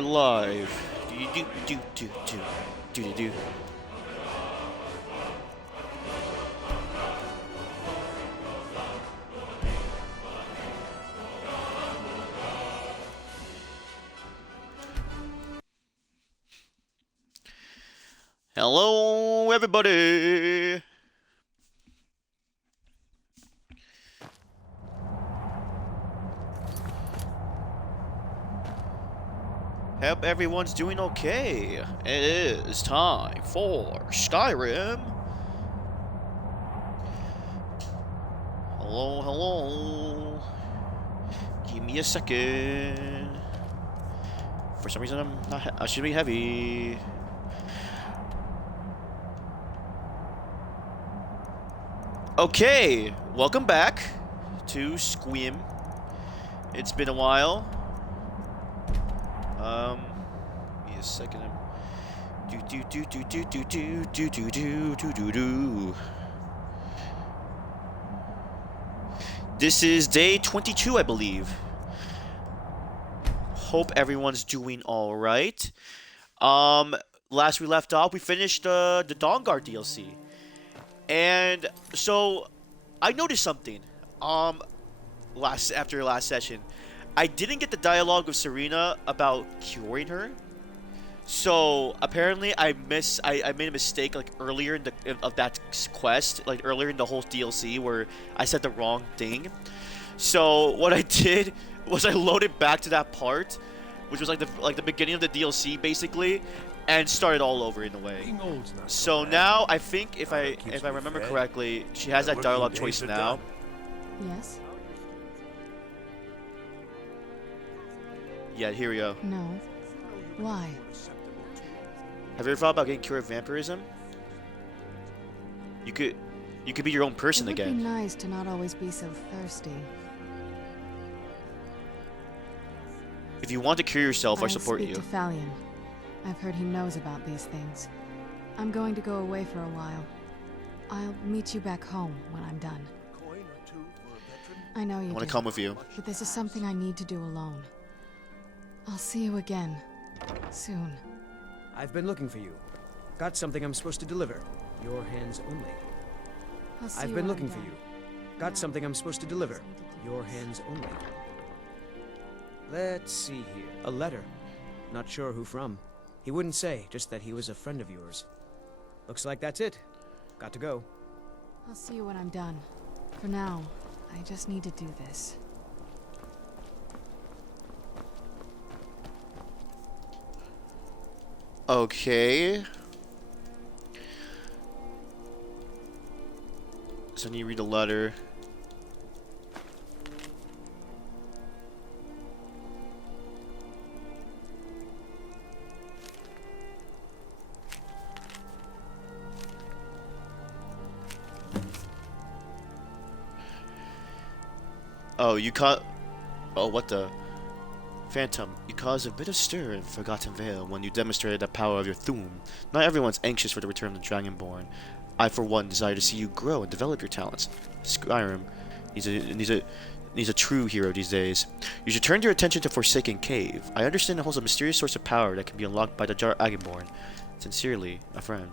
are live. Do do do do do do do. Hello, everybody. Hope everyone's doing okay. It is time for Skyrim. Hello, hello. Give me a second. For some reason, I should be heavy. Okay, welcome back to Skyrim. It's been a while. Give me a second. Do. This is day 22, I believe. Hope everyone's doing all right. Last we left off, we finished the Dawnguard DLC, and so I noticed something. After last session, I didn't get the dialogue with Serena about curing her. So apparently I made a mistake like earlier in that quest, like earlier in the whole DLC where I said the wrong thing. So what I did was I loaded back to that part, which was like the beginning of the DLC basically, and started all over in a way. So now I think if I remember correctly, she has that dialogue choice now. Yes? Yeah, here we go. No. Why? Have you ever thought about getting cured of vampirism? You could be your own person It would again. be nice to not always be so thirsty. If you want to cure yourself, I support you. I'll speak to Fallion. I've heard he knows about these things. I'm going to go away for a while. I'll meet you back home when I'm done. I know you I want do, to come with you. but this is something I need to do alone. I'll see you again. Soon. I've been looking for you. Got something I'm supposed to deliver. Your hands only. I've been looking for you. Got something I'm supposed to deliver. Your hands only. Let's see here. A letter. Not sure who from. He wouldn't say, just that he was a friend of yours. Looks like that's it. Got to go. I'll see you when I'm done. For now, I just need to do this. Okay. So I need to read a letter. Oh, you caught... Oh, what the... Phantom, you caused a bit of stir in Forgotten Vale when you demonstrated the power of your Thum. Not everyone's anxious for the return of the Dragonborn. I, for one, desire to see you grow and develop your talents. Skyrim needs a true hero these days. You should turn your attention to Forsaken Cave. I understand it holds a mysterious source of power that can be unlocked by the Dragonborn. Sincerely, a friend.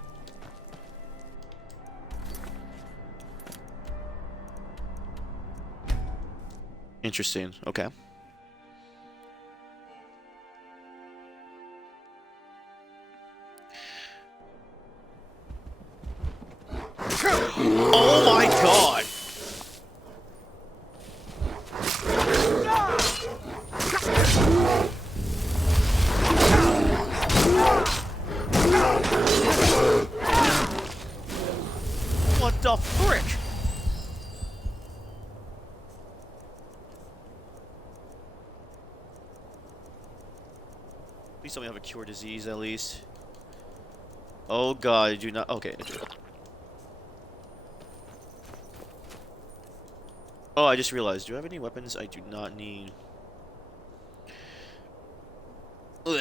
Interesting. Okay. Oh my god! What the frick? Please tell me I have a cure disease at least. Oh god, I do not. Okay. Oh, I just realized. Do I have any weapons I do not need? Ugh.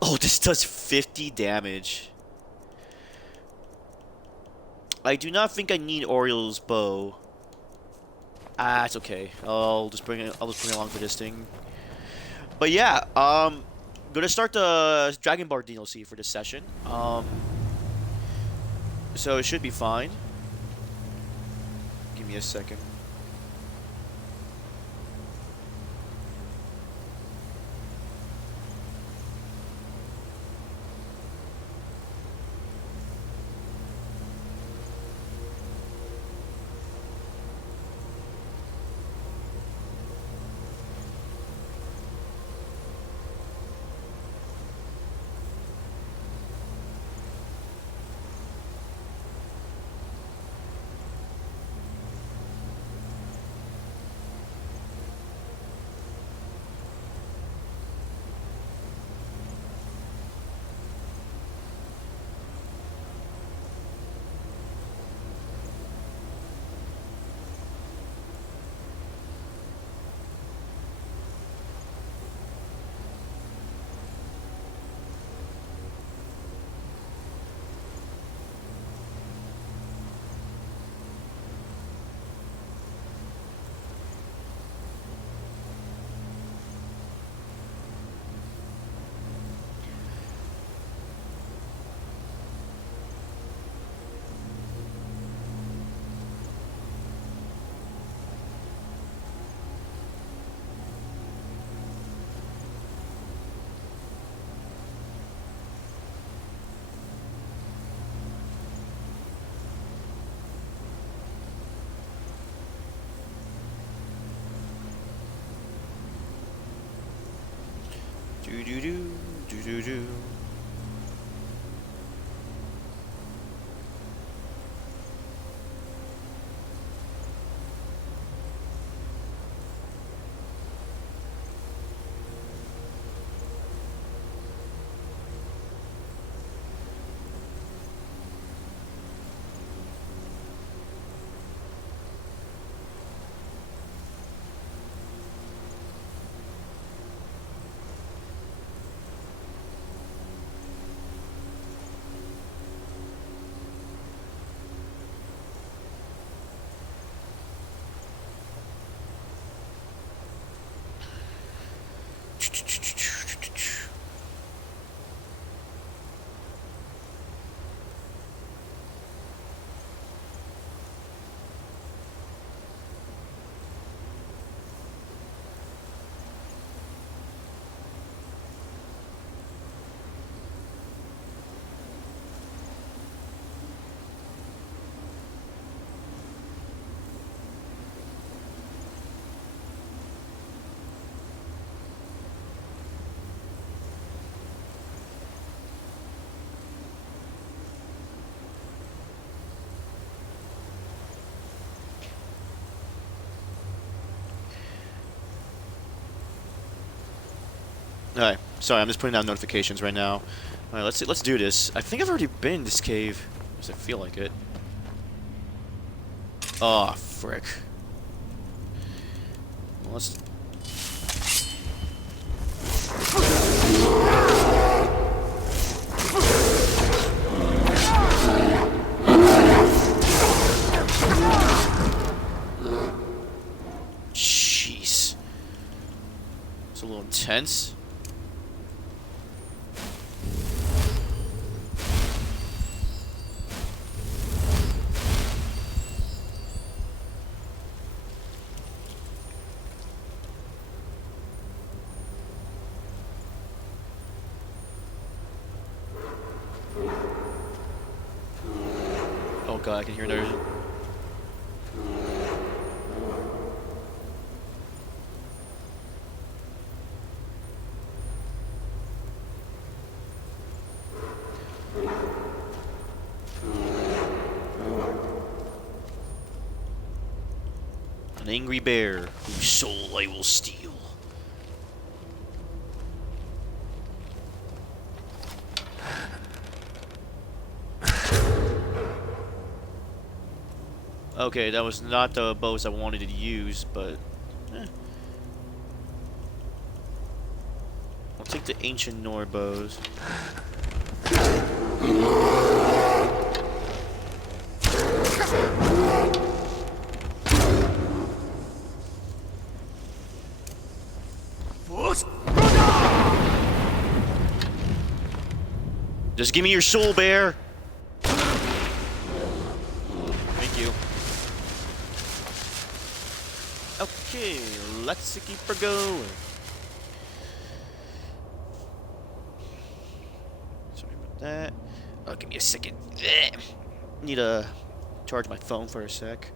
Oh, this does 50 damage. I do not think I need Oriel's bow. Ah, it's okay. I'll just bring it along for this thing. But yeah, gonna start the Dragonborn DLC for this session. So it should be fine. Give me a second. Do do do do do do. Alright, sorry, I'm just putting out notifications right now. Alright, let's do this. I think I've already been in this cave. Does I feel like it? Oh, frick. Well, let's... Jeez. It's a little intense. Oh god, I can hear another... An angry bear whose soul I will steal. Okay, that was not the bows I wanted to use, but... I'll take the ancient Nor bows. Just give me your soul, bear. Thank you. Okay, let's keep her going. Sorry about that. Oh, give me a second. Need to charge my phone for a sec.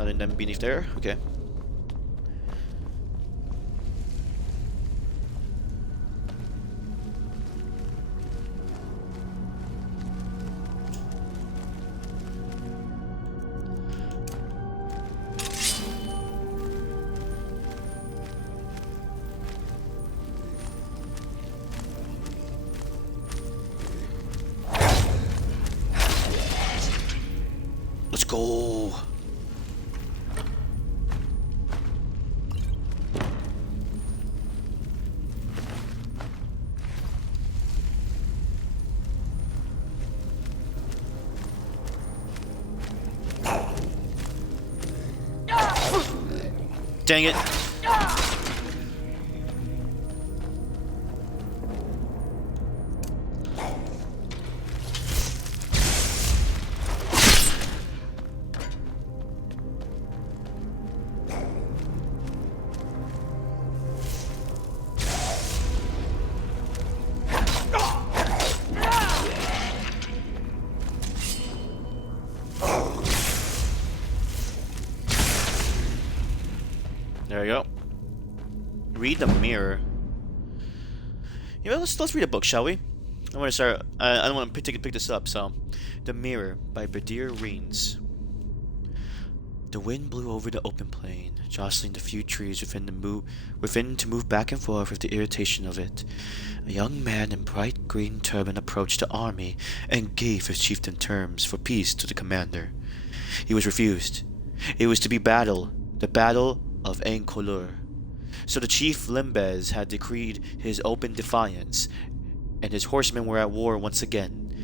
And then beneath there, okay. Let's go. Dang it. There we go. Read the mirror. You know, let's read a book, shall we? I want to start. I don't want to pick this up. So, The Mirror by Badir Reens. The wind blew over the open plain, jostling the few trees within to move back and forth with the irritation of it. A young man in bright green turban approached the army and gave his chieftain terms for peace to the commander. He was refused. It was to be the battle of Ainkolur. So the chief Limbez had decreed his open defiance, and his horsemen were at war once again.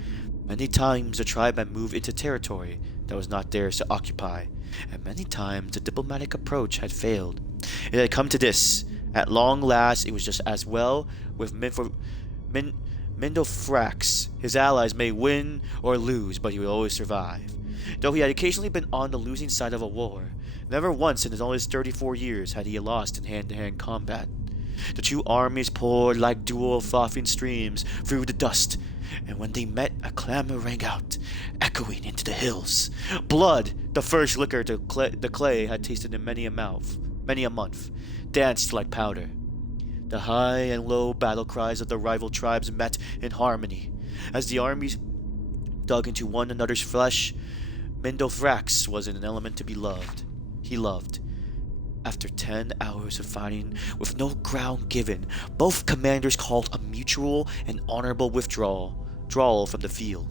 Many times the tribe had moved into territory that was not theirs to occupy, and many times the diplomatic approach had failed. It had come to this. At long last, it was just as well with Mindofrax. His allies may win or lose, but he would always survive. Though he had occasionally been on the losing side of a war, never once in all his 34 years had he lost in hand-to-hand combat. The two armies poured like dual frothing streams through the dust, and when they met, a clamor rang out, echoing into the hills. Blood, the first liquor the clay had tasted in many a month, danced like powder. The high and low battle cries of the rival tribes met in harmony. As the armies dug into one another's flesh, Mindofrax was an element to be loved. He loved. After 10 hours of fighting, with no ground given, both commanders called a mutual and honorable withdrawal from the field.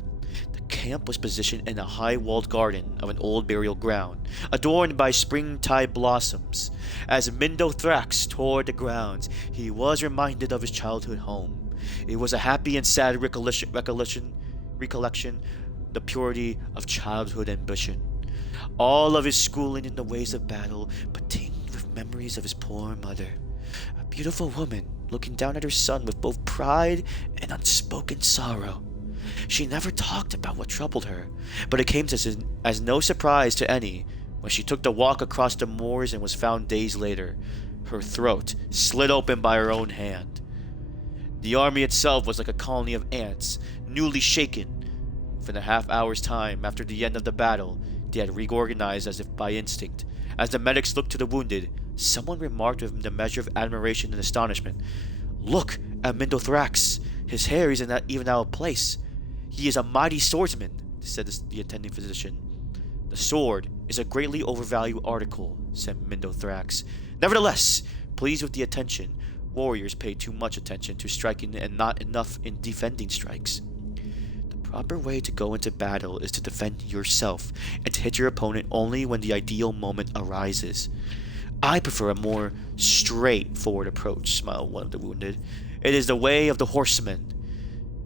The camp was positioned in a high-walled garden of an old burial ground, adorned by springtide blossoms. As Mindofrax toured the grounds, he was reminded of his childhood home. It was a happy and sad recollection, the purity of childhood ambition. All of his schooling in the ways of battle, but tinged with memories of his poor mother. A beautiful woman, looking down at her son with both pride and unspoken sorrow. She never talked about what troubled her, but it came as no surprise to any when she took the walk across the moors and was found days later, her throat slit open by her own hand. The army itself was like a colony of ants, newly shaken. Within a half-hour's time after the end of the battle, they had reorganized as if by instinct. As the medics looked to the wounded, someone remarked with the measure of admiration and astonishment, "Look at Mindofrax. His hair isn't even out of place. He is a mighty swordsman," said the attending physician. "The sword is a greatly overvalued article," said Mindofrax. "Nevertheless, pleased with the attention, Warriors pay too much attention to striking and not enough in defending strikes. The proper way to go into battle is to defend yourself and to hit your opponent only when the ideal moment arises. I prefer a more straightforward approach, smiled one of the wounded. It is the way of the horsemen.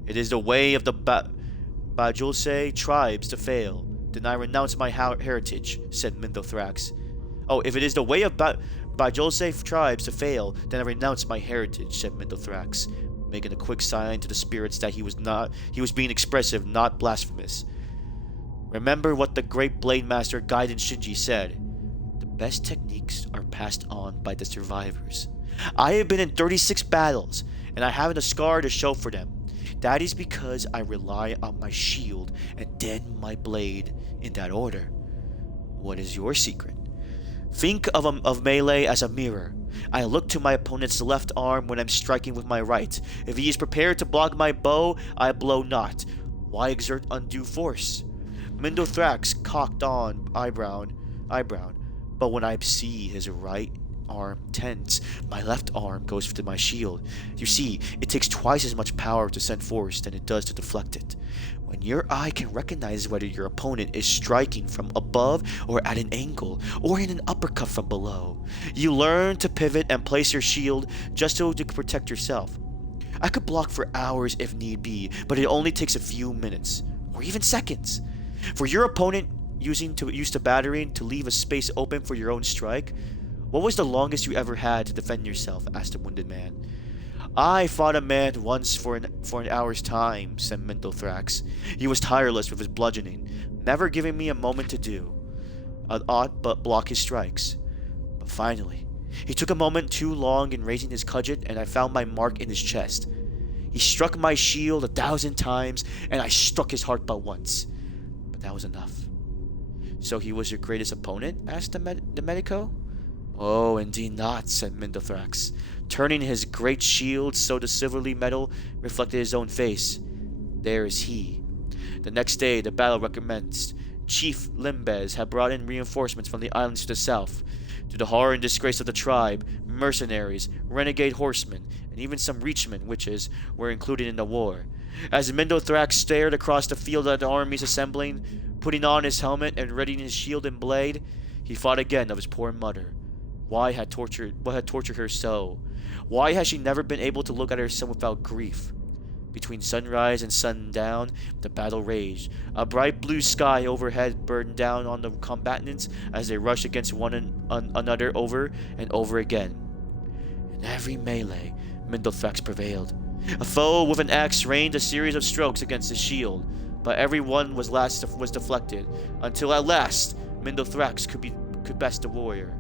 It is the way of the Bajulse tribes to fail. Then I renounce my heritage, said Mindothrax. Oh, if it is the way of Bajulse tribes to fail, then I renounce my heritage, said Mindothrax, making a quick sign to the spirits that he was being expressive, not blasphemous. Remember what the great Blade Master Gaiden Shinji said. The best techniques are passed on by the survivors. I have been in 36 battles, and I haven't a scar to show for them. That is because I rely on my shield and then my blade, in that order. What is your secret? Think of melee as a mirror. I look to my opponent's left arm when I'm striking with my right. If he is prepared to block my bow, I blow not. Why exert undue force? Mindothrax cocked on eyebrow, but when I see his right arm tense, my left arm goes to my shield. You see, it takes twice as much power to send force than it does to deflect it. When your eye can recognize whether your opponent is striking from above or at an angle, or in an uppercut from below, you learn to pivot and place your shield just so to protect yourself. I could block for hours if need be, but it only takes a few minutes, or even seconds. For your opponent used to battering to leave a space open for your own strike, what was the longest you ever had to defend yourself? Asked the wounded man. I fought a man once for an hour's time, said Mindothrax. He was tireless with his bludgeoning, never giving me a moment to do aught but block his strikes. But finally, he took a moment too long in raising his cudgel, and I found my mark in his chest. He struck my shield 1,000 times, and I struck his heart but once. But that was enough. So he was your greatest opponent? Asked the medico. Oh, indeed not, said Mindothrax, turning his great shield so the silvery metal reflected his own face. There is he. The next day, the battle recommenced. Chief Limbez had brought in reinforcements from the islands to the south. To the horror and disgrace of the tribe, mercenaries, renegade horsemen, and even some reachmen witches were included in the war. As Mindothrax stared across the field at the armies assembling, putting on his helmet and readying his shield and blade, he thought again of his poor mother. What had tortured her so? Why had she never been able to look at her son without grief? Between sunrise and sundown, the battle raged. A bright blue sky overhead burned down on the combatants as they rushed against one another over and over again. In every melee, Mindothrax prevailed. A foe with an axe rained a series of strokes against his shield, but every one was deflected, until at last Mindothrax could best the warrior.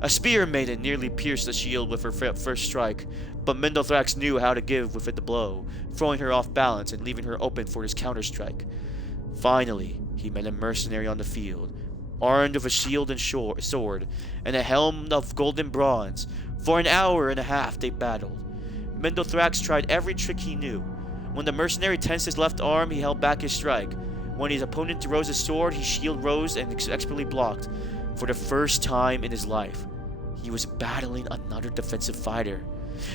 A spear maiden nearly pierced the shield with her first strike, but Mindothrax knew how to give with it the blow, throwing her off balance and leaving her open for his counterstrike. Finally, he met a mercenary on the field, armed with a shield and sword, and a helm of golden bronze. For an hour and a half they battled. Mindothrax tried every trick he knew. When the mercenary tensed his left arm, he held back his strike. When his opponent rose his sword, his shield rose and expertly blocked. For the first time in his life, he was battling another defensive fighter.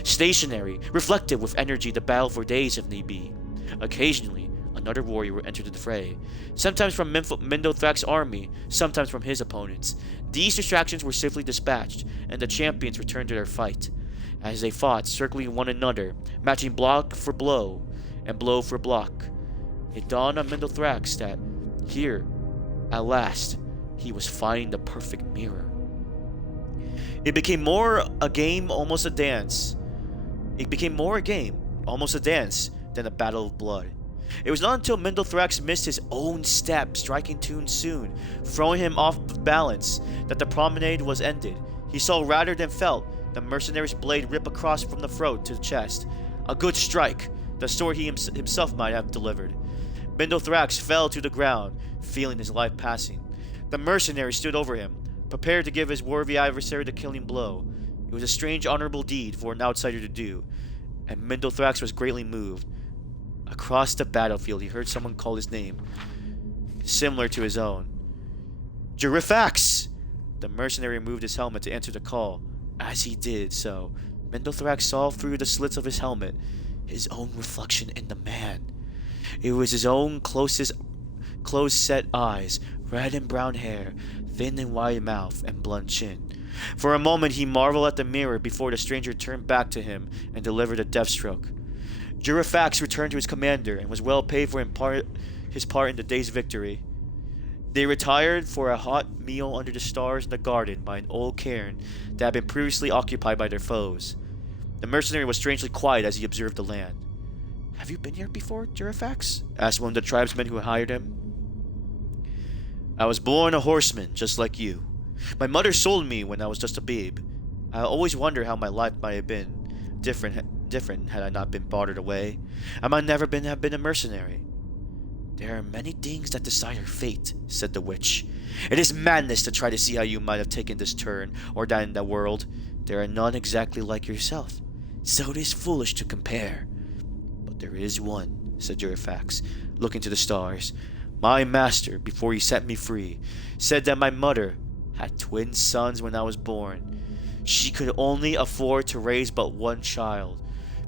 Stationary, reflective with energy to battle for days if need be. Occasionally, another warrior would enter the fray, sometimes from Mindothrax's army, sometimes from his opponents. These distractions were swiftly dispatched, and the champions returned to their fight. As they fought, circling one another, matching block for blow, and blow for block, it dawned on Mindothrax that here, at last, he was finding the perfect mirror. It became more a game, almost a dance. It became more a game, almost a dance, than a battle of blood. It was not until Mindothrax missed his own step, striking too soon, throwing him off balance, that the promenade was ended. He saw rather than felt the mercenary's blade rip across from the throat to the chest. A good strike, the sword he himself might have delivered. Mindothrax fell to the ground, feeling his life passing. The mercenary stood over him, prepared to give his worthy adversary the killing blow. It was a strange honorable deed for an outsider to do, and Mindothrax was greatly moved. Across the battlefield, he heard someone call his name, similar to his own. Jerifax! The mercenary moved his helmet to answer the call. As he did so, Mendelthrak saw through the slits of his helmet his own reflection in the man. It was his own close-set eyes, red and brown hair, thin and wide mouth, and blunt chin. For a moment he marveled at the mirror before the stranger turned back to him and delivered a death stroke. Jurifax returned to his commander and was well paid for his part in the day's victory. They retired for a hot meal under the stars in the garden by an old cairn that had been previously occupied by their foes. The mercenary was strangely quiet as he observed the land. "Have you been here before, Jurifax?" asked one of the tribesmen who hired him. "I was born a horseman, just like you. My mother sold me when I was just a babe. I always wonder how my life might have been different had I not been bartered away. I might never have been a mercenary." "There are many things that decide our fate," said the witch. "It is madness to try to see how you might have taken this turn or that in the world. There are none exactly like yourself, so it is foolish to compare. But there is one," said Jurifax, looking to the stars. "My master, before he set me free, said that my mother had twin sons when I was born. She could only afford to raise but one child.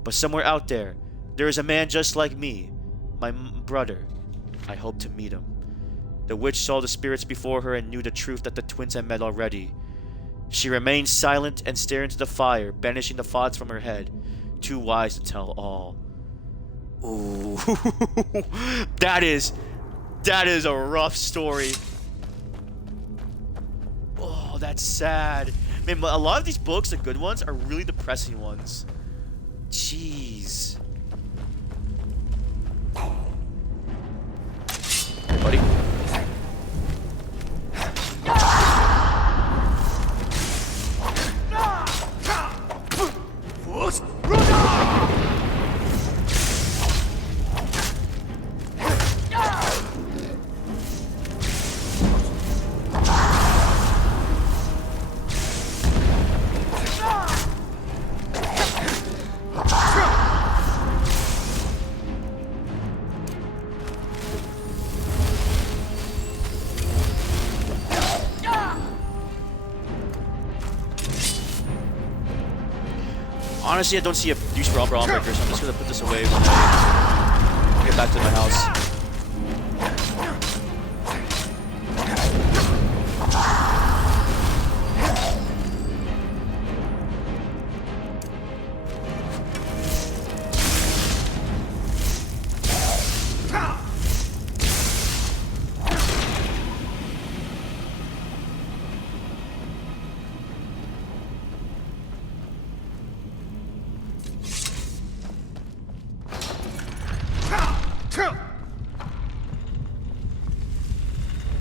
But somewhere out there is a man just like me, my brother. I hope to meet him." The witch saw the spirits before her and knew the truth that the twins had met already. She remained silent and stared into the fire, banishing the thoughts from her head, too wise to tell all. Ooh, that is a rough story. Oh, that's sad. Man, a lot of these books, the good ones, are really depressing ones. Jeez. Buddy. Honestly, I don't see a use for Umbra Armbreaker, so I'm just gonna put this away when I get back to my house.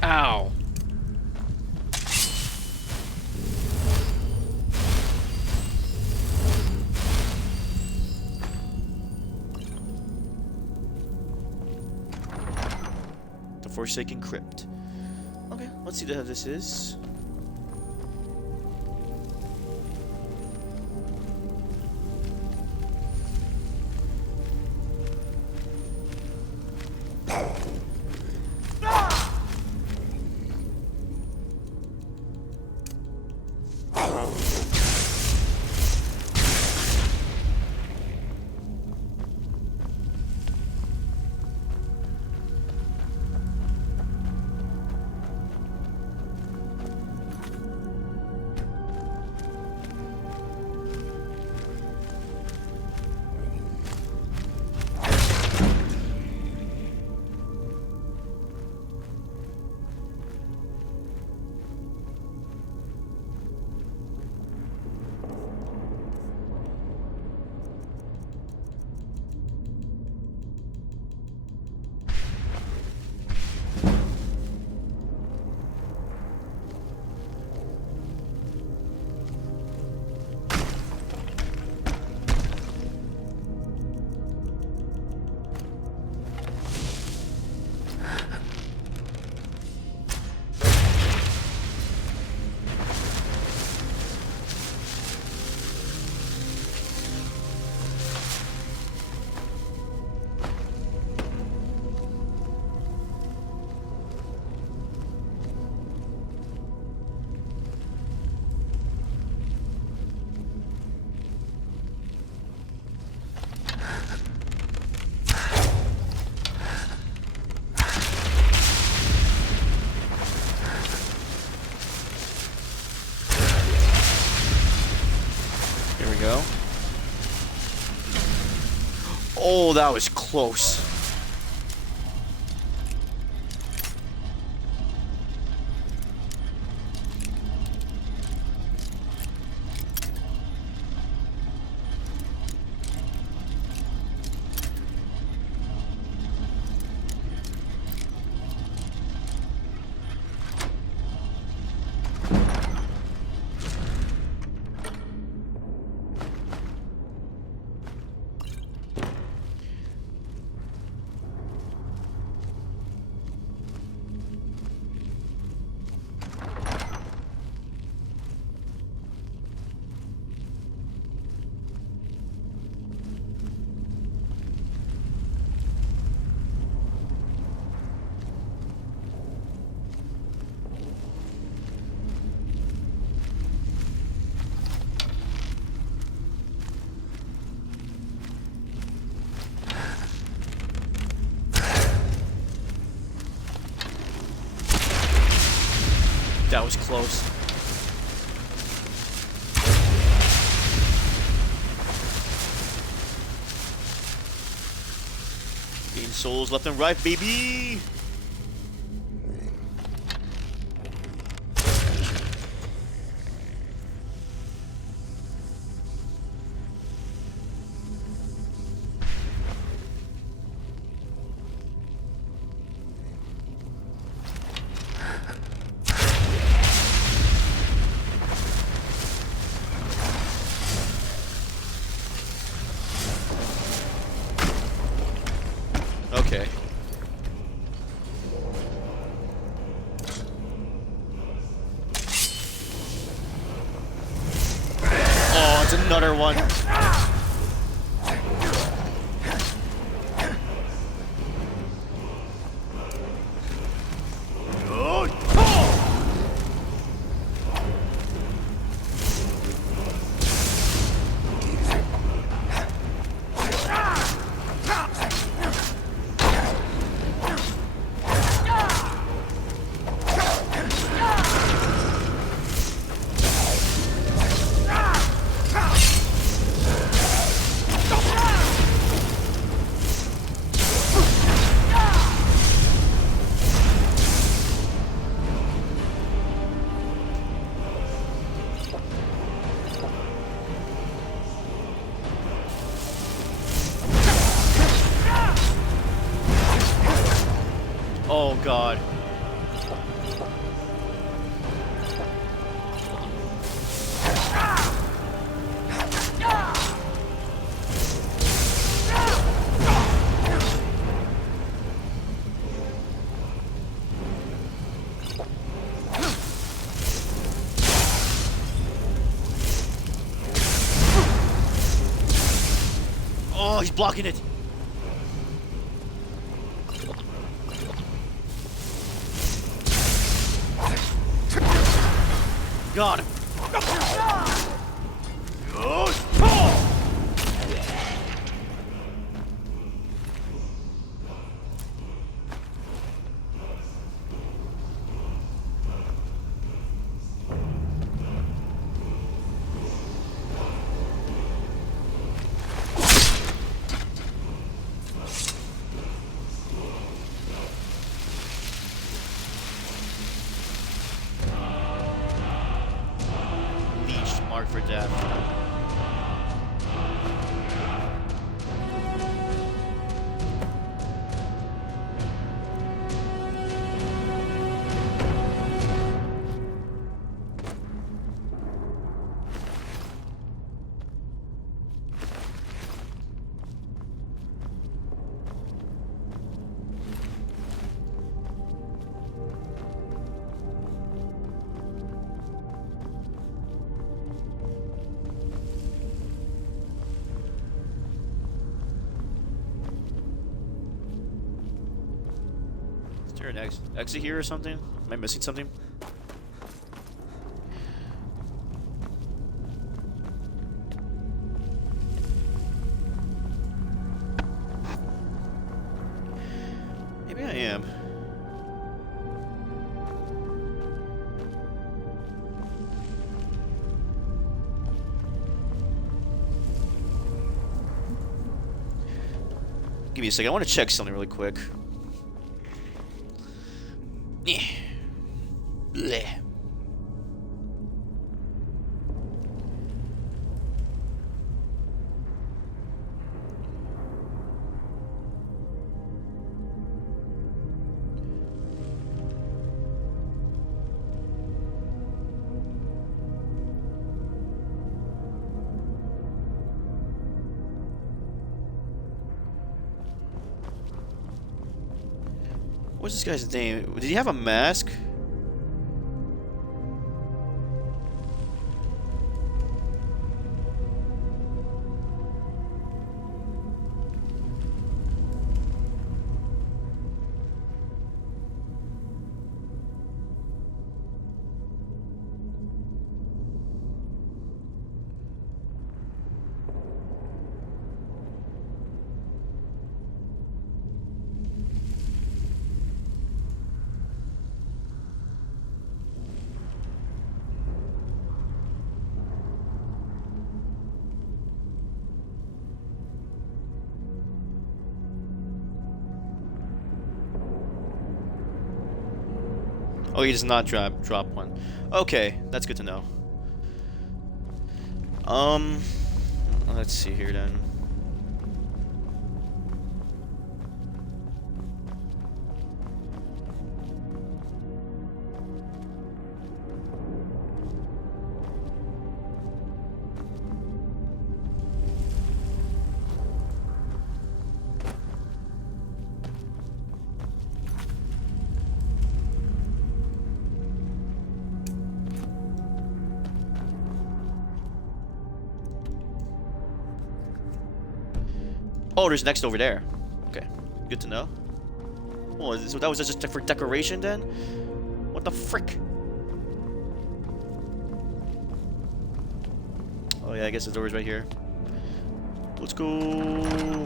Ow. The Forsaken Crypt. Okay, let's see how this is. go. Oh, that was close. That was close. Gain souls left and right, baby! Okay. Oh, it's another one. Oh god. Oh, he's blocking it. Got him. Mark for death. Is there an exit here or something? Am I missing something? Maybe I am. Give me a second. I want to check something really quick. Blech. What's this guy's name? Did he have a mask? Oh, he does not drop one. Okay, that's good to know. Let's see here then. Oh, there's next over there. Okay, good to know. Oh, so that was just for decoration then? What the frick? Oh yeah, I guess the door is right here. Let's go.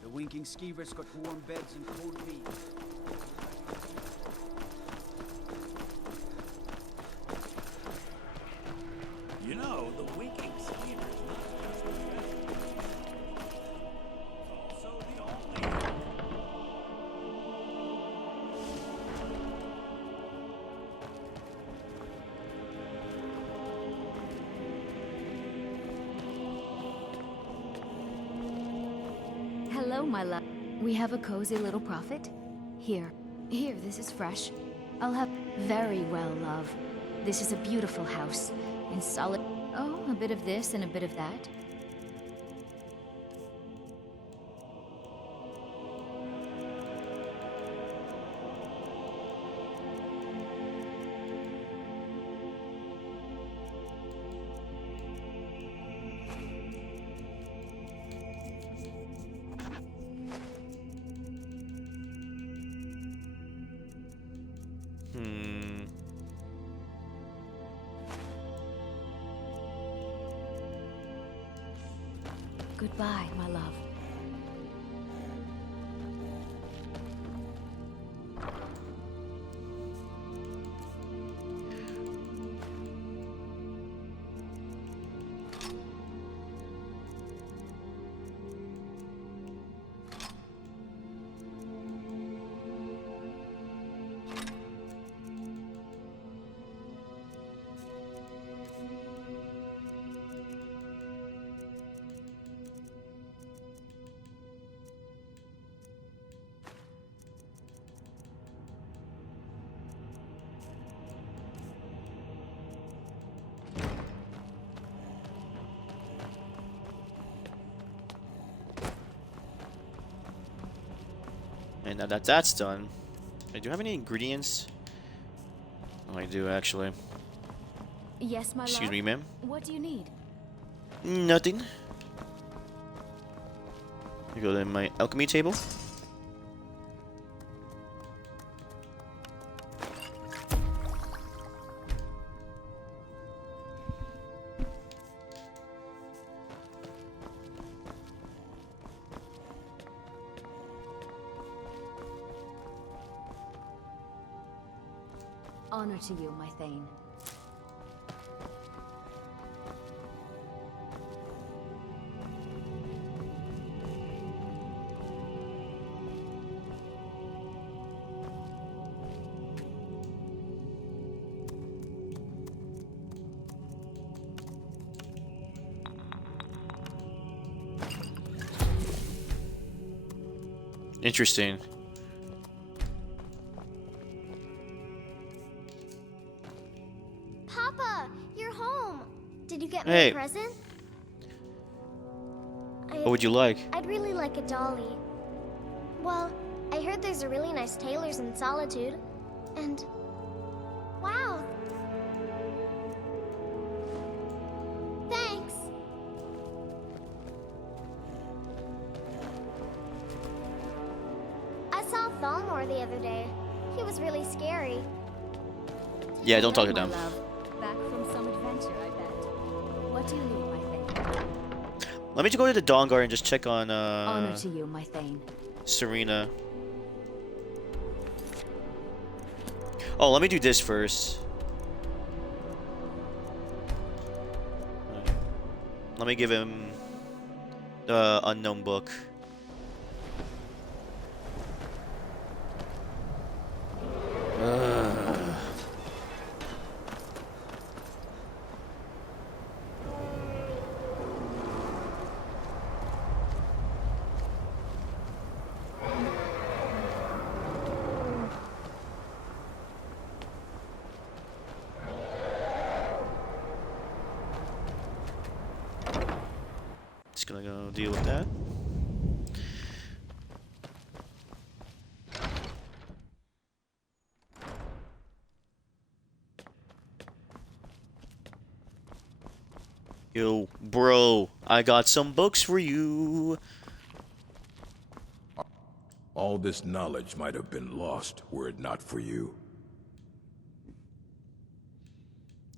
The winking skeevers got warm beds and cold meat. You know, the winking skeevers not just the best. Also the only. Hello, my love. We have a cozy little prophet. Here, this is fresh. I'll have very well, love. This is a beautiful house. In solid. Oh, a bit of this and a bit of that. Goodbye, my love. And now that that's done, I do have any ingredients? Oh, I do actually. Yes, my love. Excuse me, ma'am. What do you need? Nothing. I go to my alchemy table. Honor to you, my Thane. Interesting. Papa, you're home. Did you get me Hey. a present? What would you like? I'd really like a dolly. Well, I heard there's a really nice tailor's in Solitude. And wow. Thanks. I saw Thalmor the other day. He was really scary. Yeah, don't talk to My them. love. Back from some adventure, I bet. What do you need, my Thane? Let me just go to the Dawn Guard and just check on Honor to you, my Thane. Serena. Oh, let me do this first. Let me give him the unknown book. Just gonna go deal with that. Yo, bro, I got some books for you. All this knowledge might have been lost were it not for you.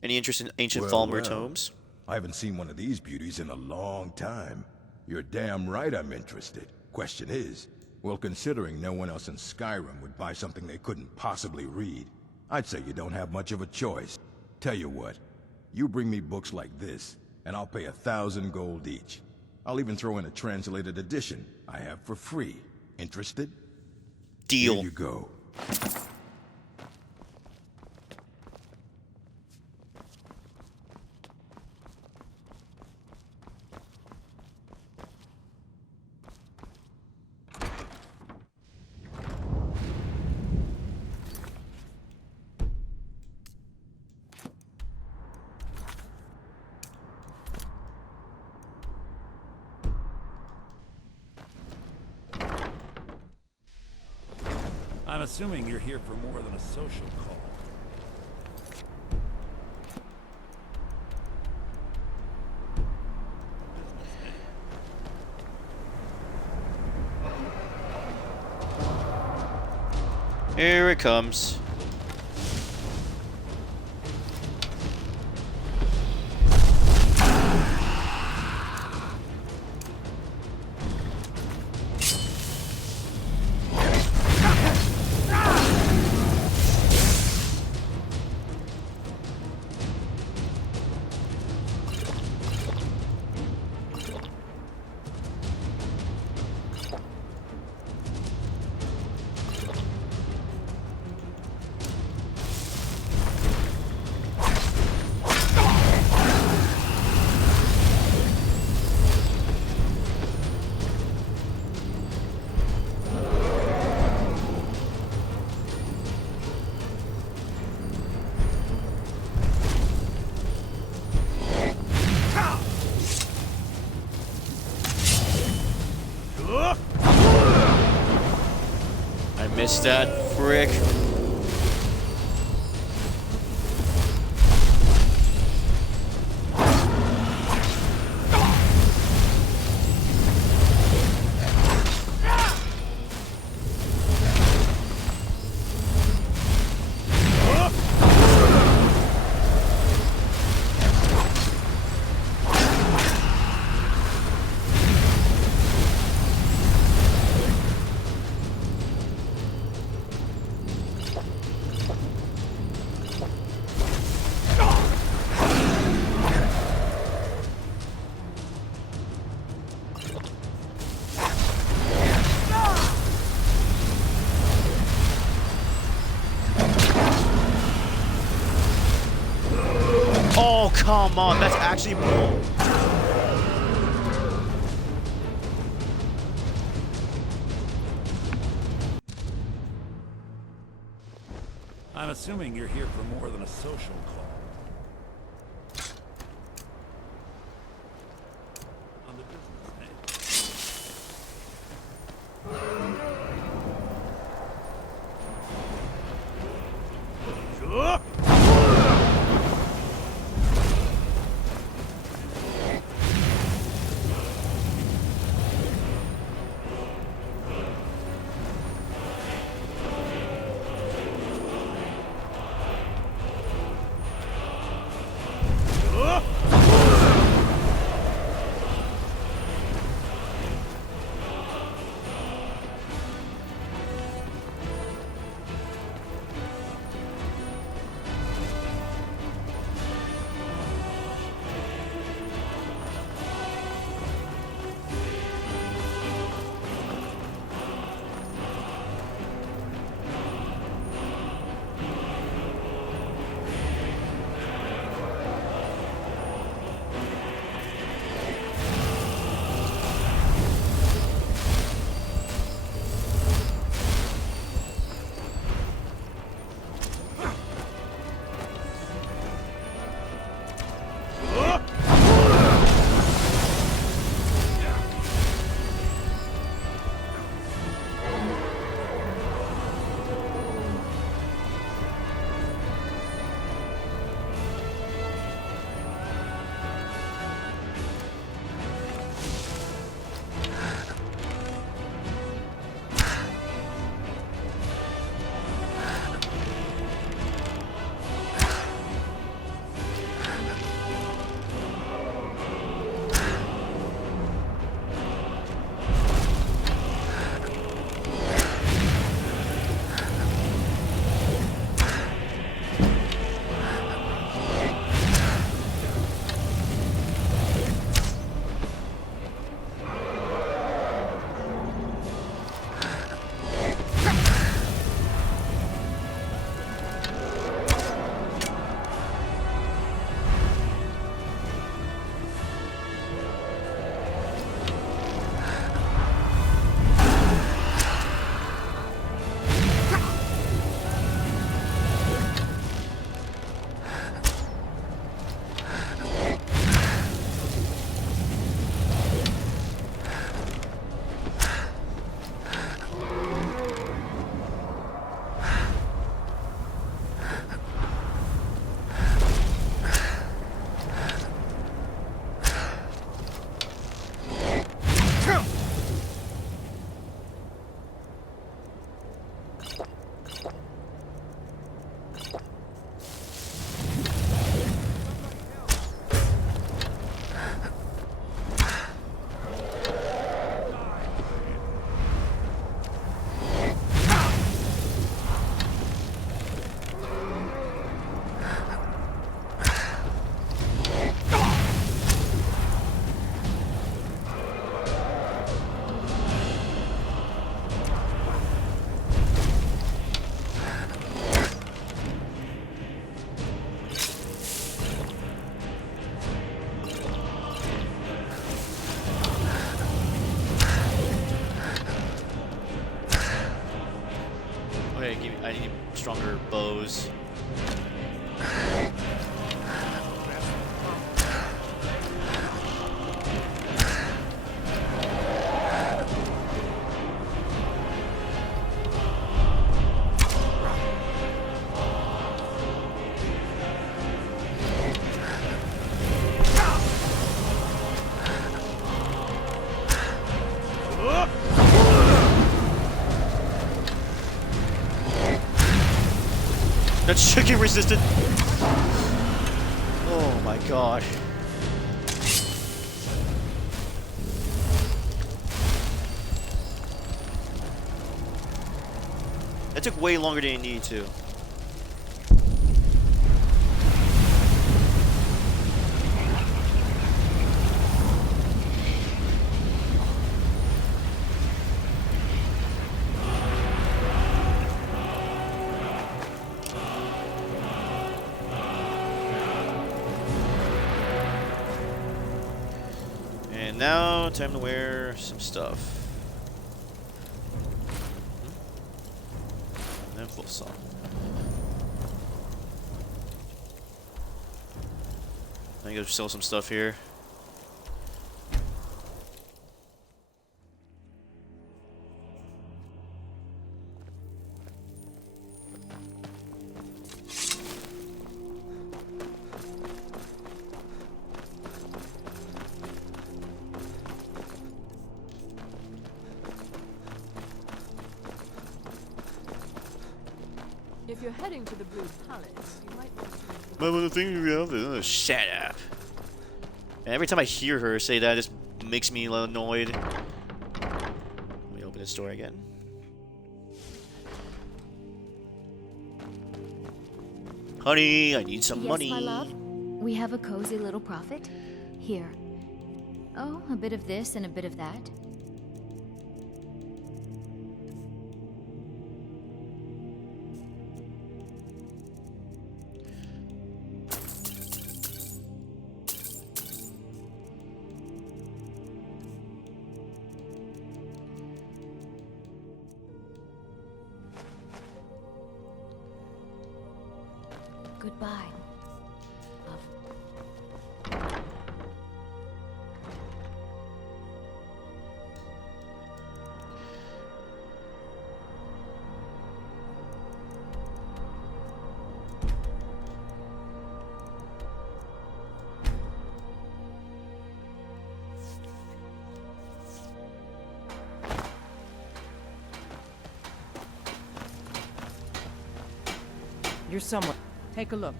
Any interest in ancient Well, Falmer well. tomes? I haven't seen one of these beauties in a long time. You're damn right I'm interested. Question is, well, considering no one else in Skyrim would buy something they couldn't possibly read, I'd say you don't have much of a choice. Tell you what, you bring me books like this, and I'll pay 1,000 gold each. I'll even throw in a translated edition I have for free. Interested? Deal. Here you go. I'm assuming you're here for more than a social call. Here it comes. missed that. Frick. Oh, come on. That's actually more. I'm assuming you're here for more than a social call. On the business, eh? I need stronger bows. That's chicken resistant. Oh my god. That took way longer than it needed to. And now, time to wear some stuff. And full song. I gotta sell some stuff here. If you're heading to the Blue Palace, you might want to... But the thing you have is shut up. And every time I hear her say that, it just makes me annoyed. Let me open this door again. Honey, I need some money. Yes, my love. We have a cozy little profit. Here. Oh, a bit of this and a bit of that. Goodbye, love. You're somewhere. Take a look.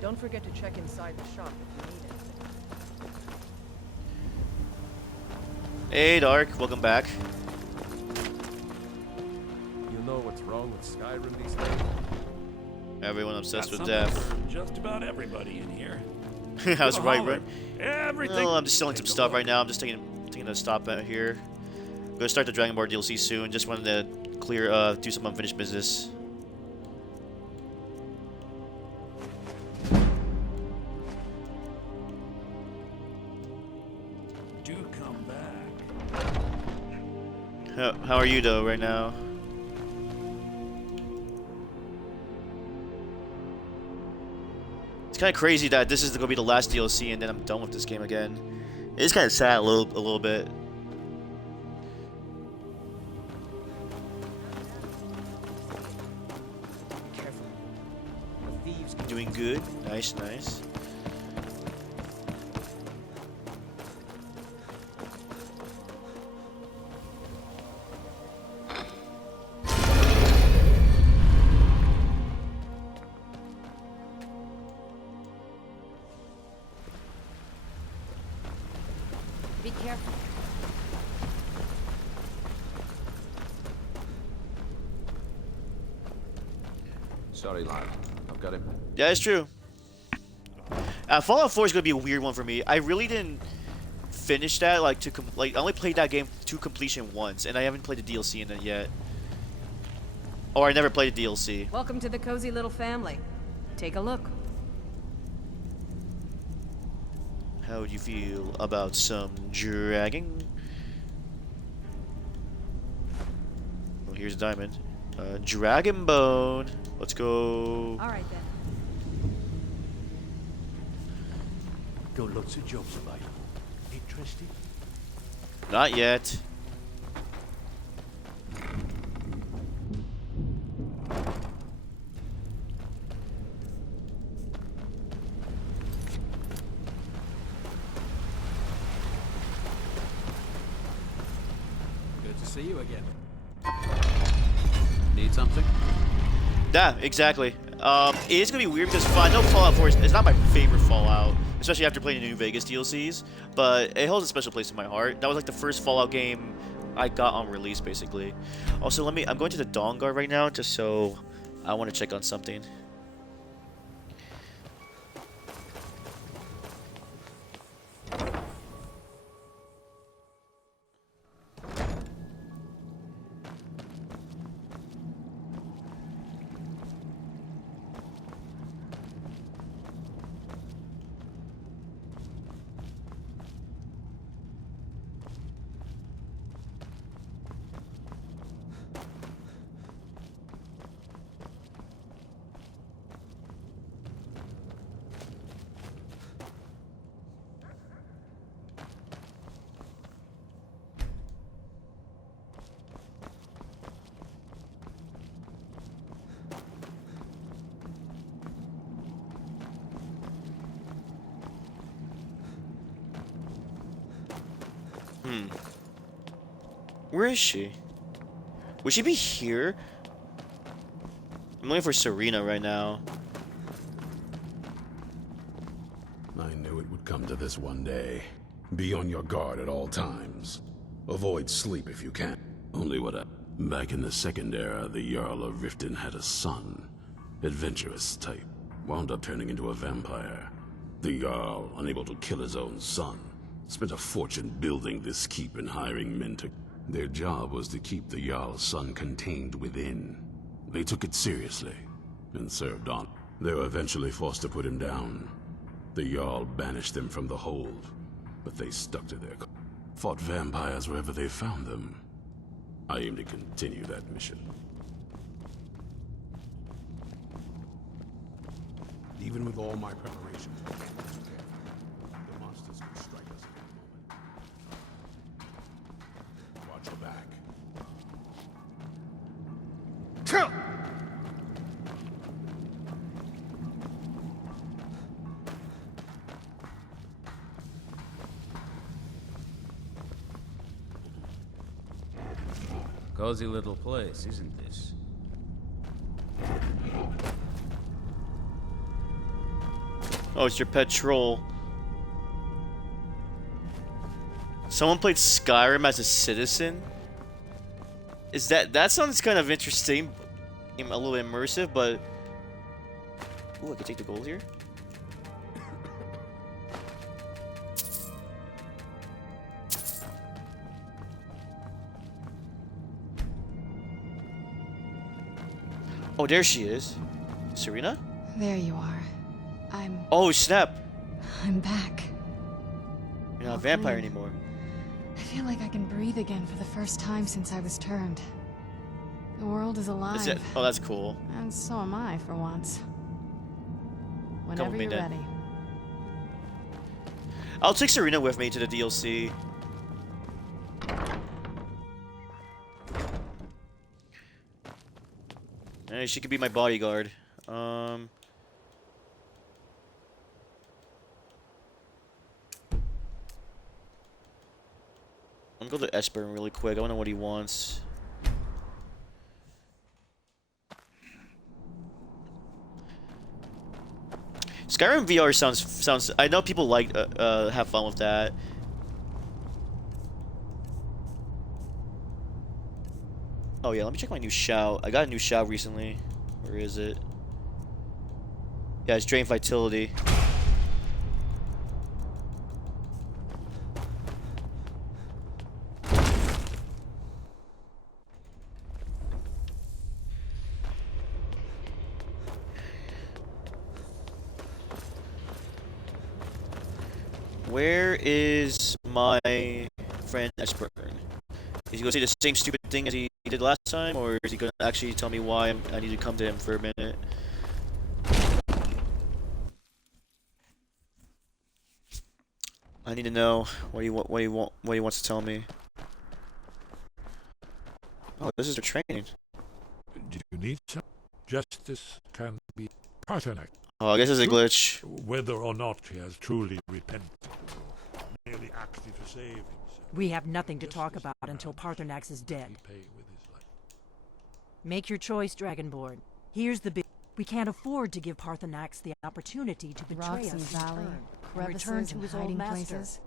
Don't forget to check inside the shop if you need it. Hey, Dark, welcome back. You know what's wrong with Skyrim these days? Everyone obsessed Got with something death. for just about everybody in here. I was right, Holler. right? Everything. Well, I'm just selling some Take a stuff look. right now. I'm just taking a stop out here. I'm gonna start the Dragonborn DLC soon. Just wanted to clear, do some unfinished business. Do come back. How are you though right now? It's kind of crazy that this is gonna be the last DLC and then I'm done with this game again. It's kind of sad a little bit. Careful. The thieves can Doing good. Nice, nice. Be careful. Sorry, lad. I've got him. Yeah, it's true. Fallout 4 is gonna be a weird one for me. I really didn't finish that I only played that game to completion once, and I haven't played the DLC in it yet. Or I never played the DLC. Welcome to the cozy little family. Take a look. How would you feel about some dragging? Well, here's a diamond. Dragon bone. Let's go. All right then. Got lots of jobs available. Interested? Not yet. Good to see you again. Need something? Yeah, exactly. It is gonna be weird because I know Fallout 4 is not my favorite Fallout, especially after playing the New Vegas DLCs, but it holds a special place in my heart. That was like the first Fallout game I got on release, basically. Also, I'm going to the Dawn Guard right now, just so I want to check on something. Where is she? Would she be here? I'm looking for Serena right now. I knew it would come to this one day. Be on your guard at all times. Avoid sleep if you can. Only what back in the Second Era, the Jarl of Riften had a son. Adventurous type. Wound up turning into a vampire. The Jarl, unable to kill his own son, spent a fortune building this keep and hiring men to... Their job was to keep the Jarl's son contained within. They took it seriously, and served on. They were eventually forced to put him down. The Jarl banished them from the hold, but they stuck to their... fought vampires wherever they found them. I aim to continue that mission. Even with all my preparations, the monsters could strike us at any moment. Watch your back. Cozy little place, isn't this? Oh, it's your pet troll. Someone played Skyrim as a citizen? Is that sounds kind of interesting. A little immersive, but... Ooh, I could take the gold here. Oh, there she is. Serena? There you are. Oh, snap. I'm back. You're not a vampire anymore. I feel like I can breathe again for the first time since I was turned. The world is alive. Is it? Oh, that's cool. And so am I, for once. Come Whenever with me, you're then. ready. I'll take Serena with me to the DLC. Hey, she could be my bodyguard. I'm gonna go to Esper really quick. I wanna know what he wants. Skyrim VR sounds. I know people like have fun with that. Oh yeah, let me check my new shout. I got a new shout recently. Where is it? Yeah, it's Drain Vitality. Where is my friend Esper? Is he gonna say the same stupid thing as he did last time, or is he gonna actually tell me why I need to come to him for a minute? I need to know what he wants to tell me. Oh, this is the training. Do you need some? Justice can be partnered. Oh, I guess it's a glitch. Whether or not he has truly repented, merely acted to save himself. We have nothing to talk about until Parthenax is dead. Make your choice, Dragonborn. Here's the big... We can't afford to give Parthenax the opportunity to betray Rocks us and in valley, return crevices to and his old hiding master. places.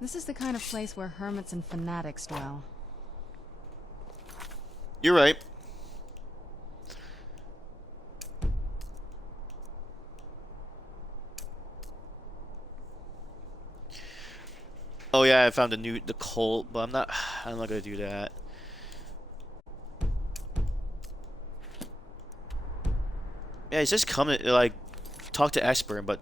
This is the kind of place where hermits and fanatics dwell. You're right. Oh yeah, I found the cult, but I'm not gonna do that. Yeah, he's just coming like talk to expert, but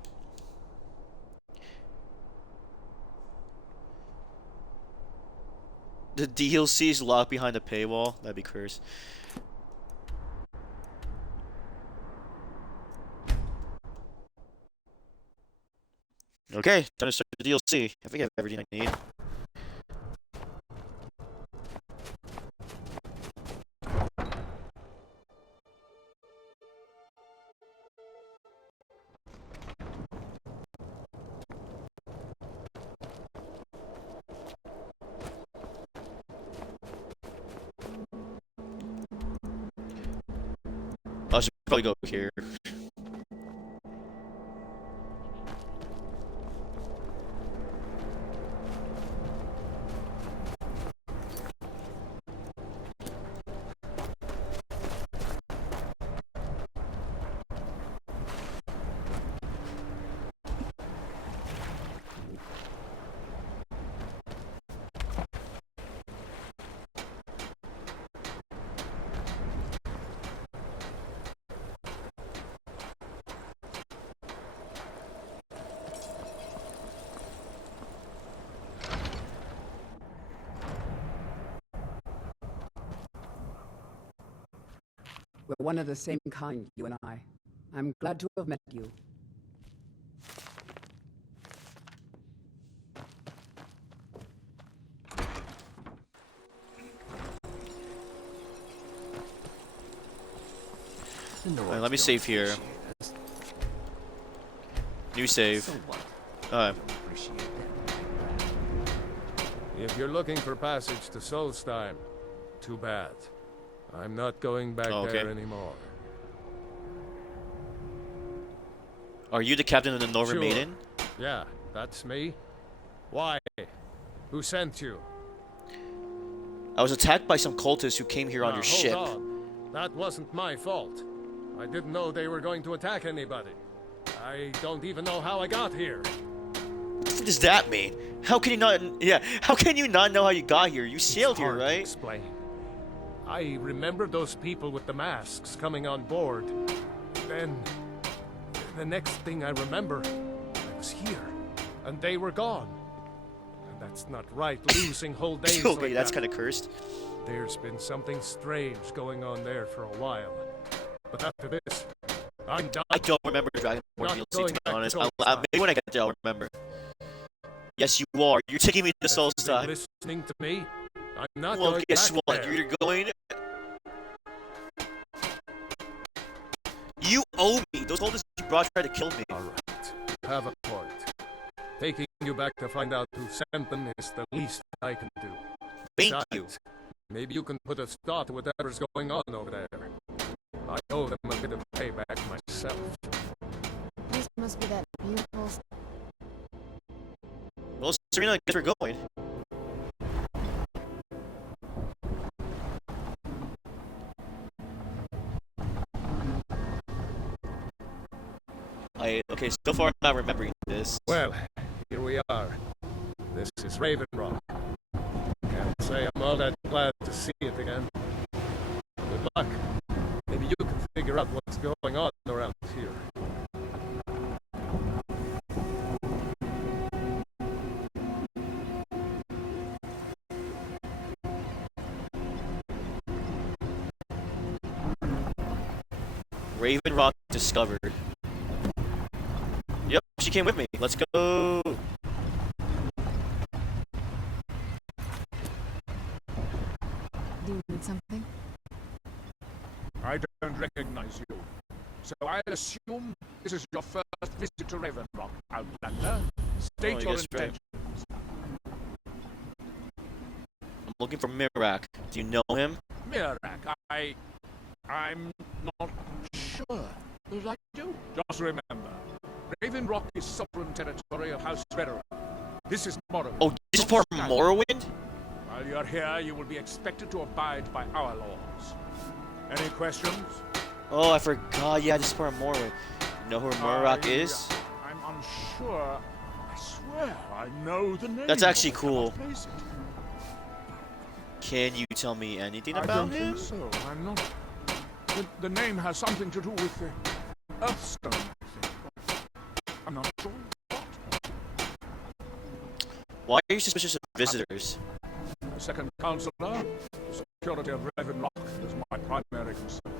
the DLC is locked behind a paywall. That'd be cursed. Okay, time to start the DLC. I think I have everything I need. I should probably go here. We're one of the same kind, you and I. I'm glad to have met you. Alright, let me save here. New save. Alright. If you're looking for passage to Solstheim, too bad. I'm not going back there anymore. Are you the captain of the Northern Maiden? Yeah, that's me. Why? Who sent you? I was attacked by some cultists who came here on your ship. Hold on. That wasn't my fault. I didn't know they were going to attack anybody. I don't even know how I got here. What does that mean? How can you not? Yeah, how can you not know how you got here? You sailed here, right? Explain. I remember those people with the masks coming on board. Then, the next thing I remember, I was here, and they were gone. And that's not right, losing whole days okay, like that's that. kind of cursed. There's been something strange going on there for a while. But after this, I'm done. I don't remember Dragonborn DLC, to be honest. Maybe when I get there, I'll remember. Yes, you are. You're taking me to Solstheim. Listening to me? I'm not well, going guess back what? there. You're going... You owe me! Those cultists you brought tried to kill me. Alright, you have a point. Taking you back to find out who sent them is the least I can do. Thank Besides, you. Maybe you can put a stop to whatever's going on over there. I owe them a bit of payback myself. This must be that beautiful... Well, Serena, I guess we're going. Okay, so far I'm not remembering this. Well, here we are. This is Raven Rock. Can't say I'm all that glad to see it again. Good luck. Maybe you can figure out what's going on around here. Raven Rock discovered. Yep, she came with me. Let's go. Do you need something? I don't recognize you. So I assume this is your first visit to Raven Rock, Outlander. State your intentions. Looking for Mirak. Do you know him? Mirak, I'm not sure that I do. Just remember, Raven Rock is sovereign territory of House Veteran. This is Morrowind. Oh, this is for Morrowind? While you're here, you will be expected to abide by our laws. Any questions? Oh, I forgot. Yeah, this is for Morrowind. You know who Murrock is? I'm unsure. I swear I know the name. That's actually cool. Can you tell me anything about him? I don't think so. I'm not. The name has something to do with the Earthstone, I think. I'm not sure what. Why are you suspicious of visitors? The second counselor, the security of Raven Rock is my primary concern.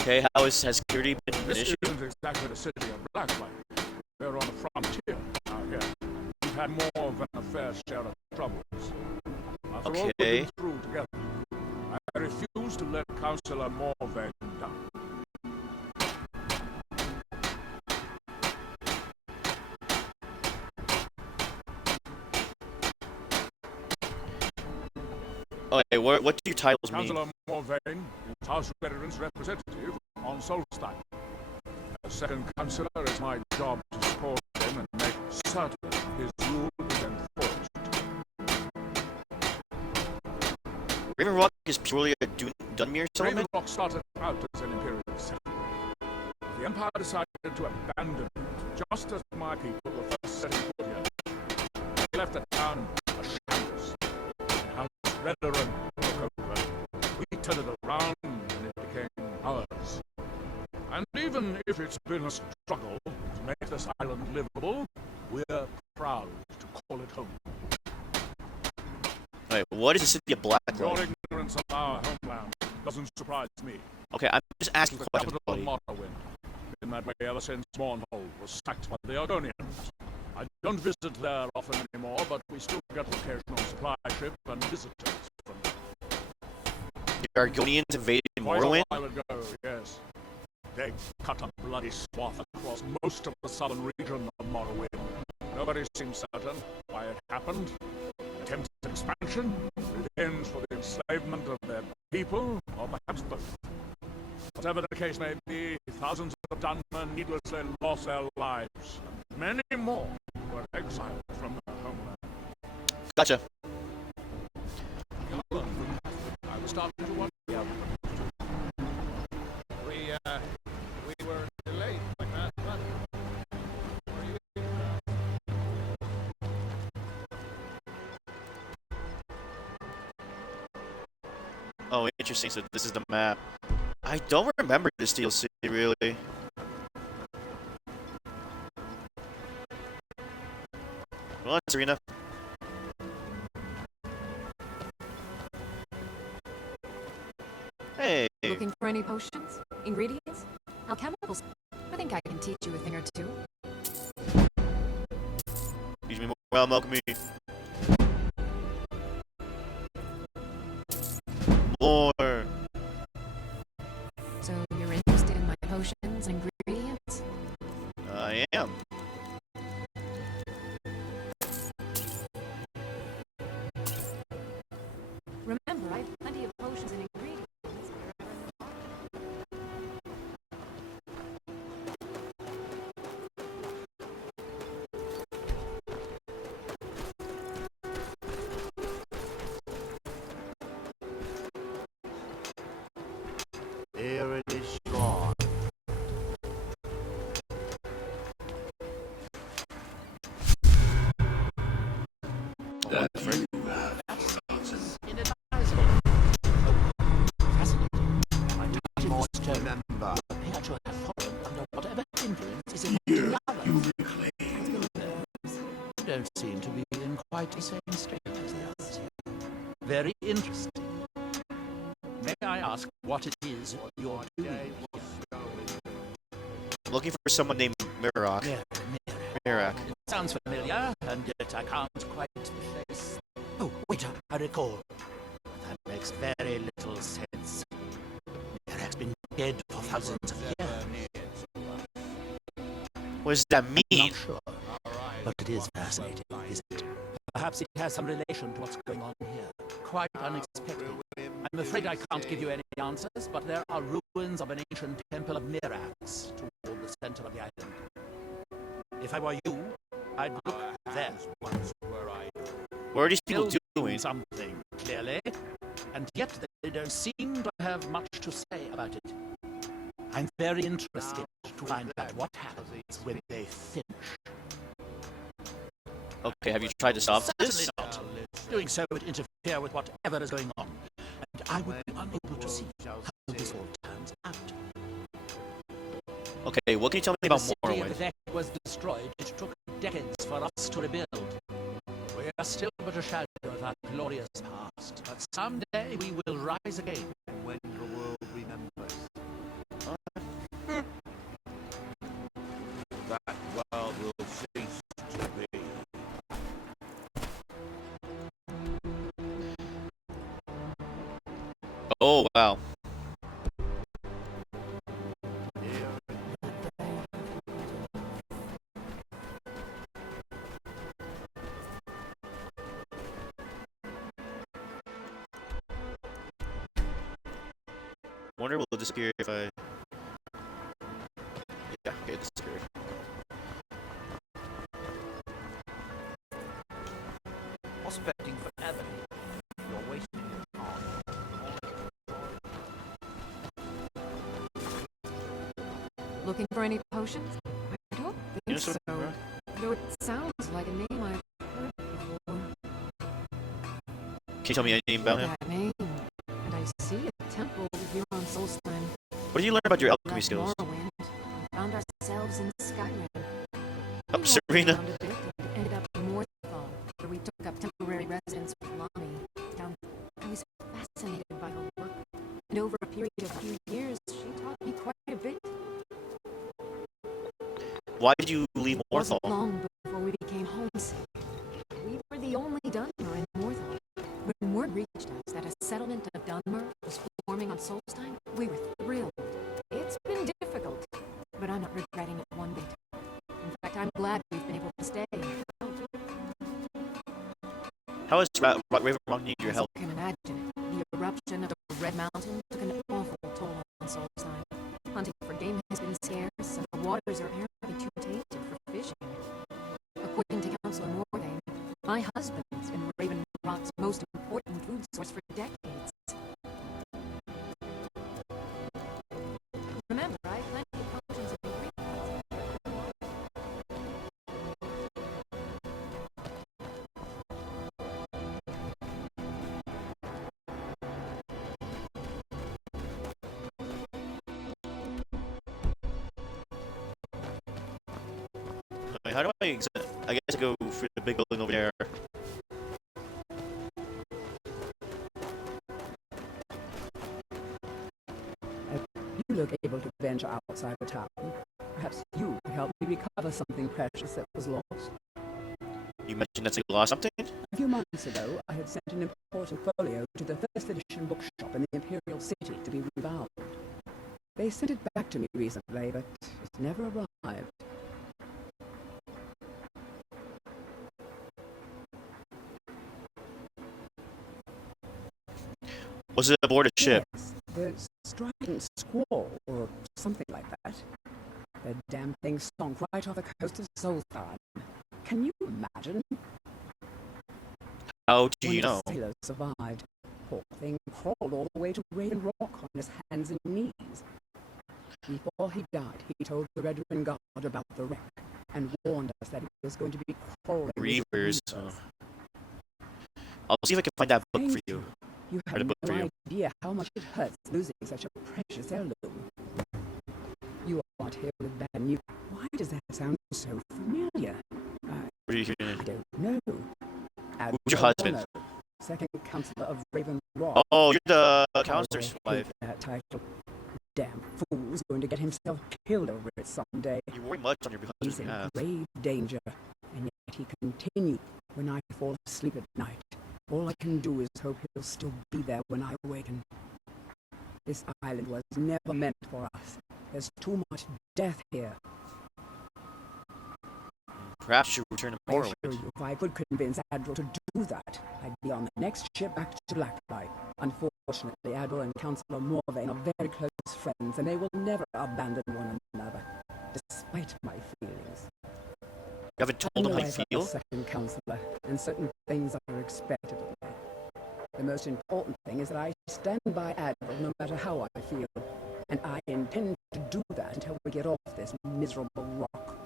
Okay, has security been an issue? This isn't exactly the city of Blacklight. We're on the frontier out here. We've had more than a fair share of troubles. After all we've been through together, I refuse to let Councillor Morvain down. Okay, what do your titles mean? Councillor Morvain is House Veterans representative on Solstein. As second councillor, it's my job to support him and make certain his rule is enforced. Raven Rock is purely a Dunmere settlement? Raven Rock started out as an imperial settlement. The Empire decided to abandon it just as my people were first setting foot here. They left the town a shambles. House Veteran took over. We turned it around and it became ours. And even if it's been a struggle to make this island livable, we're proud to call it home. Wait, what is the city of Blacklight? Your ignorance of our homeland doesn't surprise me. Okay, I'm just asking questions, capital buddy. of Morrowind. Been that way ever since Mournhold was sacked by the Argonians. I don't visit there often anymore, but we still get occasional supply ship and visitors from there. The Argonians invaded Morrowind? Quite a while ago, yes. They cut a bloody swath across most of the southern region of Morrowind. Nobody seems certain why it happened. Attempted expansion, revenge for the enslavement of their people, or perhaps both. Whatever the case may be, thousands of Dunmen needlessly lost their lives, and many more were exiled from their homeland. Gotcha. I was starting to wonder. We were delayed like that, but Oh, interesting. So this is the map. I don't remember this DLC, really. Come on, Serena. Hey. Looking for any potions? Ingredients? Alchemicals? I think I can teach you a thing or two. Excuse me, well, alchemy. More. So you're interested in my potions and ingredients? I am. Remember, I have plenty of potions and ingredients. There it is gone. That you Remember, Whatever influence is in reclaim. don't seem to be in quite the same state as the others. Very interesting. May I ask what it is you're doing? Looking for someone named Mirak. Mirak. It sounds familiar, and yet I can't quite place. Oh, wait, I recall. That makes very little sense. Mirak's been dead for thousands of years. What does that mean? Not sure, but it is fascinating, is it? Perhaps it has some relation to what's going on here. Quite unexpected. I'm afraid I can't give you any answers, but there are ruins of an ancient temple of Mirax toward the center of the island. If I were you, I'd look there once were I. What are these people Still doing? Something, clearly. And yet they don't seem to have much to say about it. I'm very interested to find out what happens when they finish. Okay, have you tried to stop this? Certainly not. Doing so would interfere with whatever is going on. And I would be unable to see how this all turns out. Okay, what can you tell me about The city Morrowind? of Throwback was destroyed. It took decades for us to rebuild. We are still but a shadow of our glorious past. But someday we will rise again. When the world remembers. That world will cease to be. Oh, wow. Wonder will it disappear if I... Yeah, okay, it disappeared. Prospecting forever. You're wasting your time. Looking for any potions? I don't think so. Though it sounds like a name I've heard before. Can you tell me anything about him? That name. And I see a temple here on Solstheim. What did you learn about your alchemy Left skills? Morrowind. We found ourselves in Skyrim. Oh, Serena. We ended up in Morthal, where we took up temporary residence with Lani. Down, I was fascinated by her work, and over a period of a few years, she taught me quite a bit. Why did you leave It wasn't Morthal? long before we became homesick. We were the only Dunmer in Morthal. When word reached us that a settlement of Dunmer was forming on Solstheim, we were thrilled. It's been difficult, but I'm not regretting it one bit. In fact, I'm glad we've been able to stay. How has Ravenrock needed your As help? you can imagine, the eruption of the Red Mountain took an awful toll on Solstheim. Hunting for game has been scarce, and the waters are apparently too tainted for fishing. According to Councillor Morvain, my husband's been Ravenrock's most important food source for decades. Remember, I planted the potions and ingredients. Wait, how do I exit? I guess I go for the big building over there. You look able to venture outside the town. Perhaps you could help me recover something precious that was lost. You mentioned that you lost something? A few months ago, I had sent an important folio to the first edition bookshop in the Imperial City to be rebound. They sent it back to me recently, but it never arrived. Was it aboard a ship? Yes, the Strident Squall, or something like that. The damn thing sunk right off the coast of Solstheim. Can you imagine? How do you know? The sailor survived. Poor thing crawled all the way to Raven Rock on his hands and knees. Before he died, he told the Red Ruin Guard about the wreck and warned us that it was going to be crawling. Reavers. I'll see if I can find that book for you. You Or the have book for no you. idea how much it hurts losing such a precious heirloom. You aren't here with bad news. Why does that sound so familiar? What are you hearing? I don't know. Who's your husband? Second Councillor of Raven Rock. Oh, you're the counselor's I hate wife. that title. Damn fool's going to get himself killed over it someday. You worry much on your He's husband's in behalf. grave danger, and yet he continues. When I fall asleep at night, all I can do is hope he'll still be there when I awaken. This island was never meant for us. There's too much death here. Perhaps you return to I Morrowind. assure you, if I could convince Admiral to do that, I'd be on the next ship back to Blacklight. Unfortunately, Admiral and Councillor Morvain are very close friends, and they will never abandon one another, despite my feelings. You haven't told them how you feel? I'm the second councillor, and certain things are expected of me. The most important thing is that I stand by Admiral no matter how I feel, and I intend to do that until we get off this miserable rock.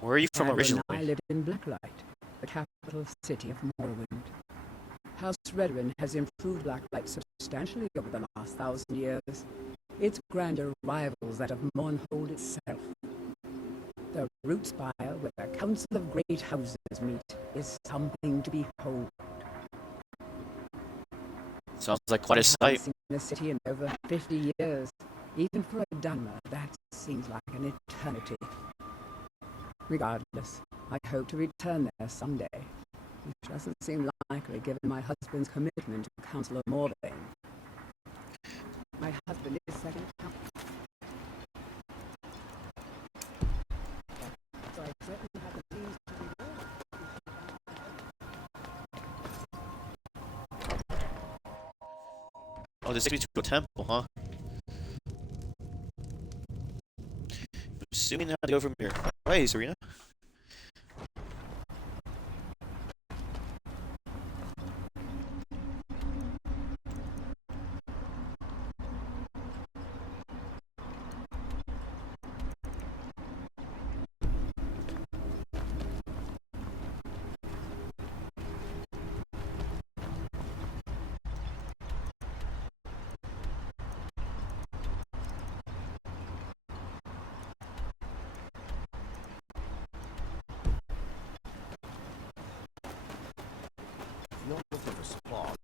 Where are you from originally? I lived in Blacklight, the capital city of Morrowind. House Redoran has improved Blacklight substantially over the last 1,000 years. Its grander rivals that of Mournhold itself. The root spire where a council of great houses meet is something to behold. Sounds like quite a sight. I haven't seen the city in over 50 years. Even for a Dunmer, that seems like an eternity. Regardless, I hope to return there someday, which doesn't seem likely given my husband's commitment to Councillor Morvain. My husband is second councillor. So I certainly have the means to reward. Oh, this takes me to a temple, huh? Assuming how to go from here. Hey, Serena. You're looking for supplies.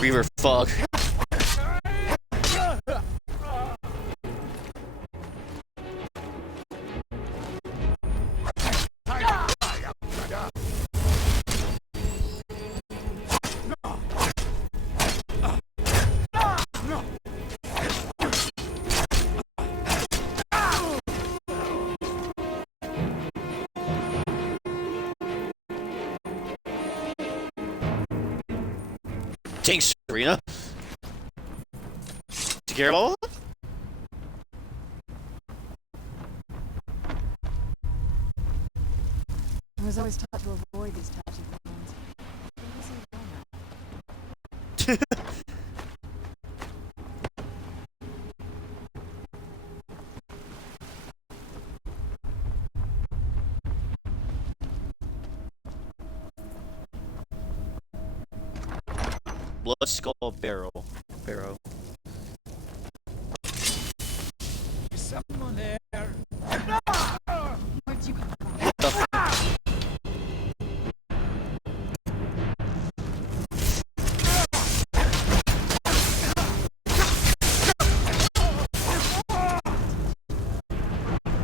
Reaver, fuck. Thanks, Serena. Take care of all of them? I was always taught to avoid these types of ones. Blood Skull Barrow. Is someone there? Where'd you come from?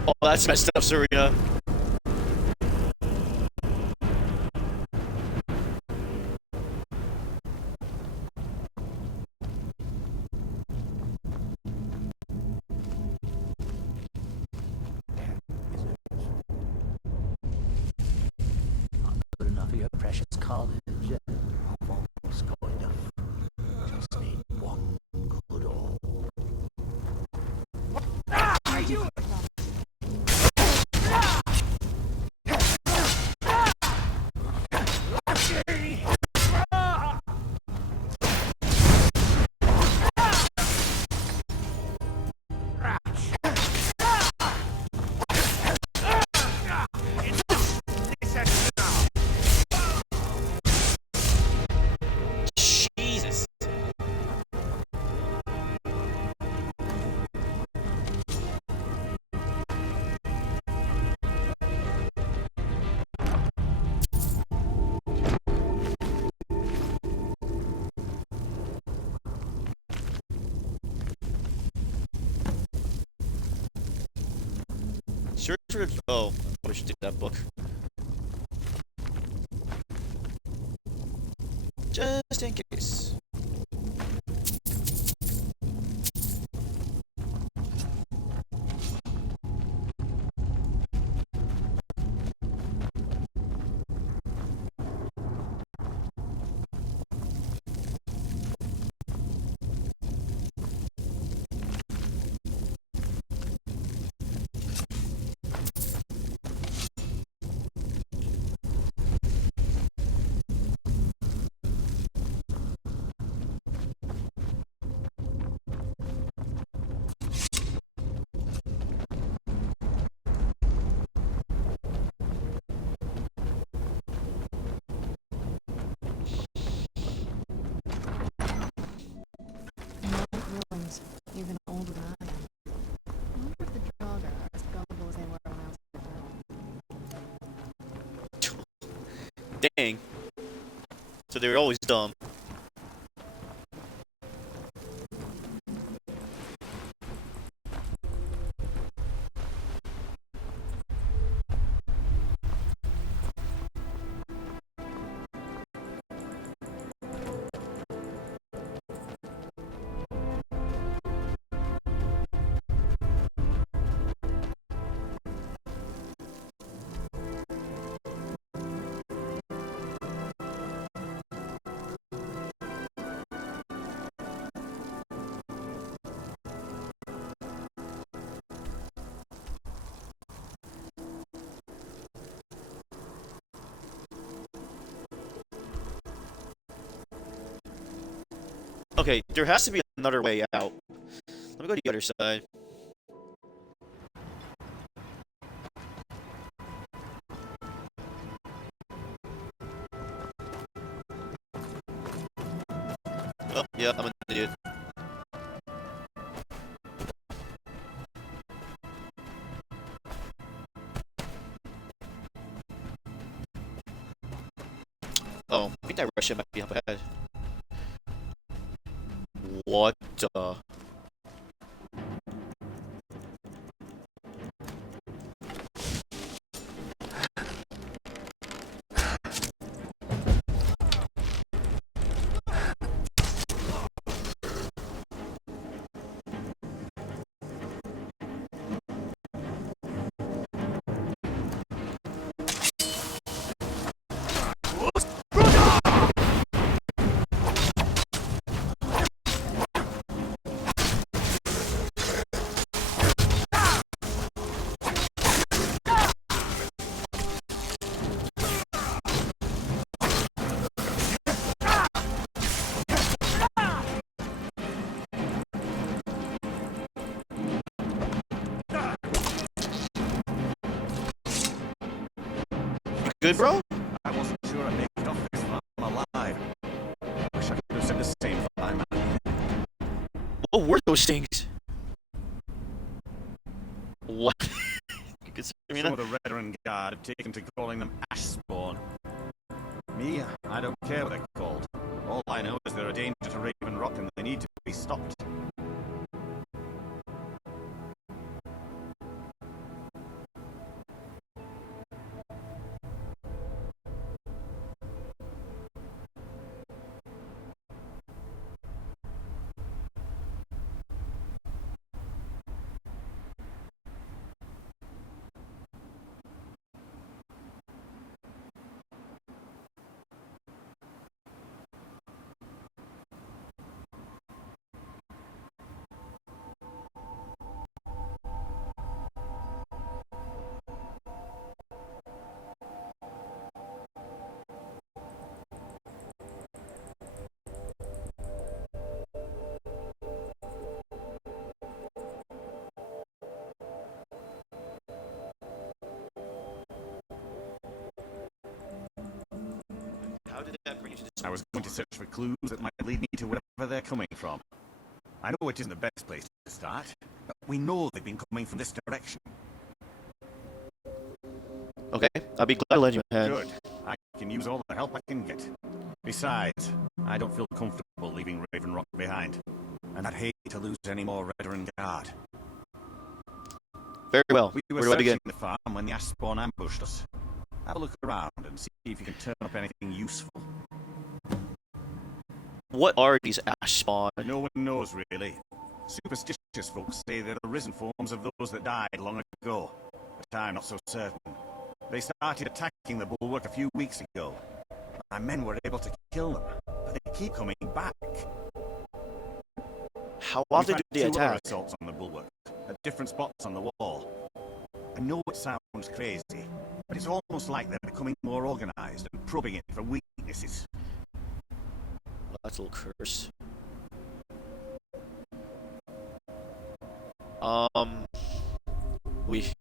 Oh, that's messed up, Serena. Good enough for your precious college. I'm almost good enough. Just need one good old. Jesus. Search for. Oh, I should take that book. Just in case. Ruins, even older than I am. I wonder if the Draugr are as gullible as they were when I was a child. Dang. So they were always dumb. Okay, there has to be another way out. Let me go to the other side. Oh, yeah, I'm an idiot. Oh, I think that Russia might be up ahead. What the? Good, bro? I wasn't sure I made it off this one alive. Wish I could have said the same for my man. What were those things? What? Some of the veteran guard have taken to calling them ash spawn. Me, I don't care what they're called. All I know is they're a danger to Raven Rock and they need to be stopped. I was going to search for clues that might lead me to wherever they're coming from. I know it isn't the best place to start, but we know they've been coming from this direction. Okay, I'll be glad to lend you a hand. Good. I can use all the help I can get. Besides, I don't feel comfortable leaving Raven Rock behind, and I'd hate to lose any more veteran guard. Very well. We were Where do I begin? searching the farm when the ash spawn ambushed us. Have a look around and see if you can turn up anything useful. What are these ash spawn? No one knows, really. Superstitious folks say they're the risen forms of those that died long ago, but I'm not so certain. They started attacking the bulwark a few weeks ago. My men were able to kill them, but they keep coming back. How often do they We've had 2 other attack? assaults on the bulwark, at different spots on the wall. I know it sounds crazy, but it's almost like they're becoming more organized and probing it for weaknesses. That's a little curse. We...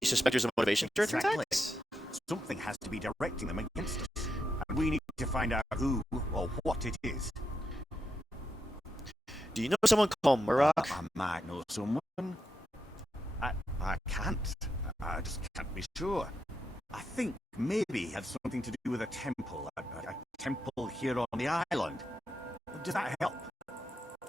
You suspect there's a motivation for its Exactly. attacks? Something has to be directing them against us, and we need to find out who or what it is. Do you know someone called Murrock? I might know someone. I can't. I just can't be sure. I think maybe it had something to do with a temple. A temple here on the island. Does that help?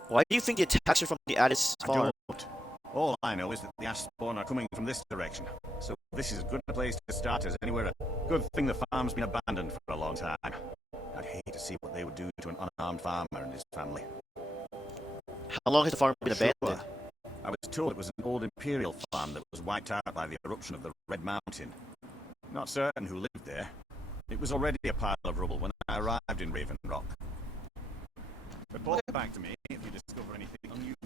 Why do you think the attacks are from the Addis farm? I don't. All I know is that the ash spawn are coming from this direction. So this is as good a place to start as anywhere. Good thing the farm's been abandoned for a long time. I'd hate to see what they would do to an unarmed farmer and his family. How long has the farm been abandoned? I was told it was an old imperial farm that was wiped out by the eruption of the Red Mountain. Not certain who lived there. It was already a pile of rubble when I arrived in Raven Rock. Report back to me if you discover anything unusual.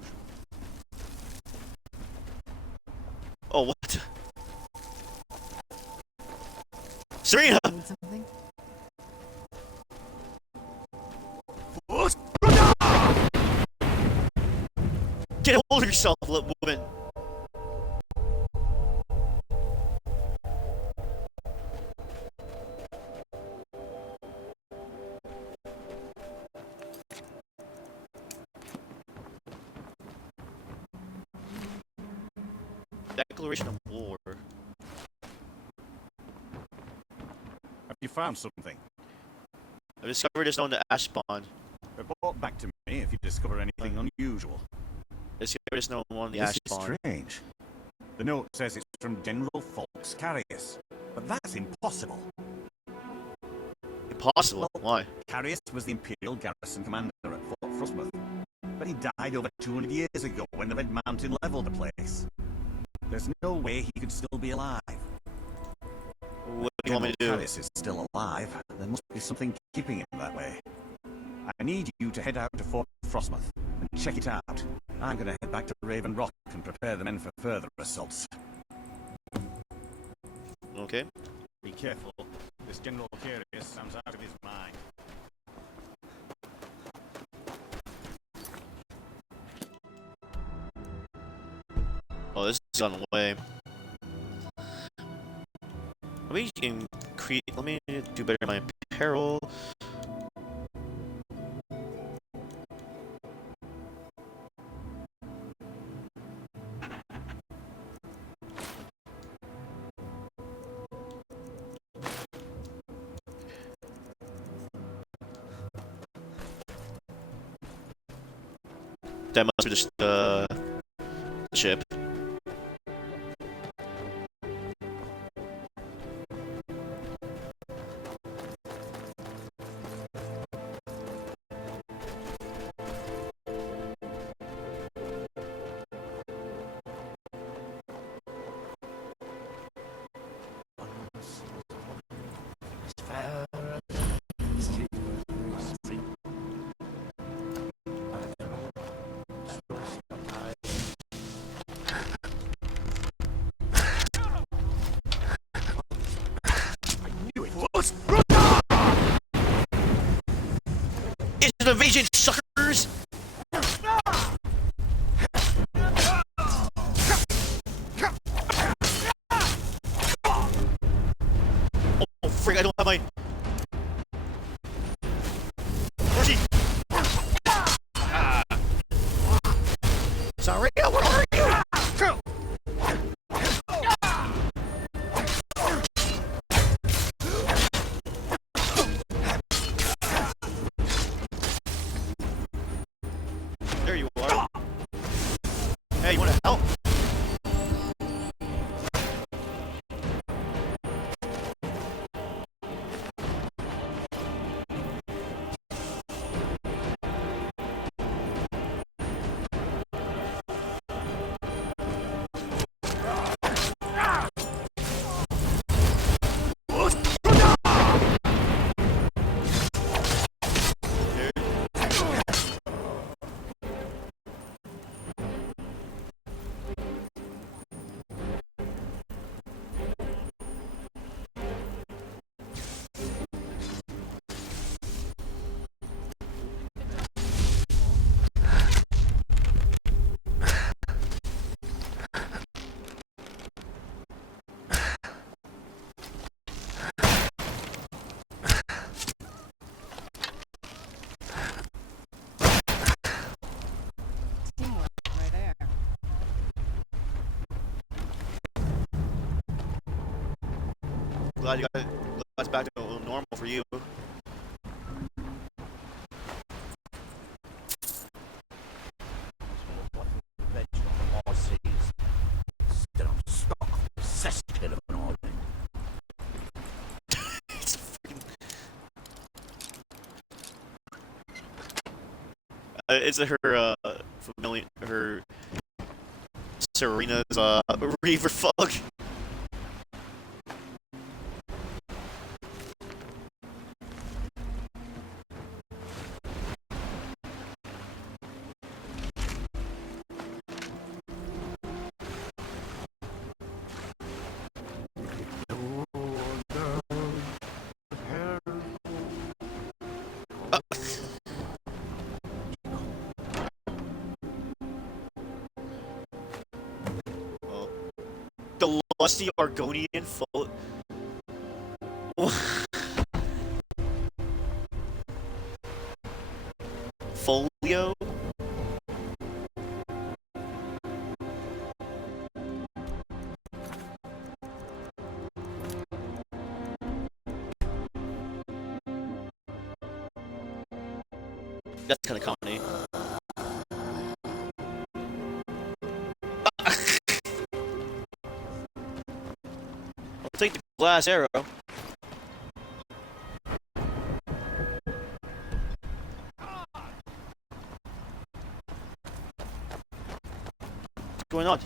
Oh, what? Serena! Need something? Get a hold of yourself, little woman! Declaration of war. Have you found something? I discovered it's known to ash spawn. Report back to me if you discover anything unusual. Discovered it's known on the This ash is spawn. strange. The note says it's from General Fox Carius, but that's impossible. Impossible? Why? Carius was the Imperial garrison commander at Fort Frostmoth, but he died over 200 years ago when the Red Mountain leveled the place. There's no way he could still be alive. What do you want me to do? Carius is still alive. There must be something keeping him that way. I need you to head out to Fort Frostmoth and check it out. I'm going to head back to Raven Rock and prepare the men for further assaults. Okay. Be careful. This General Carius sounds out of his mind. Oh, this is on the way. Let me increase. Let me do better in my apparel. That must be just the ship. It's an invasion, suckers! Oh, freak! on my... Where's he? Sorry, where are you? Go! There you are. Hey, you wanna help? Glad you got it. Glad it's back to a little normal for you. It's her familiar, her Serena's Reaver Fog. The lusty Argonian folio. That's kind of comedy. I'll take the glass arrow. What's going on?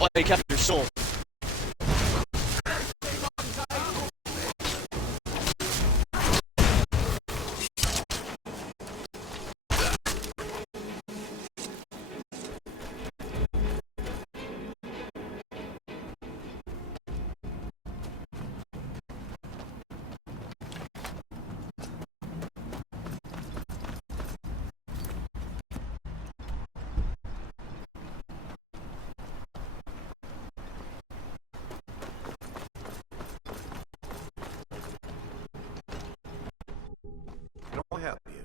Oh, you captured your soul. Help you.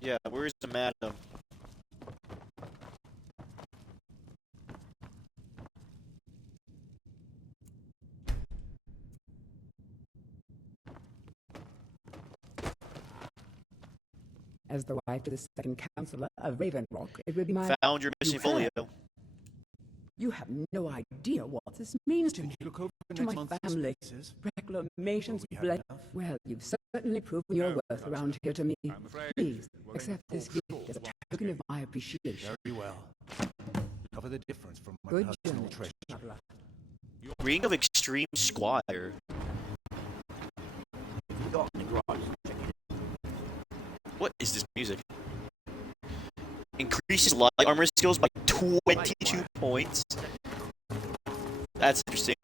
Yeah, where's the madam? As the wife to the second counselor of Ravenrock, it would be my... Found your missing folio. You have no idea what this means to me, to my family. Reclamations, bled. Well, you've certainly proven your worth around here to me. Please, accept this gift as a token of my appreciation. Very well. Cover the difference from my Good personal journey, treasure. traveler. Ring of Extreme Squire. What is this music? Increases light armor skills by 22 points. That's interesting.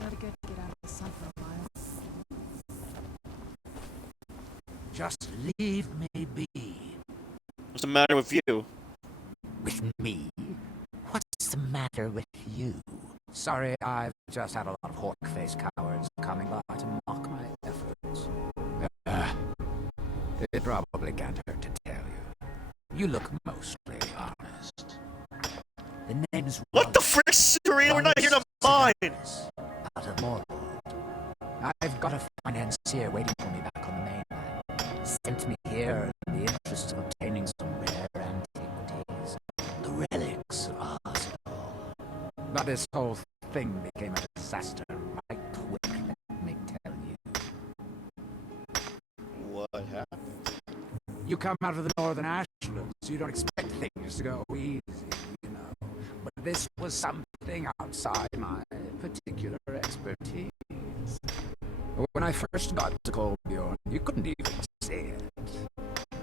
Not good to get out of the sun for a while. Just leave me be. What's the matter with you? With me? What's the matter with you? Sorry, I've just had a lot of hawk-faced cowards coming by to mock my efforts. It probably can't hurt to tell you. You look mostly honest. The name's What the frick, Serena? We're not here to mine! Out of Morrowind. I've got a financier waiting for me back on the mainland. Sent me here in the interest of obtaining some rare antiquities. The relics of Arsenal. But this whole thing became a disaster right quick, let me tell you. What happened? You come out of the northern ashlands, you don't expect things to go easy, you know. But this was something outside my particular expertise. When I first got to Colbjorn, you couldn't even see it.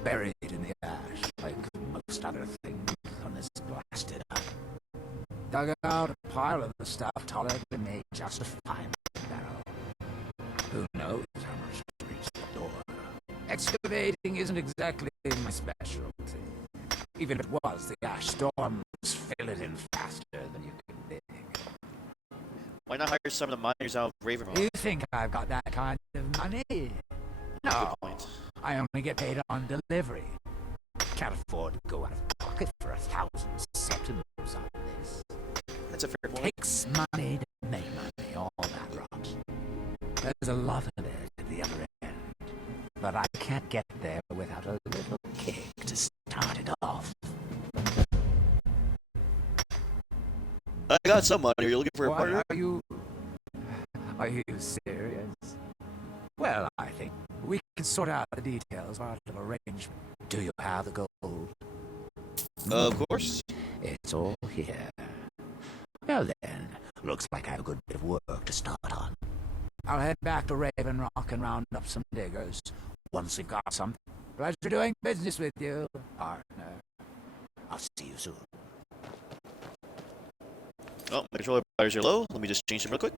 Buried in the ash, like most other things on this blasted up. Dug out a pile of the stuff taller than me just to find the barrel. Who knows how much to reach the door. Excavating isn't exactly my specialty. Even if it was, the ash storms fill it in faster than you can dig. Why not hire some of the miners out of Ravenrock? You think I've got that kind of money? No, I only get paid on delivery. Can't afford to go out of pocket for 1,000 septims on this. That's a fair point. Takes money to make money, all that rot. There's a lot of it at the other end. But I can't get there without a little kick to start it off. I got some money. Are you looking for a partner? Are you serious? Well, I think we can sort out the details of our little arrangement. Do you have the gold? Of course. It's all here. Well then, looks like I have a good bit of work to start on. I'll head back to Raven Rock and round up some diggers. Once we've got something. Pleasure doing business with you, partner. I'll see you soon. Oh, my controller batteries are low. Let me just change them real quick.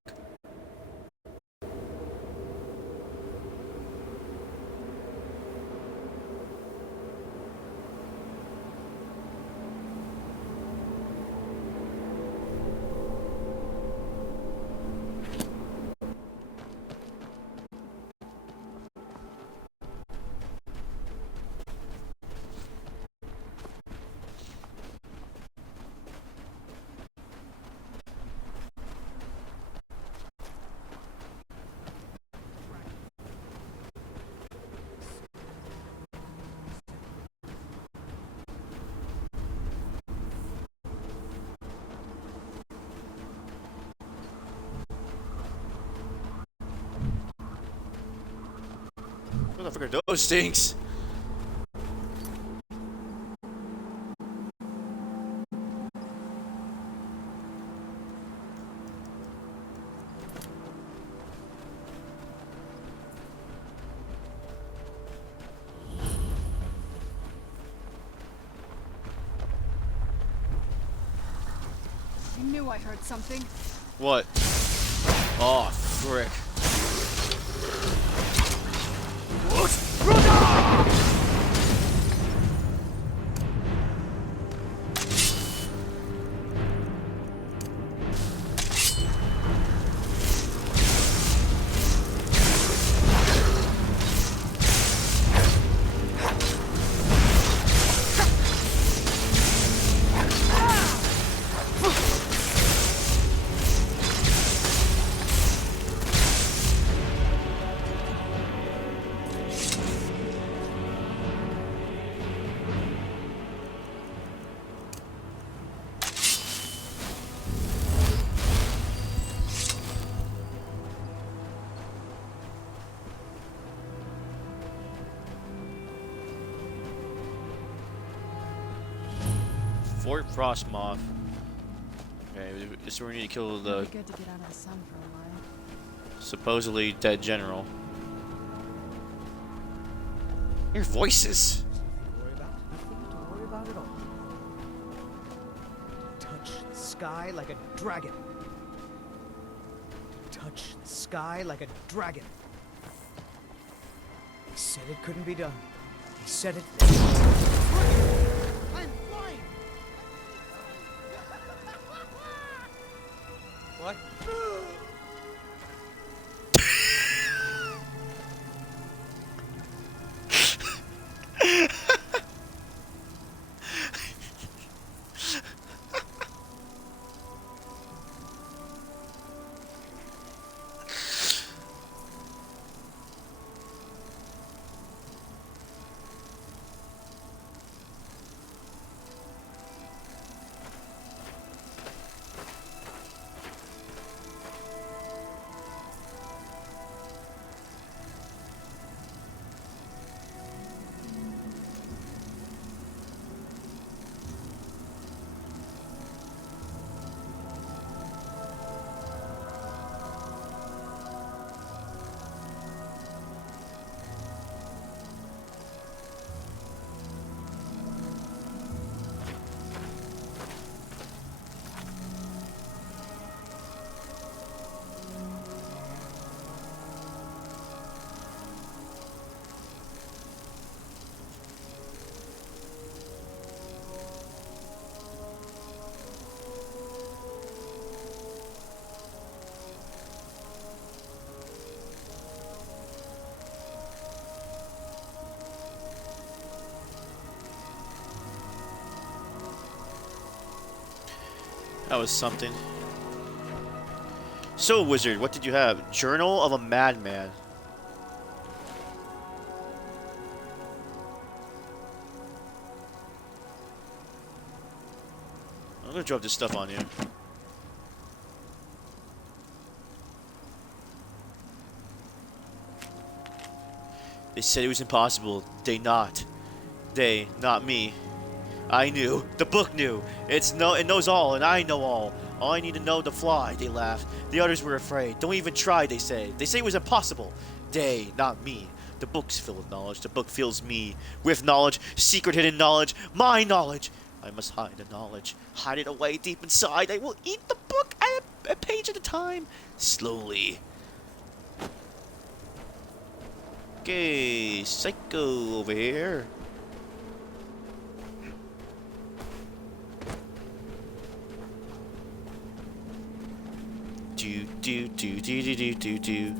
What the fuck are those things? I knew I heard something. What? Oh, frick. Fort Frostmoth. Okay, this is where we need to kill the It'd be good to get out of the sun for a while. supposedly dead general. Your voices. Nothing to worry about at all. Touch the sky like a dragon. Touch the sky like a dragon. He said it couldn't be done. He said it. I'm flying. What? That was something. So, wizard, what did you have? Journal of a Madman. I'm gonna drop this stuff on you. They said it was impossible. They, not me. I knew. The book knew. It knows all, and I know all. All I need to know to fly, they laughed. The others were afraid. Don't even try, they say. They say it was impossible. They, not me. The book's full of knowledge. The book fills me with knowledge. Secret hidden knowledge. My knowledge. I must hide the knowledge. Hide it away deep inside. I will eat the book a page at a time. Slowly. Okay, Psycho over here. Do.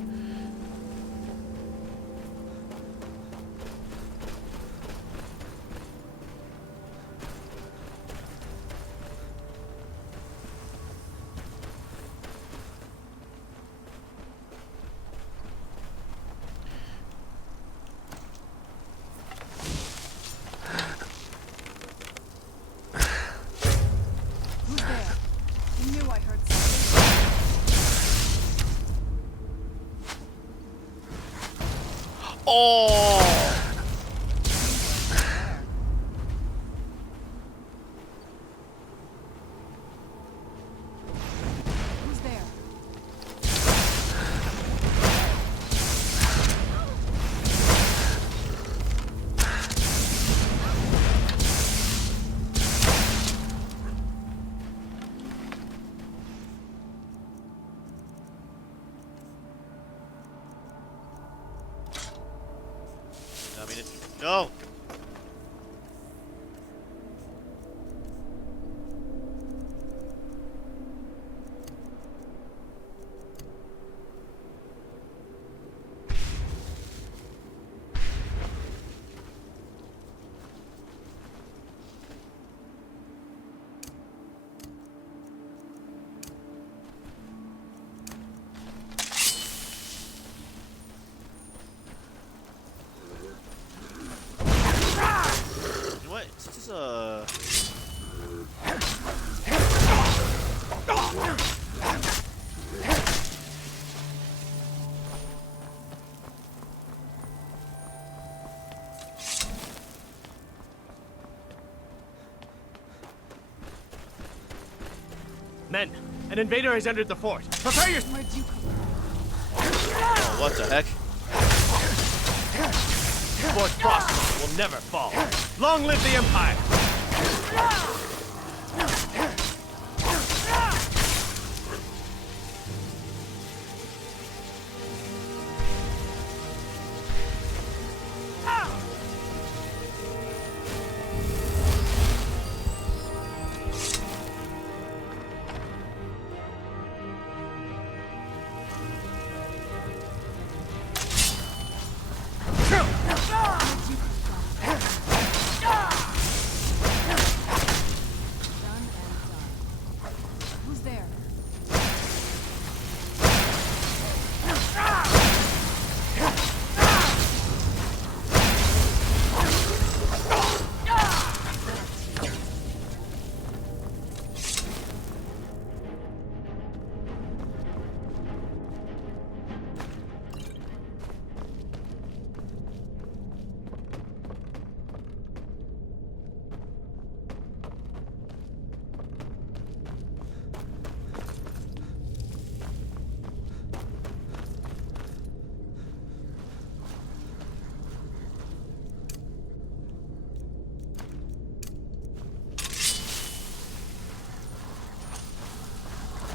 Who's there? I knew I heard something. Oh! Who's there? No! What? This is a... Men, an invader has entered the fort. Prepare your... Oh, what the heck? Fort Frost will never fall. Long live the Empire! Who's there?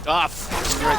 Ah, frick.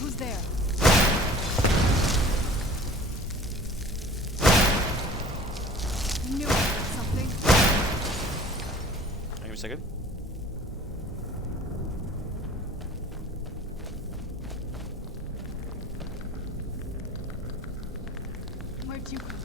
Who's there? I knew I heard something. Give me a second. Where'd you come from?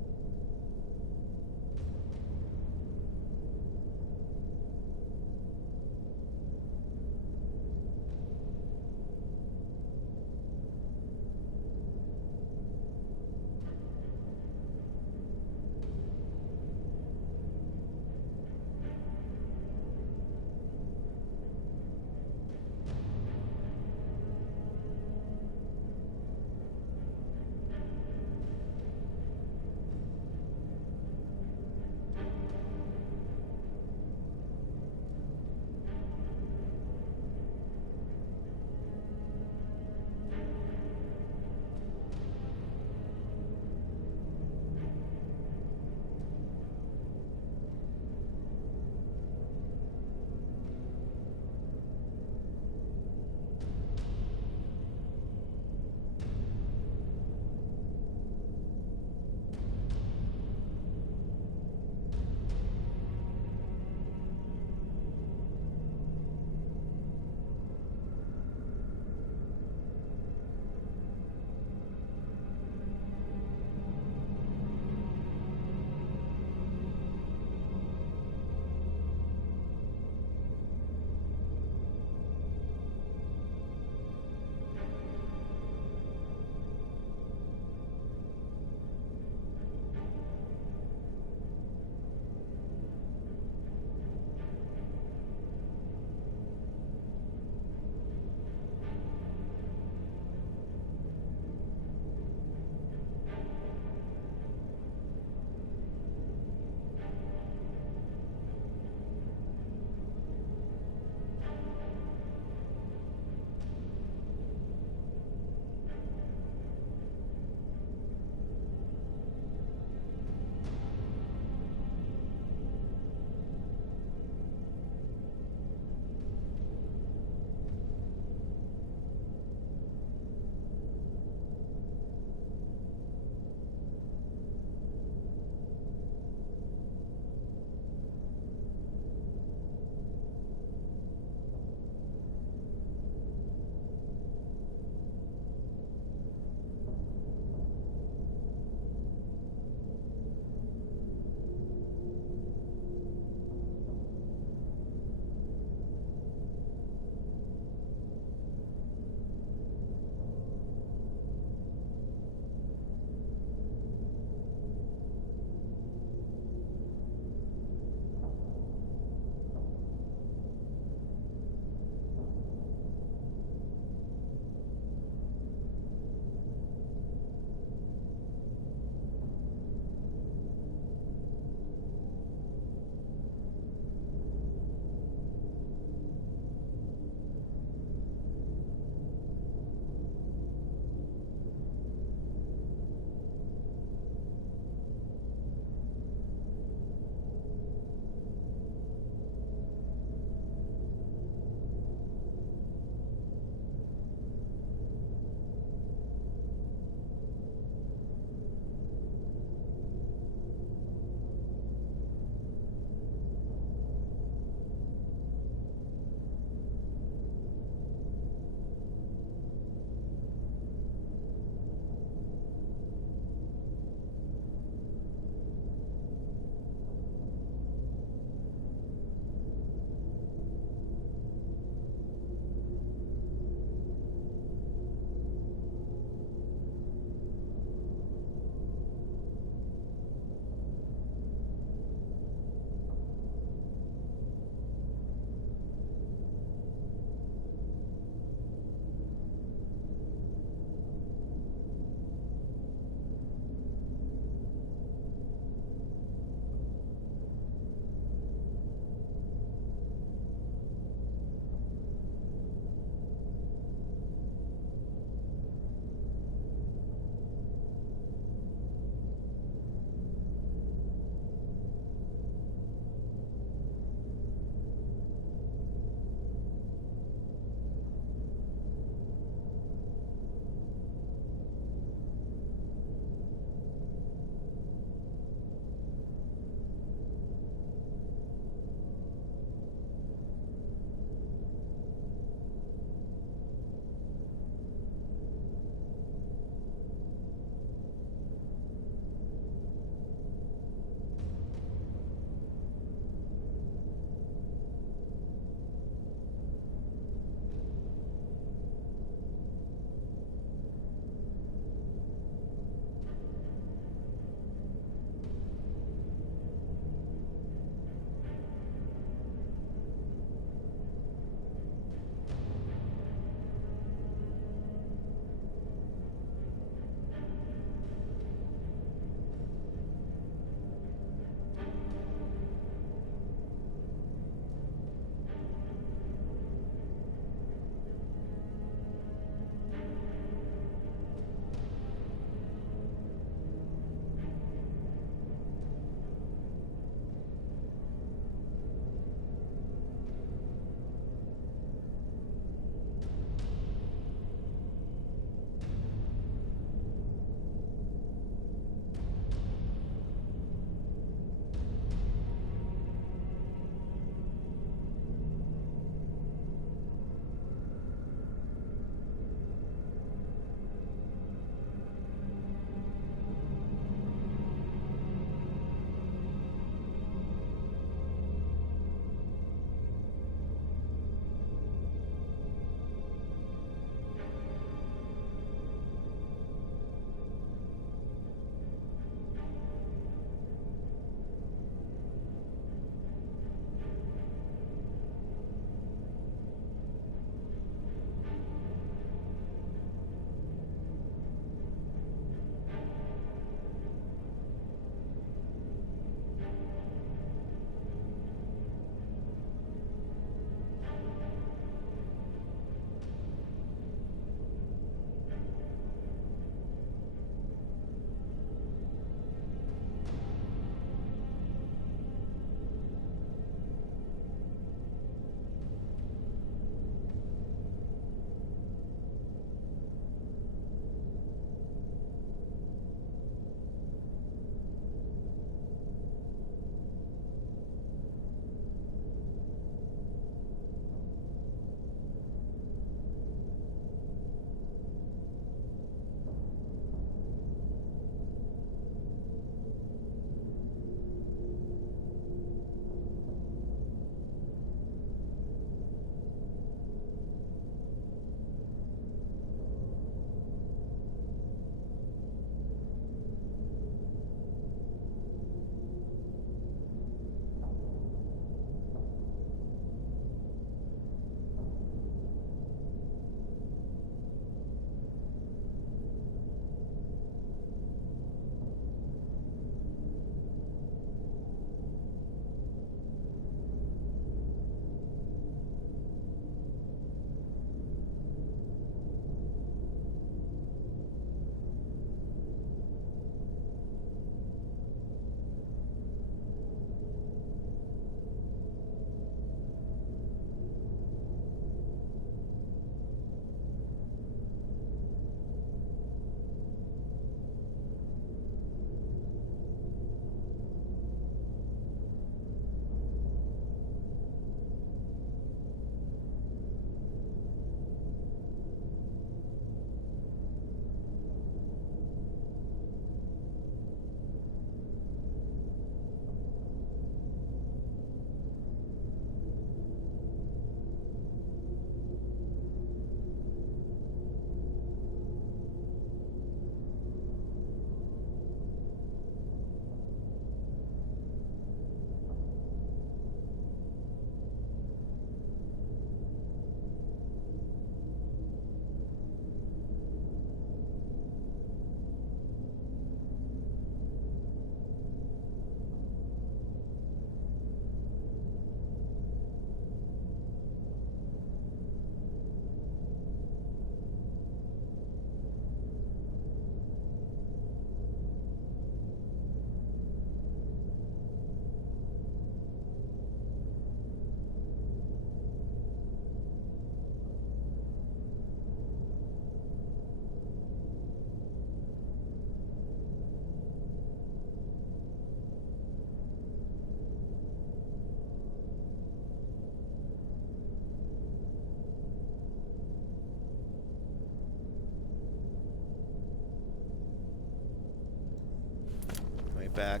back.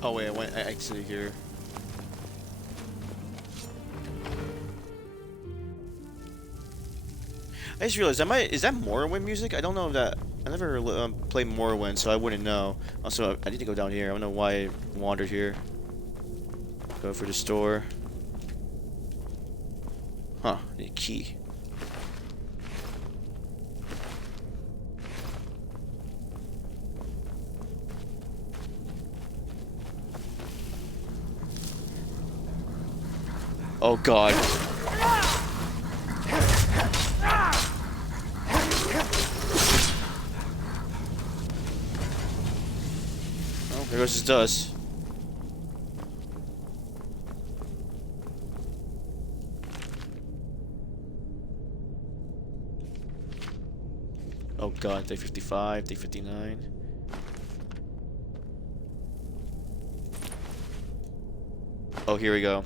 Oh wait, I exited here. I just realized, is that Morrowind music? I don't know if that. I never played Morrowind, so I wouldn't know. Also, I need to go down here. I don't know why I wandered here. Go for the store. Huh, I need a key. Oh god. Oh, there goes his dust. Oh god, day 55, day 59. Oh, here we go.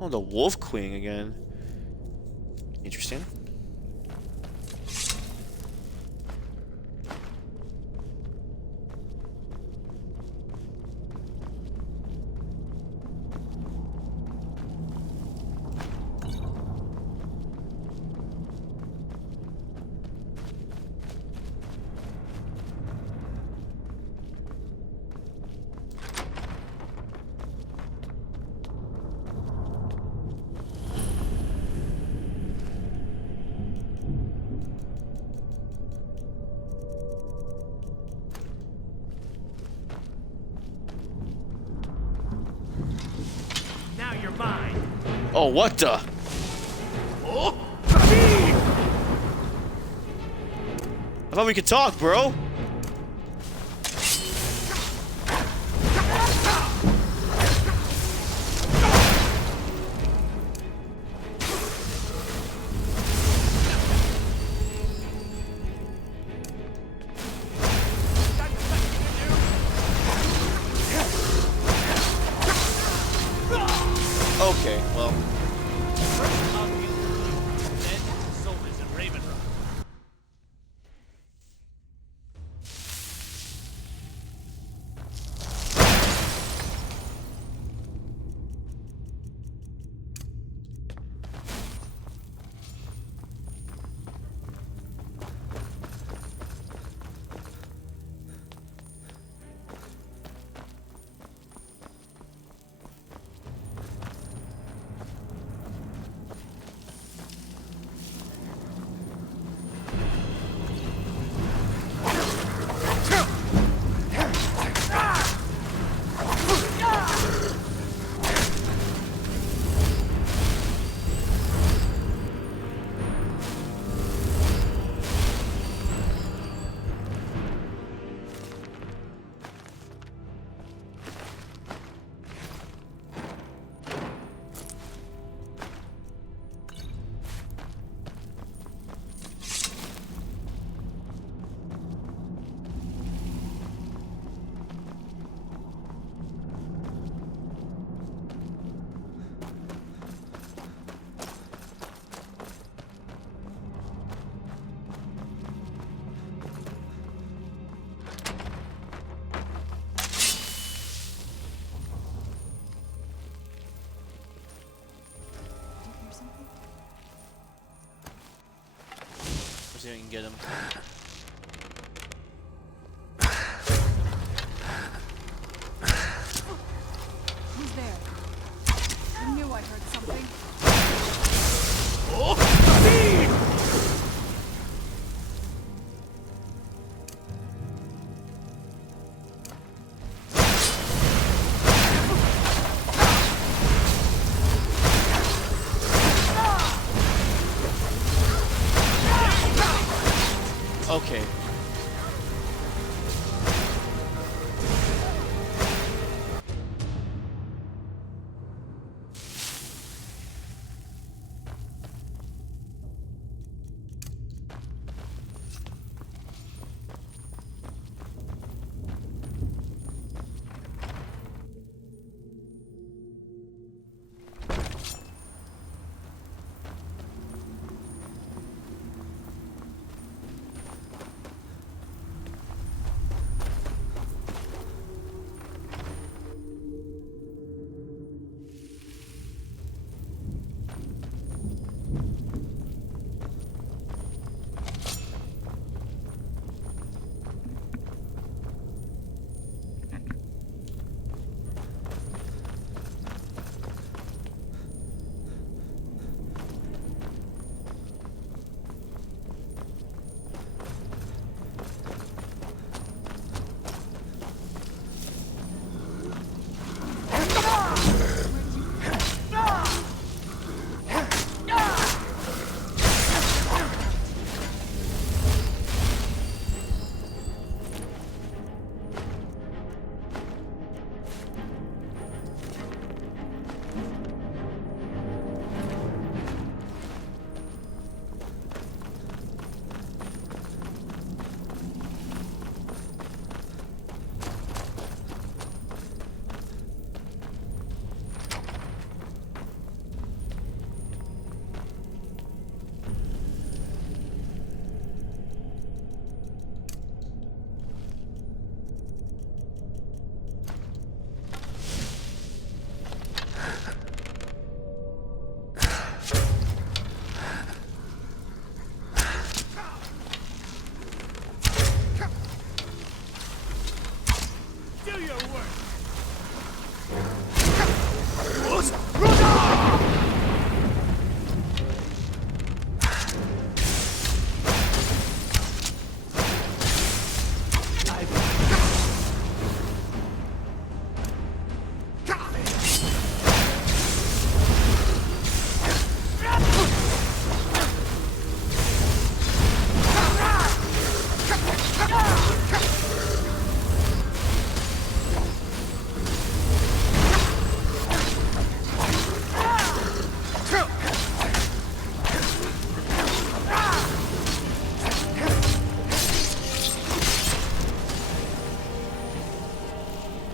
Oh, the Wolf Queen again. Interesting. Oh, what the? Oh. I thought we could talk, bro. Okay, well. see if I can get him. Who's there? I knew I heard something. Okay.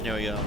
There we go.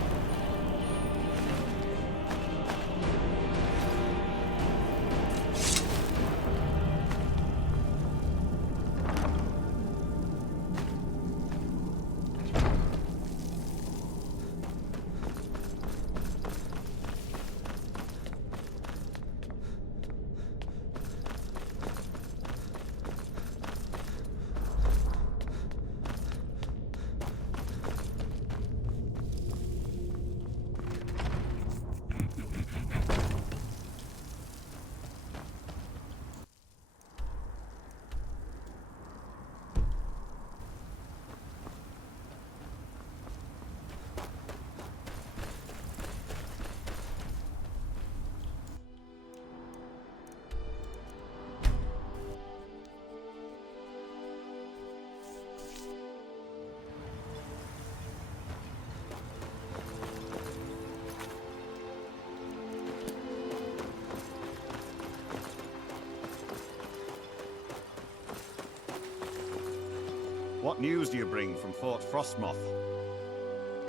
What news do you bring from Fort Frostmoth?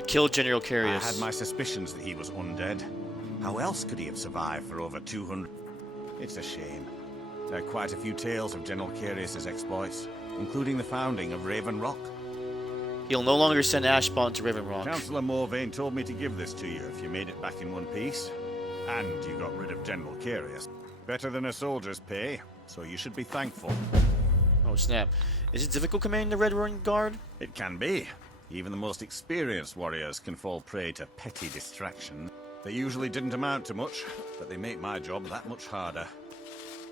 Killed General Carius. I had my suspicions that he was undead. How else could he have survived for over 200? It's a shame. There are quite a few tales of General Carius's exploits, including the founding of Raven Rock. He'll no longer send Ashbond to Raven Rock. Councillor Morvain told me to give this to you if you made it back in one piece. And you got rid of General Carius. Better than a soldier's pay, so you should be thankful. Oh snap. Is it difficult commanding the Red Ruin Guard? It can be. Even the most experienced warriors can fall prey to petty distraction. They usually didn't amount to much, but they make my job that much harder.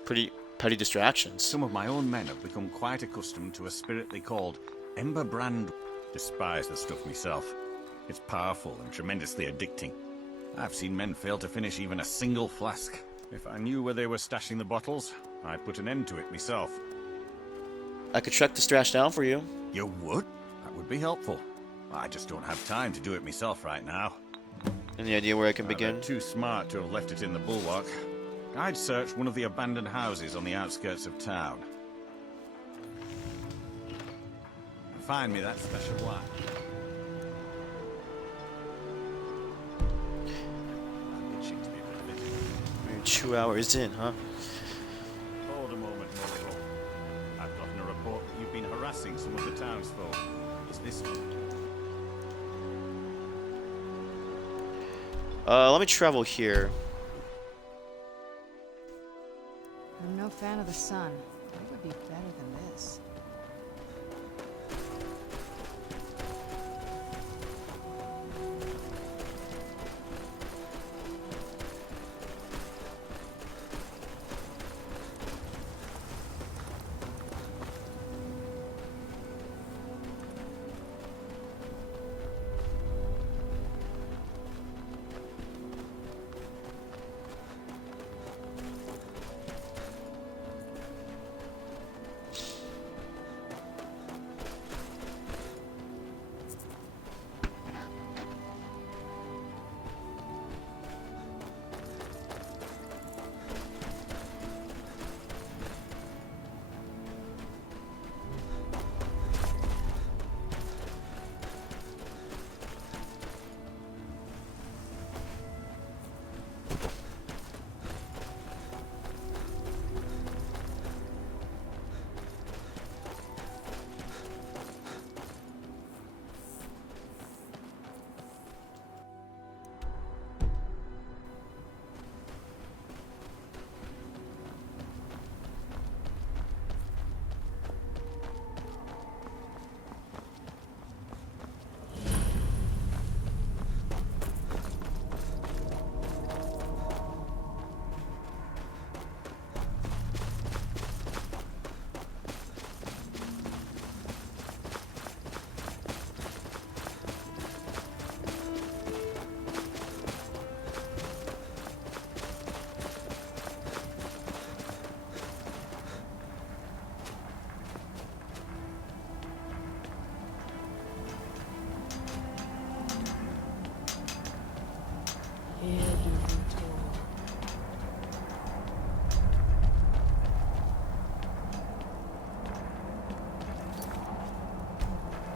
Pretty petty distractions. Some of my own men have become quite accustomed to a spirit they called Ember Brand. Despise the stuff myself. It's powerful and tremendously addicting. I've seen men fail to finish even a single flask. If I knew where they were stashing the bottles, I'd put an end to it myself. I could track the stash down for you. You would? That would be helpful. I just don't have time to do it myself right now. Any idea where I can begin? They're too smart to have left it in the bulwark. I'd search one of the abandoned houses on the outskirts of town. And find me that special wine. We're 2 hours in, huh? Hold a moment, Morrill. I've gotten a report that you've been harassing some of the townsfolk. Is this... Let me travel here. I'm no fan of the sun. It would be better than this.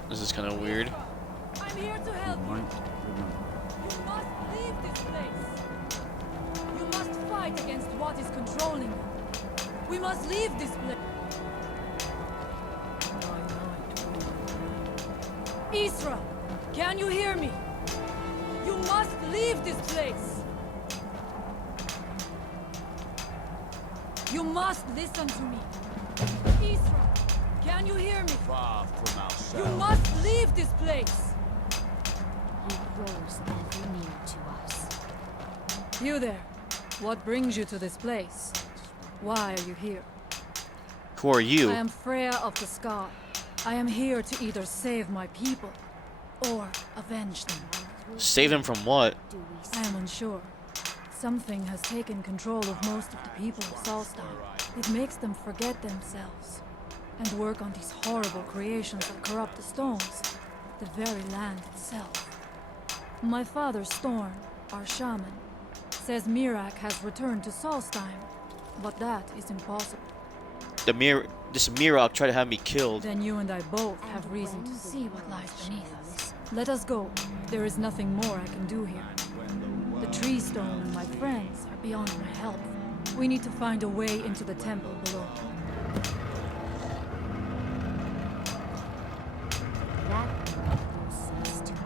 This is kind of weird. I'm here to help you. You must leave this place. You must fight against what is controlling you. We must leave this place. Isra, can you hear me? You must leave this place. You must listen to me. Isra, can you hear me? Far from ourselves. You must leave this place. He grows ever near to us. You there. What brings you to this place? Why are you here? Who are you? I am Freya of the Sky. I am here to either save my people or avenge them. Save them from what? I am unsure. Something has taken control of most of the people of Solstheim. It makes them forget themselves and work on these horrible creations that corrupt the stones, the very land itself. My father, Storm, our shaman, says Mirak has returned to Solstheim, but that is impossible. This Mirak tried to have me killed. Then you and I both have reason to see what lies beneath us. Let us go. There is nothing more I can do here. The tree stone and my friends are beyond my help. We need to find a way into the temple below. That will cease to be.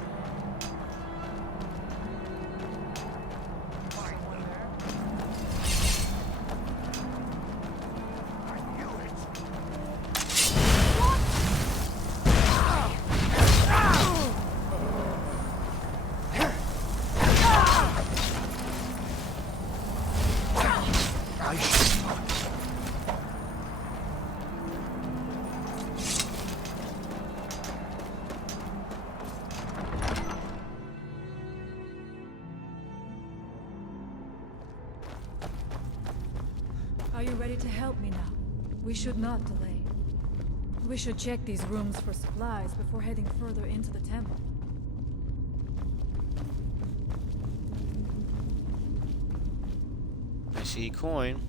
ready to help me now. We should not delay. We should check these rooms for supplies before heading further into the temple. I see coin.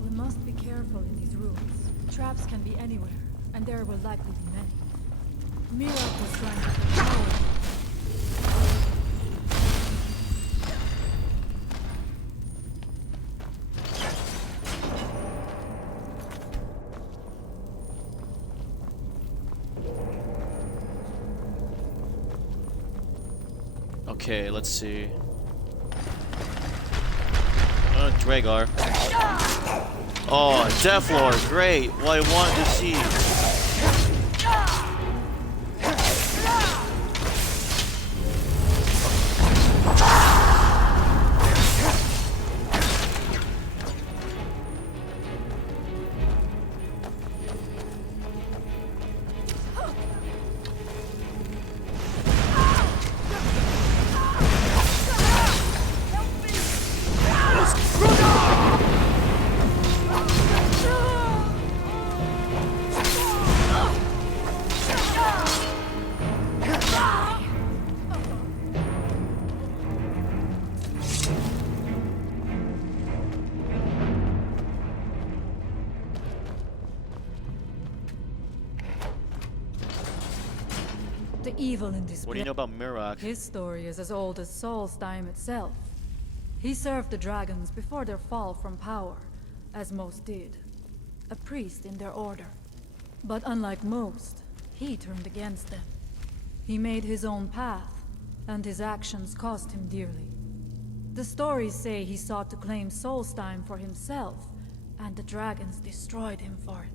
We must be careful in these rooms. Traps can be anywhere, and there will likely be many. Mirak was trying to control it. Okay, let's see. Dragar. Oh, Deathlord, great. What I wanted to see. The evil in this What do you know about Mirak? His story is as old as Solstheim itself. He served the dragons before their fall from power, as most did. A priest in their order. But unlike most, he turned against them. He made his own path, and his actions cost him dearly. The stories say he sought to claim Solstheim for himself, and the dragons destroyed him for it.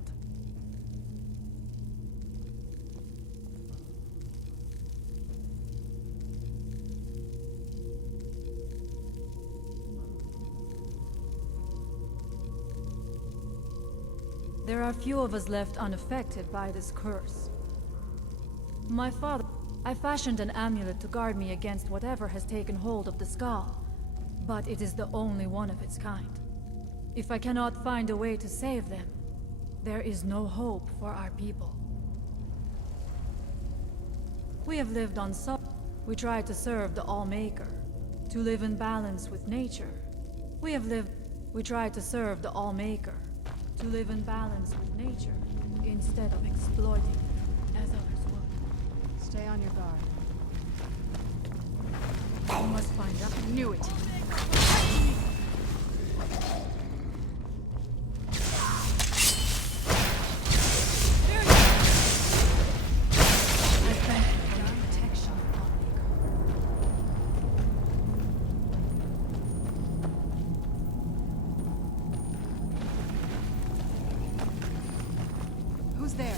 There are few of us left unaffected by this curse. My father... I fashioned an amulet to guard me against whatever has taken hold of the skull, but it is the only one of its kind. If I cannot find a way to save them, there is no hope for our people. We have lived on We try to serve the Allmaker, to live in balance with nature. We try to serve the Allmaker, to live in balance with nature, instead of exploiting it as others would. Stay on your guard. We must find out. I knew it. Who's there?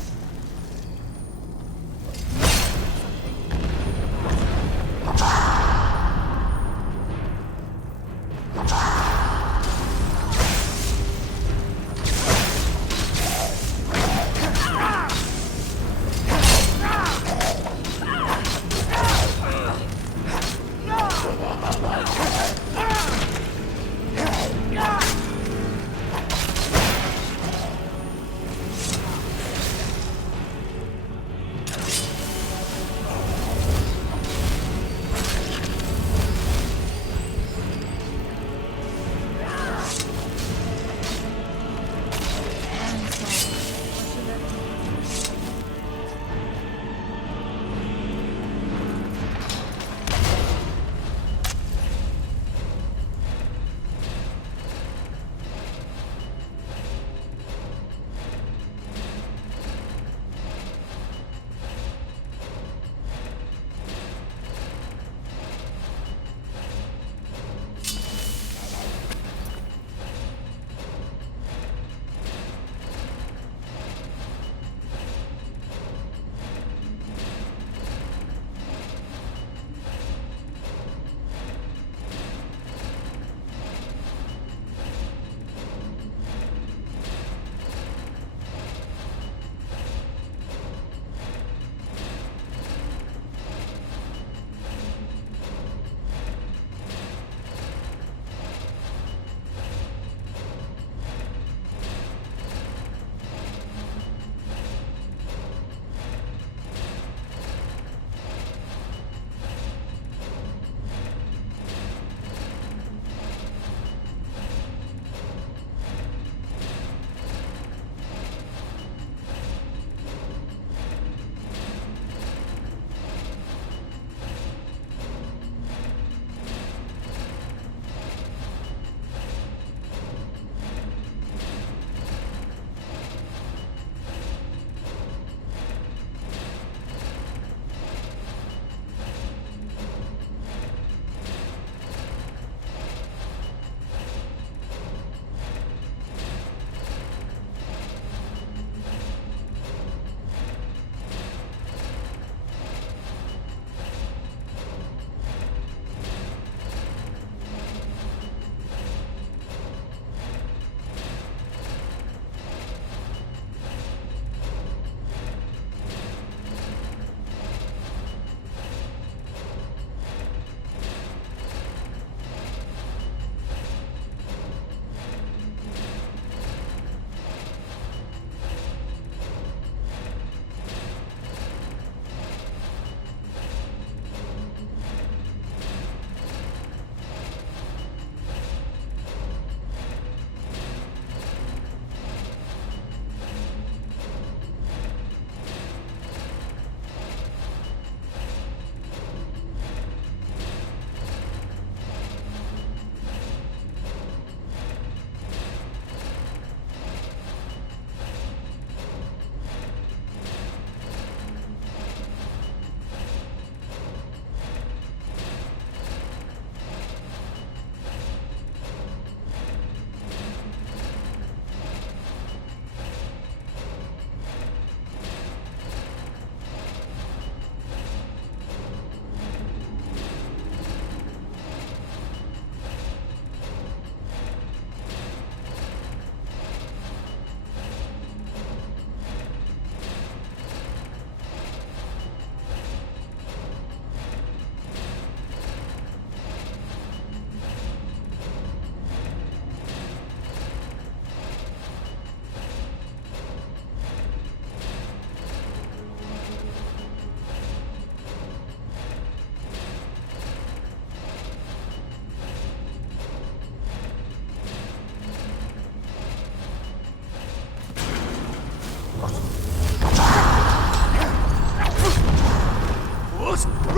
Shadows!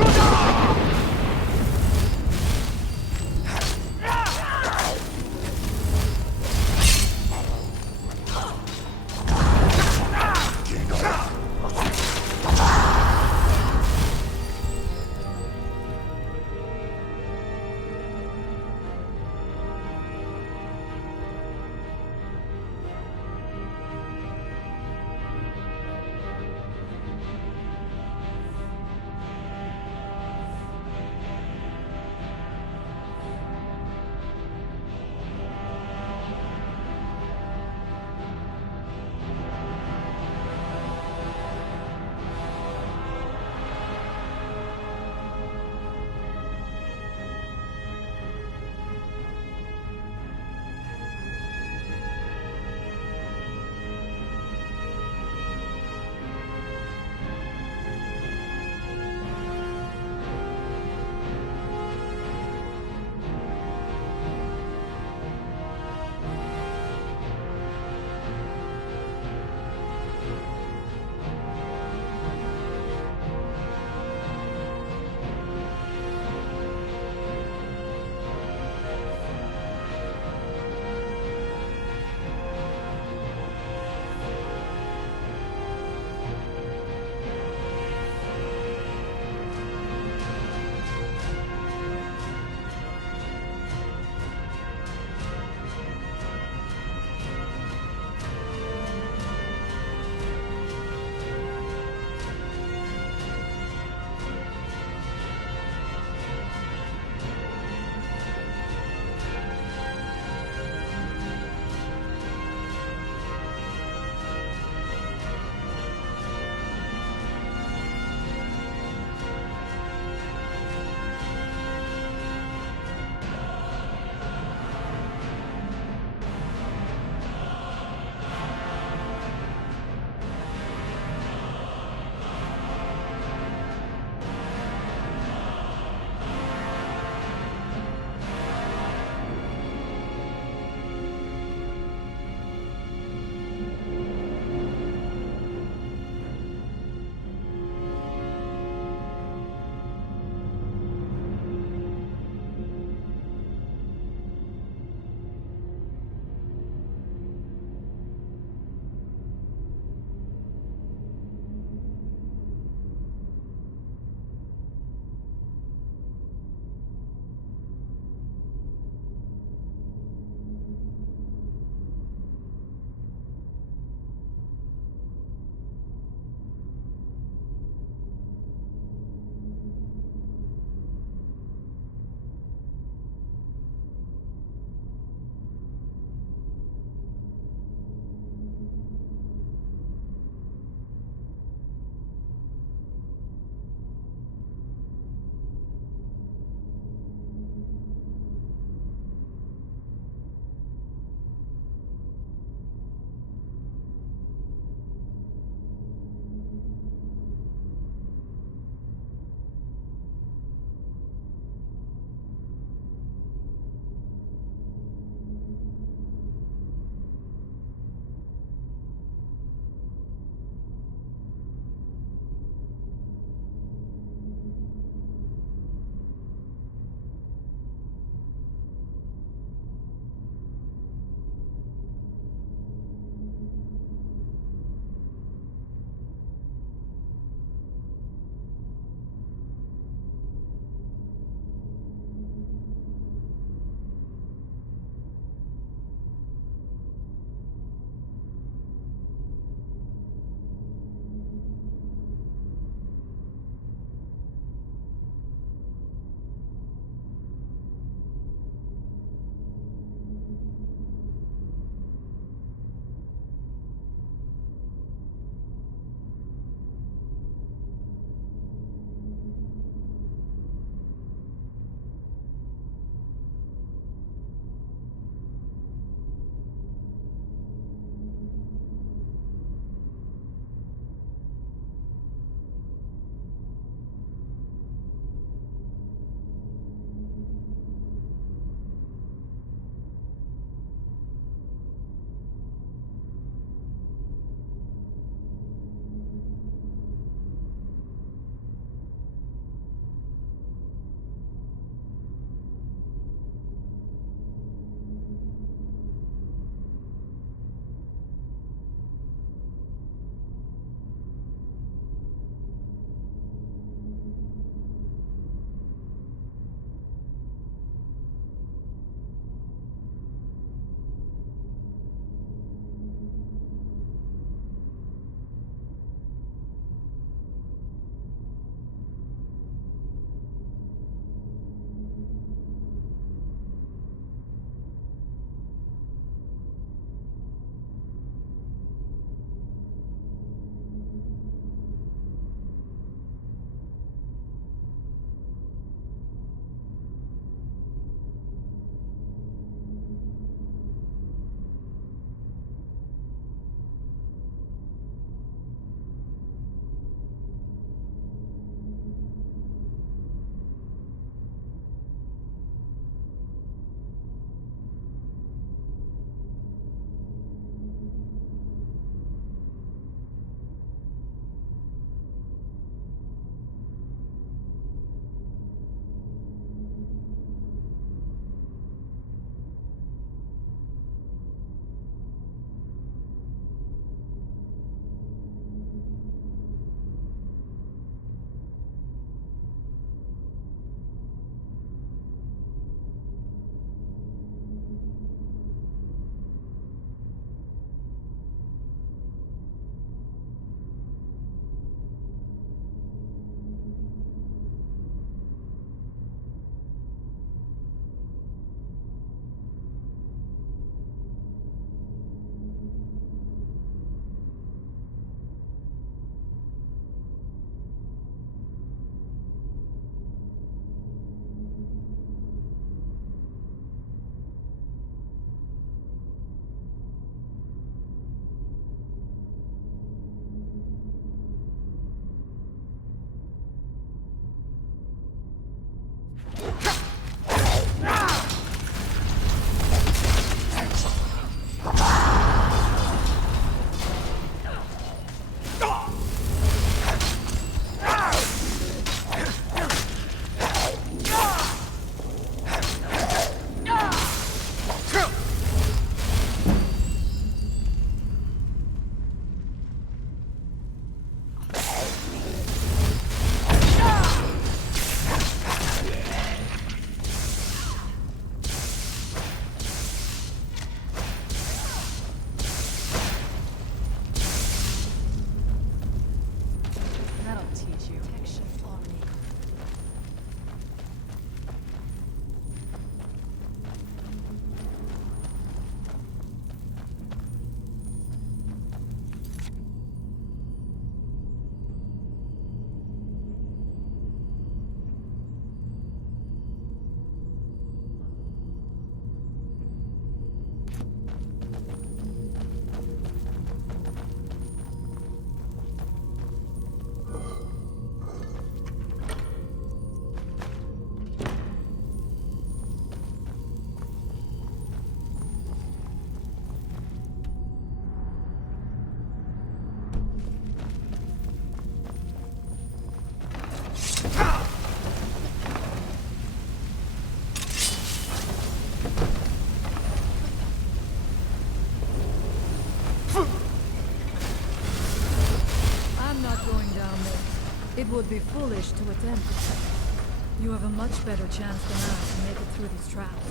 would be foolish to attempt it. You have a much better chance than I to make it through these traps.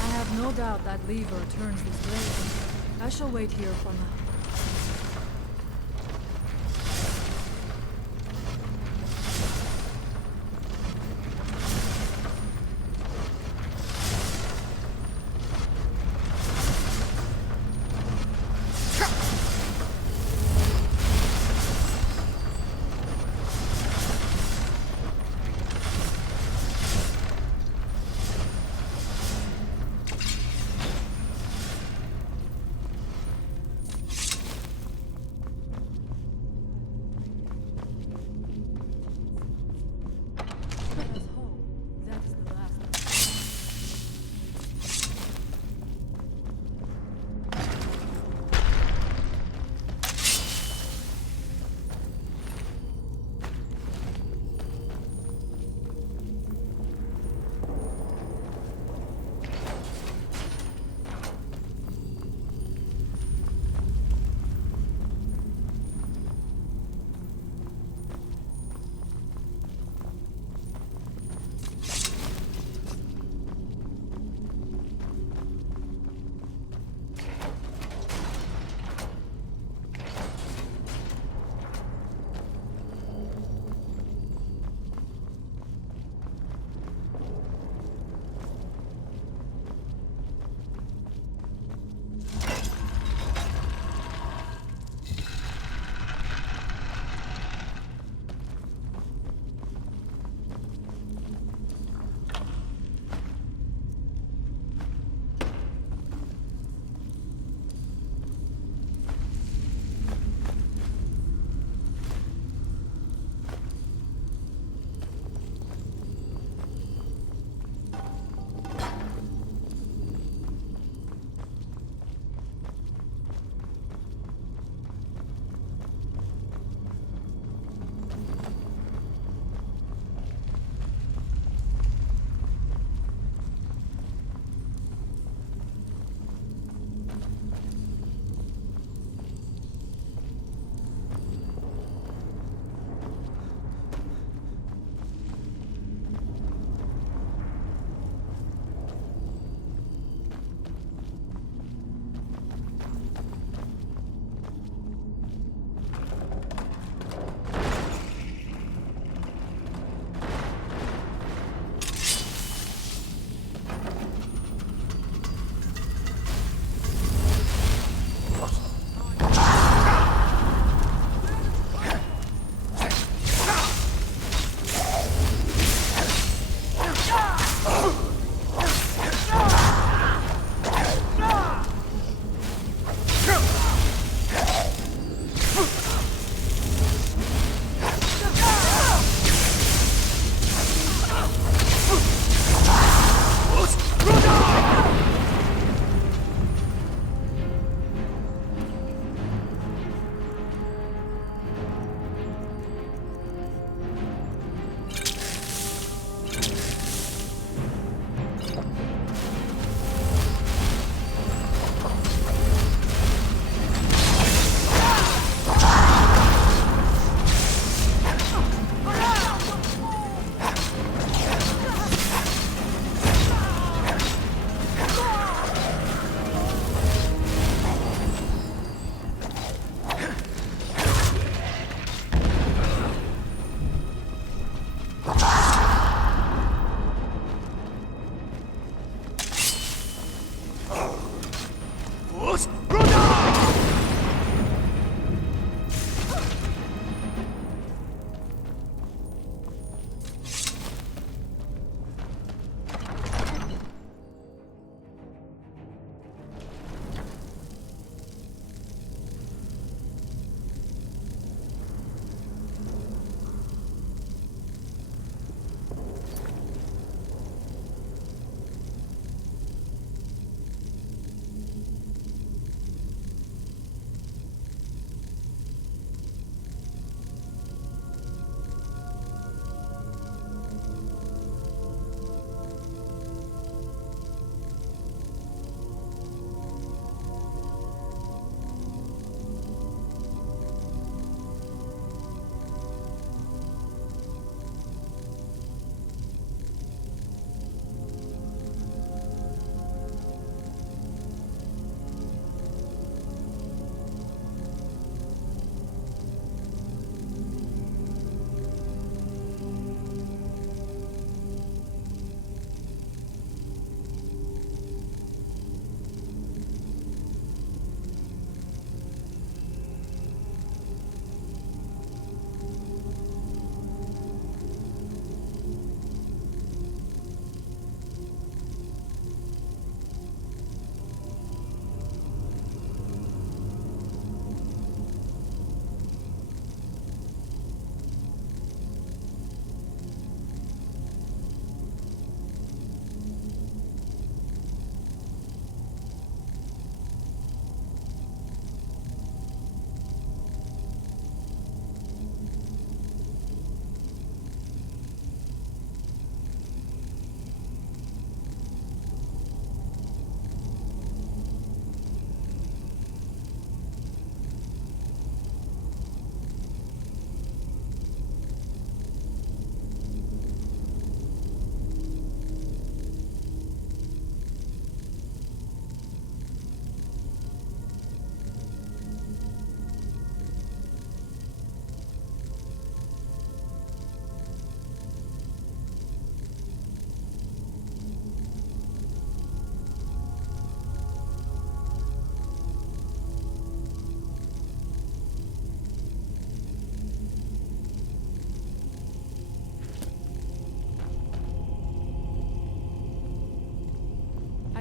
I have no doubt that lever turns these blades. I shall wait here for now.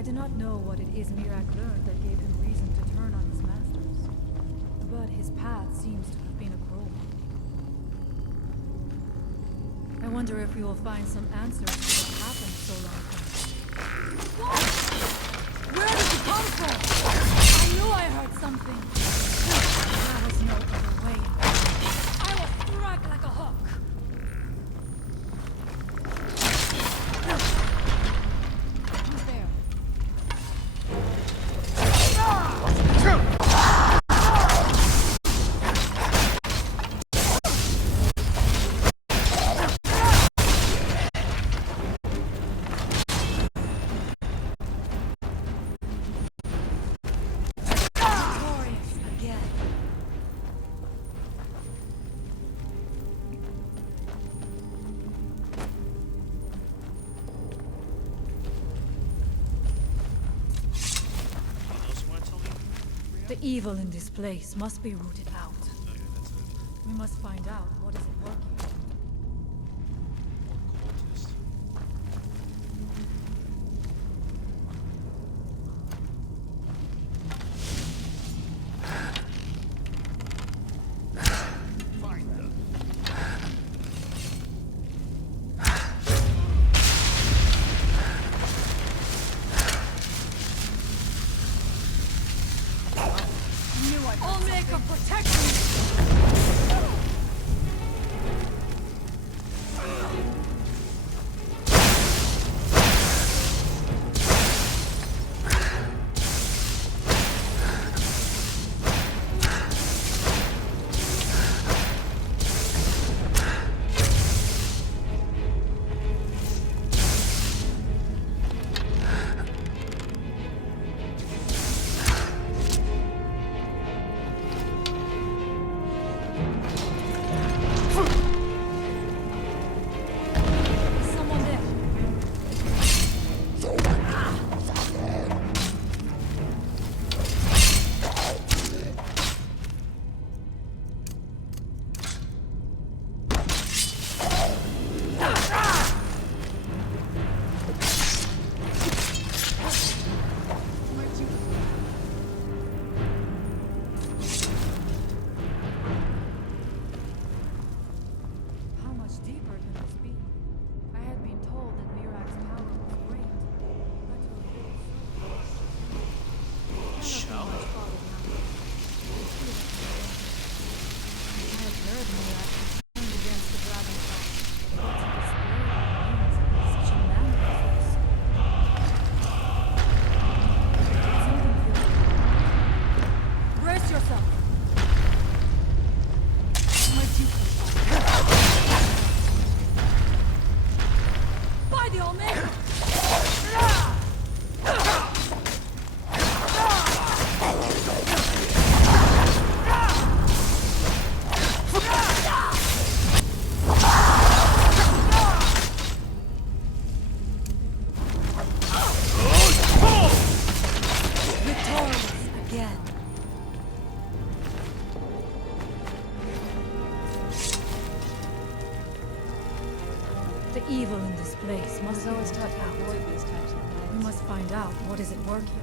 do not know what it is Mirak learned that gave him reason to turn on his masters, but his path seems to have been a cruel one. I wonder if we will find some answers to what happened so long ago. What? Where did you come from? I knew I heard something. There was no other way. I will strike like a hawk. Who's there? The evil in this place must be rooted out. We must find out what is at work here. I'll make a protection! The evil in this place must always taught to avoid these types of things. We must find out what is at work here.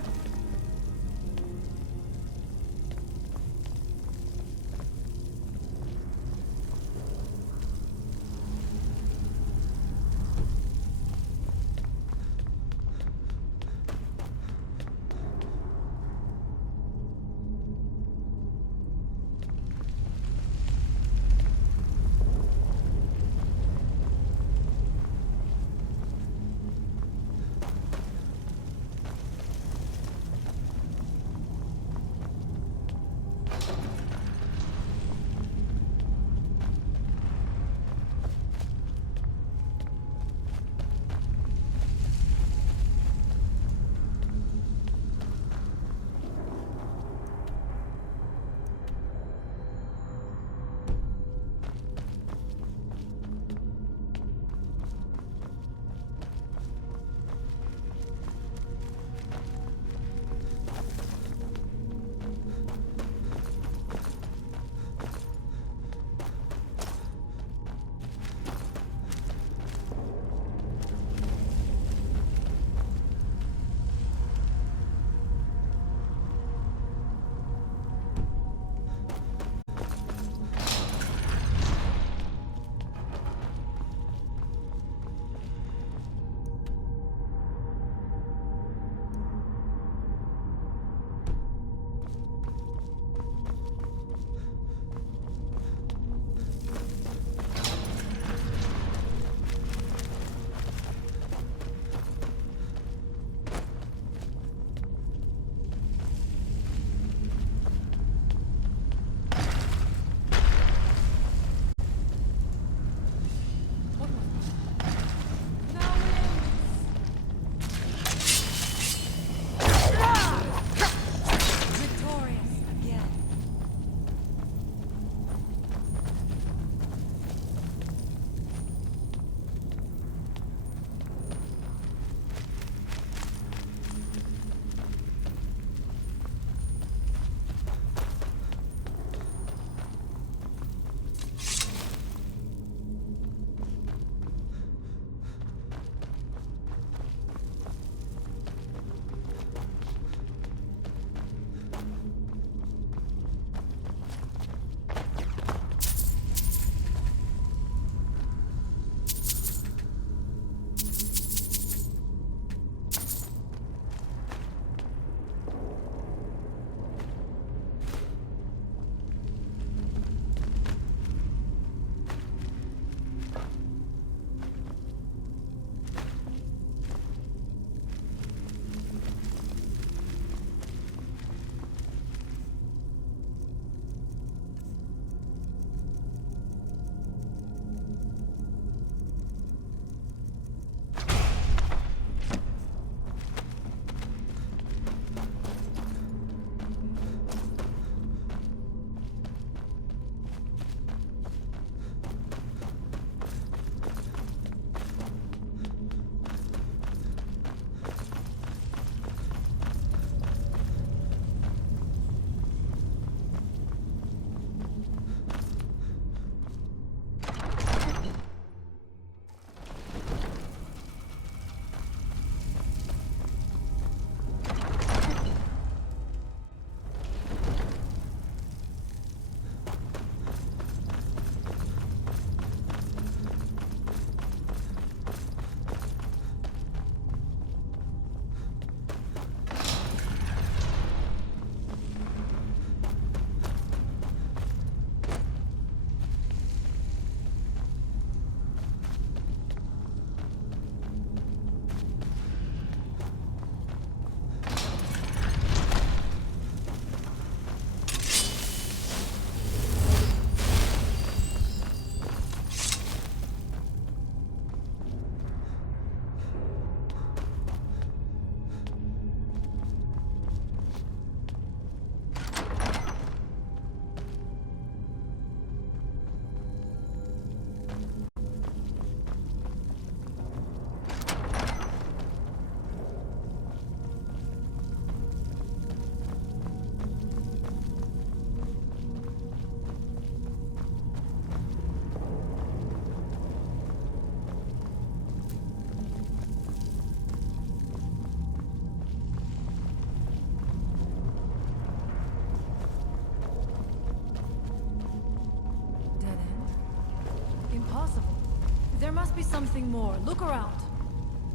There must be something more. Look around.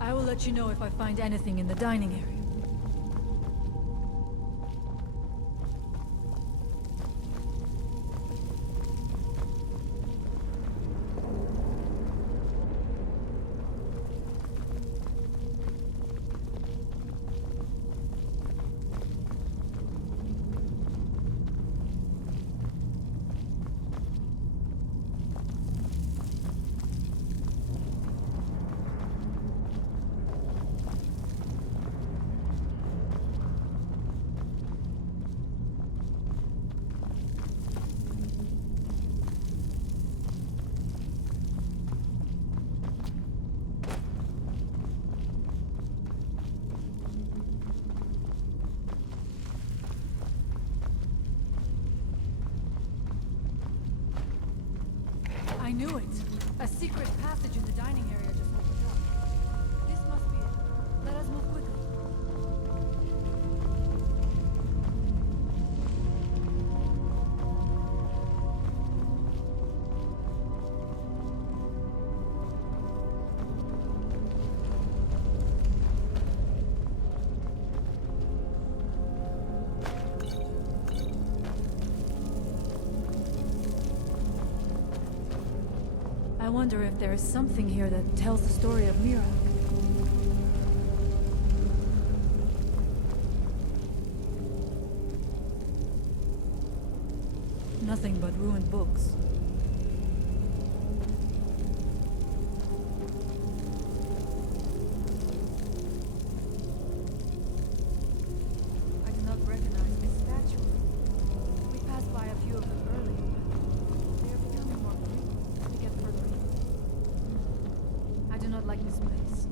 I will let you know if I find anything in the dining area. I knew it. A secret passage in the dining area just opened up. This must be it. Let us move quickly. I wonder if there is something here that tells the story of Mira. Nothing but ruined books. I do not recognize this statue. We passed by a few of them earlier. They are becoming more frequent as we get further in. I do not like this place.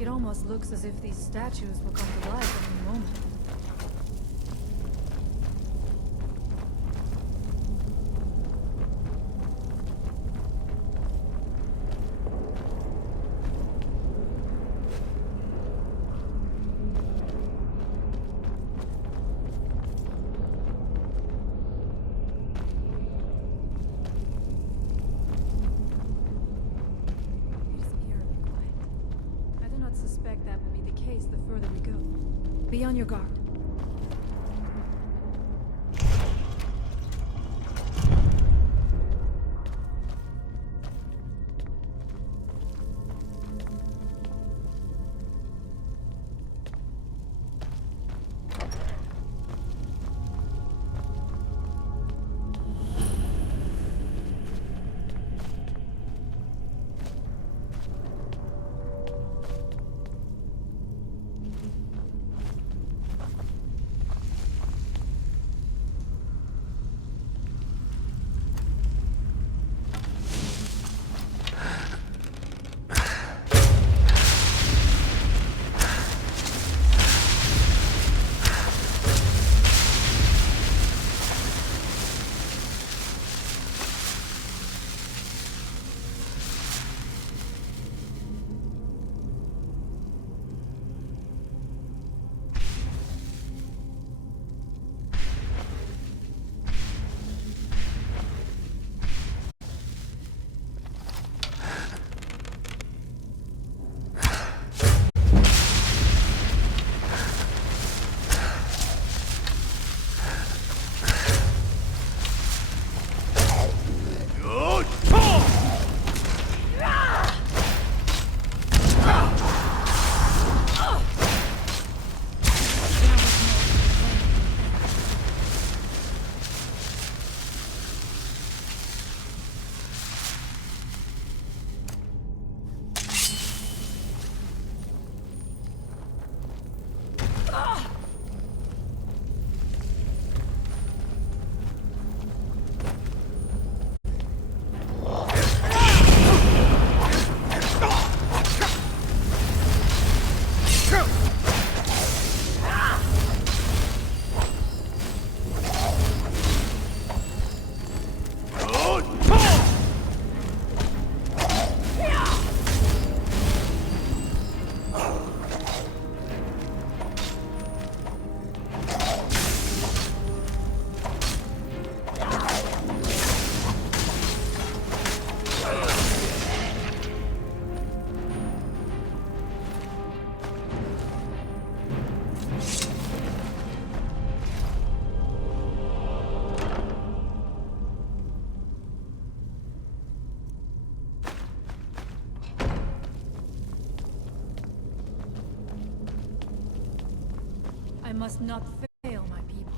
It almost looks as if these statues will come to life at any moment. Suspect that will be the case the further we go. Be on your guard. must not fail, my people.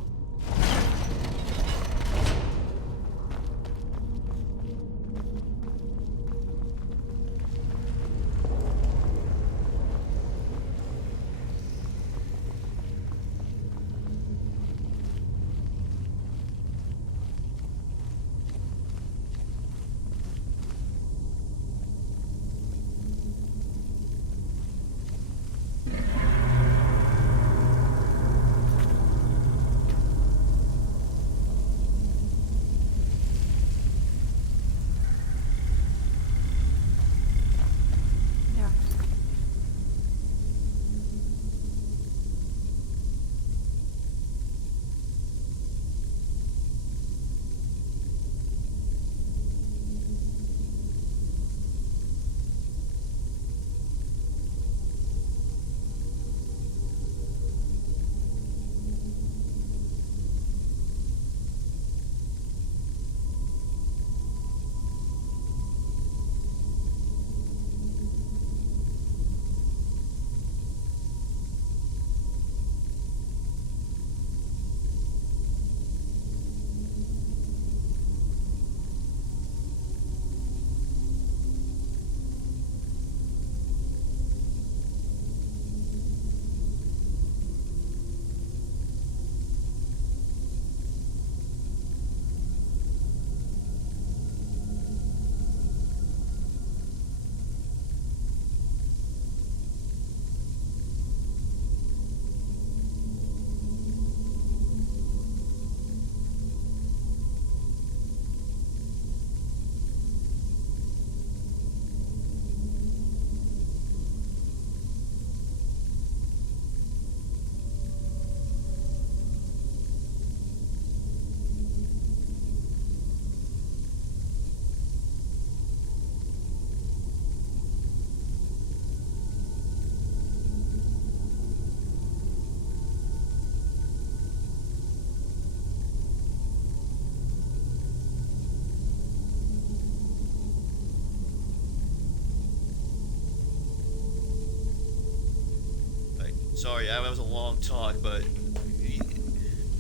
Sorry, that was a long talk, but...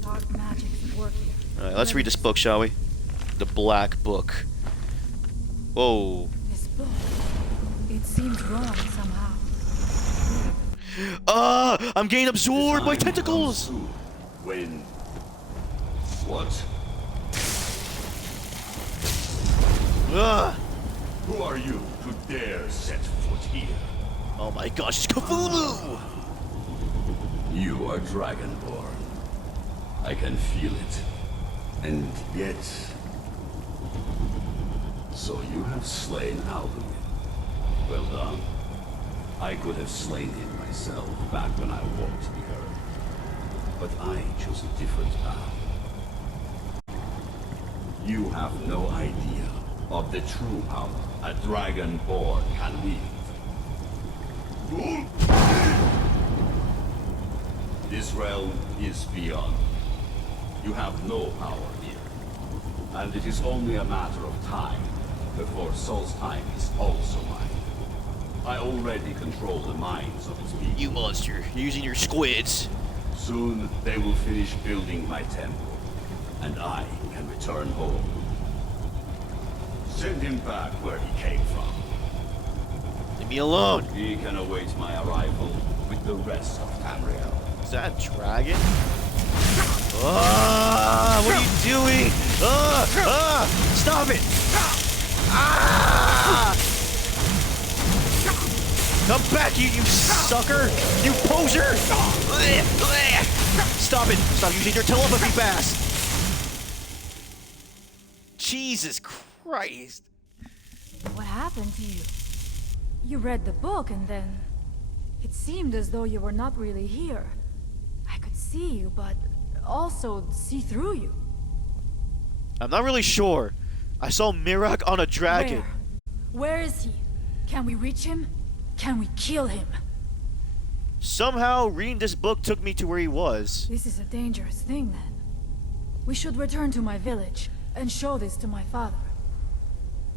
Dark magic's at work here. Alright, let's read this book, shall we? The Black Book. Whoa. This book, it seems wrong somehow. I'm getting absorbed by tentacles! When? What? Who are you to dare set foot here? Oh my gosh, it's Cthulhu! You are Dragonborn. I can feel it. And yet... So you have slain Alvin. Well done. I could have slain him myself back when I walked the earth. But I chose a different path. You have no idea of the true power a Dragonborn can wield. This realm is beyond. You have no power here. And it is only a matter of time before Solstheim is also mine. I already control the minds of its people. You monster, using your squids. Soon they will finish building my temple, and I can return home. Send him back where he came from. Leave me alone. He can await my arrival with the rest of Tamriel. Is that a dragon? What are you doing? Stop it! Come back, you sucker! You poser! Stop it! Stop using your telepathy fast! Jesus Christ! What happened to you? You read the book and then... It seemed as though you were not really here. I could see you, but also see through you. I'm not really sure. I saw Mirak on a dragon. Where is he? Can we reach him? Can we kill him? Somehow, reading this book took me to where he was. This is a dangerous thing, then. We should return to my village and show this to my father.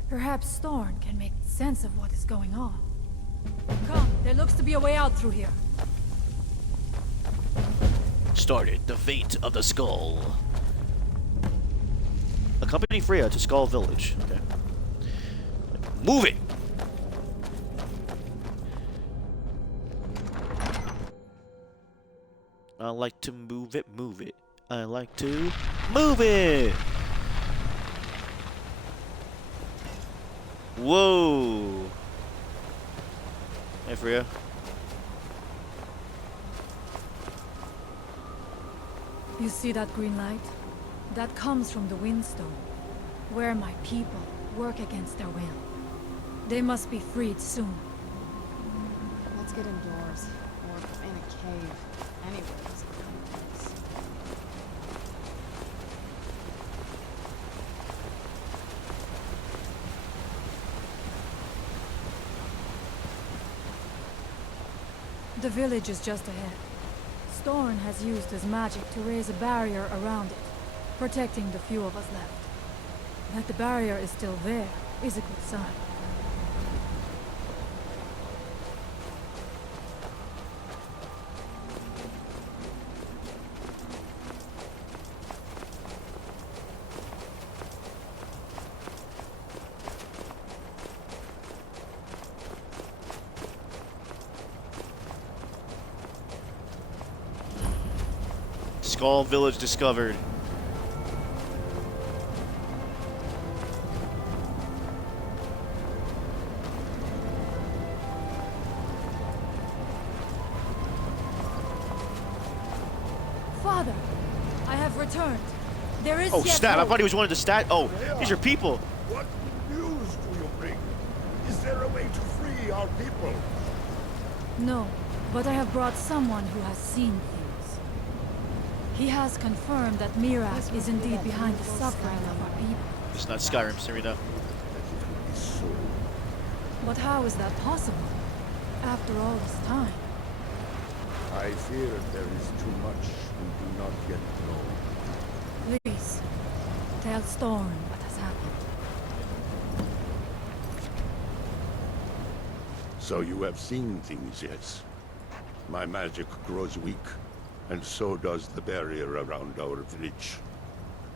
Perhaps Thorn can make sense of what is going on. Come, there looks to be a way out through here. started the fate of the skull. Accompany Freya to Skull Village. Okay. Move it! I like to move it, move it. I like to move it! Whoa! Hey, Freya. You see that green light? That comes from the Windstone, where my people work against their will. They must be freed soon. Let's get indoors, or in a cave. Anywhere is a good place. The village is just ahead. Storn has used his magic to raise a barrier around it, protecting the few of us left. That the barrier is still there is a good sign. Skull Village discovered. Father, I have returned. There is Oh yet snap! I hope. thought he was one of the stat. Oh, these are people. What news do you bring? Is there a way to free our people? No, but I have brought someone who has seen things. He has confirmed that Mirak is indeed behind the suffering of our people. It's not Skyrim, Serena. But how is that possible? After all this time? I fear there is too much we do not yet know. Please, tell Storm what has happened. So you have seen things, yes? My magic grows weak, and so does the barrier around our village.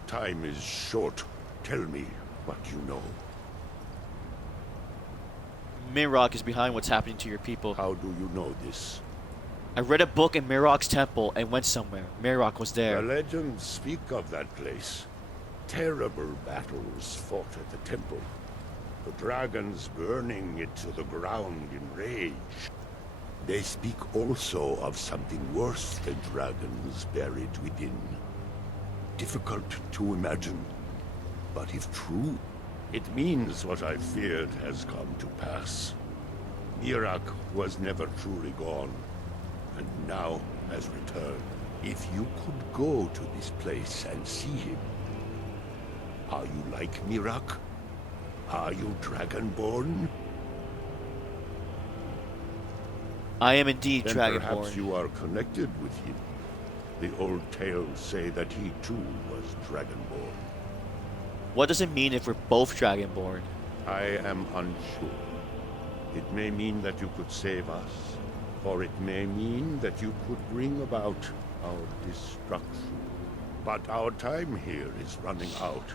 Time is short. Tell me what you know. Mirok is behind what's happening to your people. How do you know this? I read a book in Mirok's temple and went somewhere. Mirok was there. The legends speak of that place. Terrible battles fought at the temple. The dragons burning it to the ground in rage. They speak also of something worse than dragons buried within. Difficult to imagine, but if true, it means what I feared has come to pass. Mirak was never truly gone, and now has returned. If you could go to this place and see him, are you like Mirak? Are you Dragonborn? I am indeed Then Dragonborn. Perhaps you are connected with him. The old tales say that he too was Dragonborn. What does it mean if we're both Dragonborn? I am unsure. It may mean that you could save us, or it may mean that you could bring about our destruction. But our time here is running out.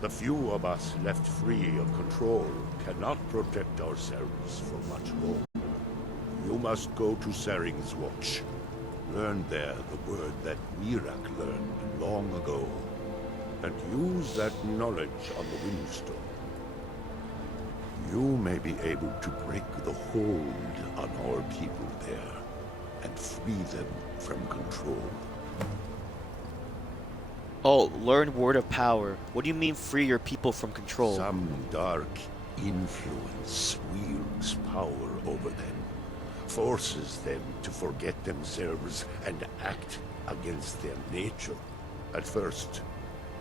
The few of us left free of control cannot protect ourselves for much longer. You must go to Saring's Watch. Learn there the word that Mirak learned long ago, and use that knowledge on the Windstone. You may be able to break the hold on our people there, and free them from control. Oh, learn word of power. What do you mean free your people from control? Some dark influence wields power over them, forces them to forget themselves and act against their nature. At first,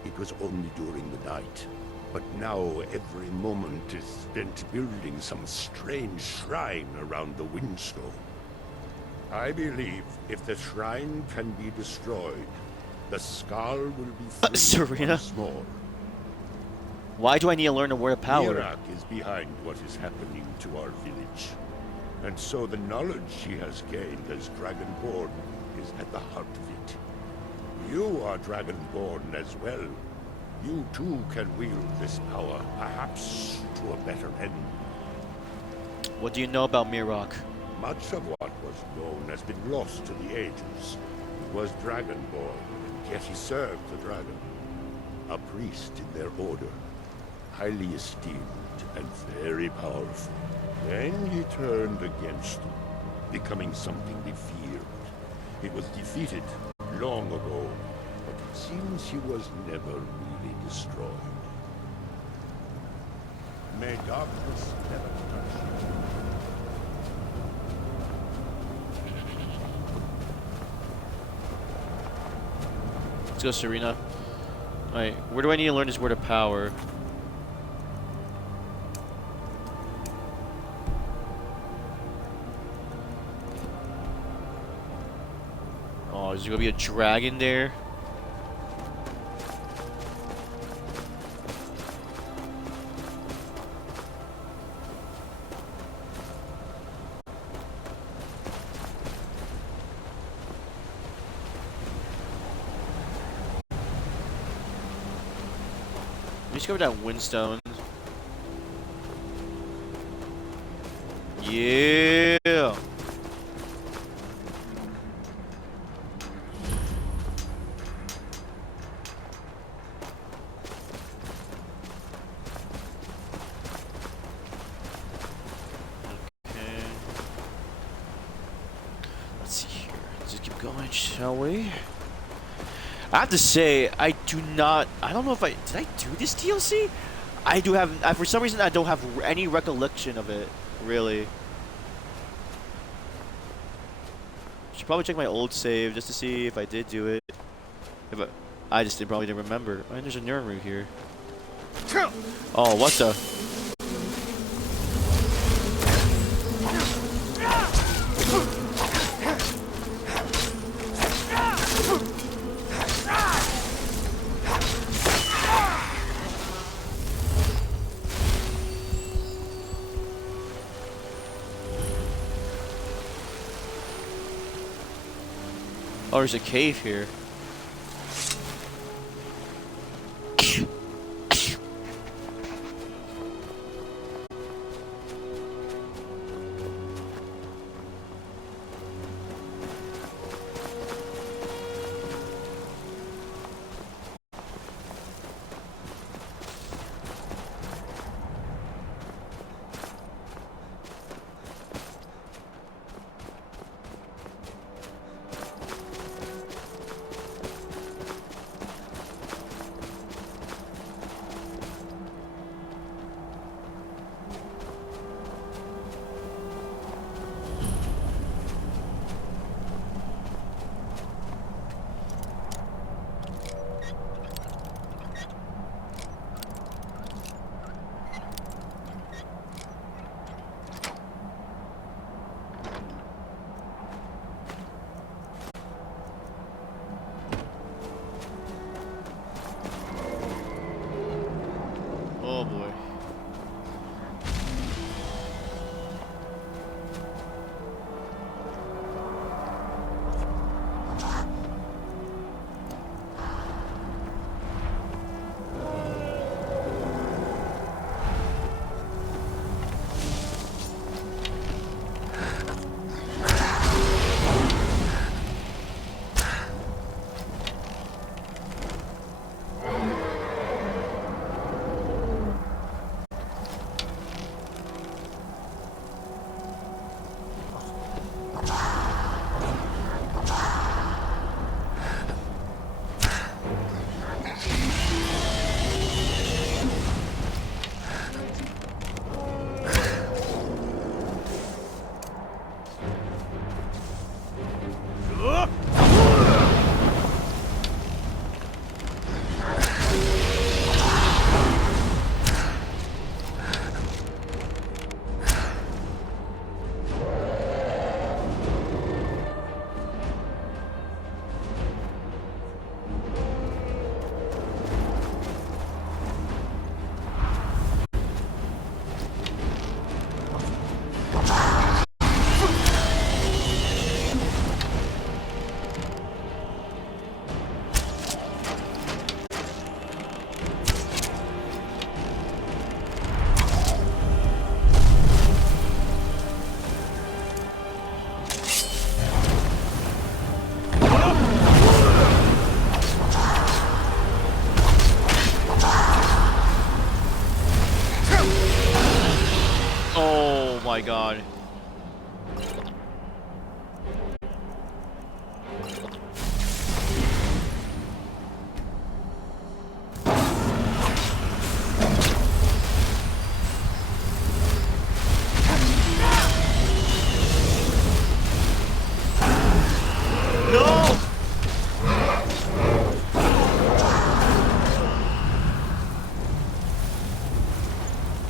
it was only during the night, but now every moment is spent building some strange shrine around the Windstone. I believe if the shrine can be destroyed, the skull will be free Serena? once more. Why do I need to learn a word of power? Mirak is behind what is happening to our village. And so the knowledge she has gained as Dragonborn is at the heart of it. You are Dragonborn as well. You too can wield this power, perhaps to a better end. What do you know about Mirok? Much of what was known has been lost to the ages. He was Dragonborn, and yet he served the dragon. A priest in their order, highly esteemed and very powerful. Then he turned against them, becoming something they feared. It was defeated long ago, but it seems he was never really destroyed. May darkness never touch you. Let's go, Serena. Alright, where do I need to learn this word of power? Oh, is there gonna be a dragon there? We discovered that windstone. Yeah. Let's see here. Let's just keep going, shall we? I have to say, I don't know if did I do this DLC? For some reason, I don't have any recollection of it, really. Should probably check my old save just to see if I did do it. I just probably didn't remember. Oh, and there's a neuron root here. Oh, what the? Oh, there's a cave here.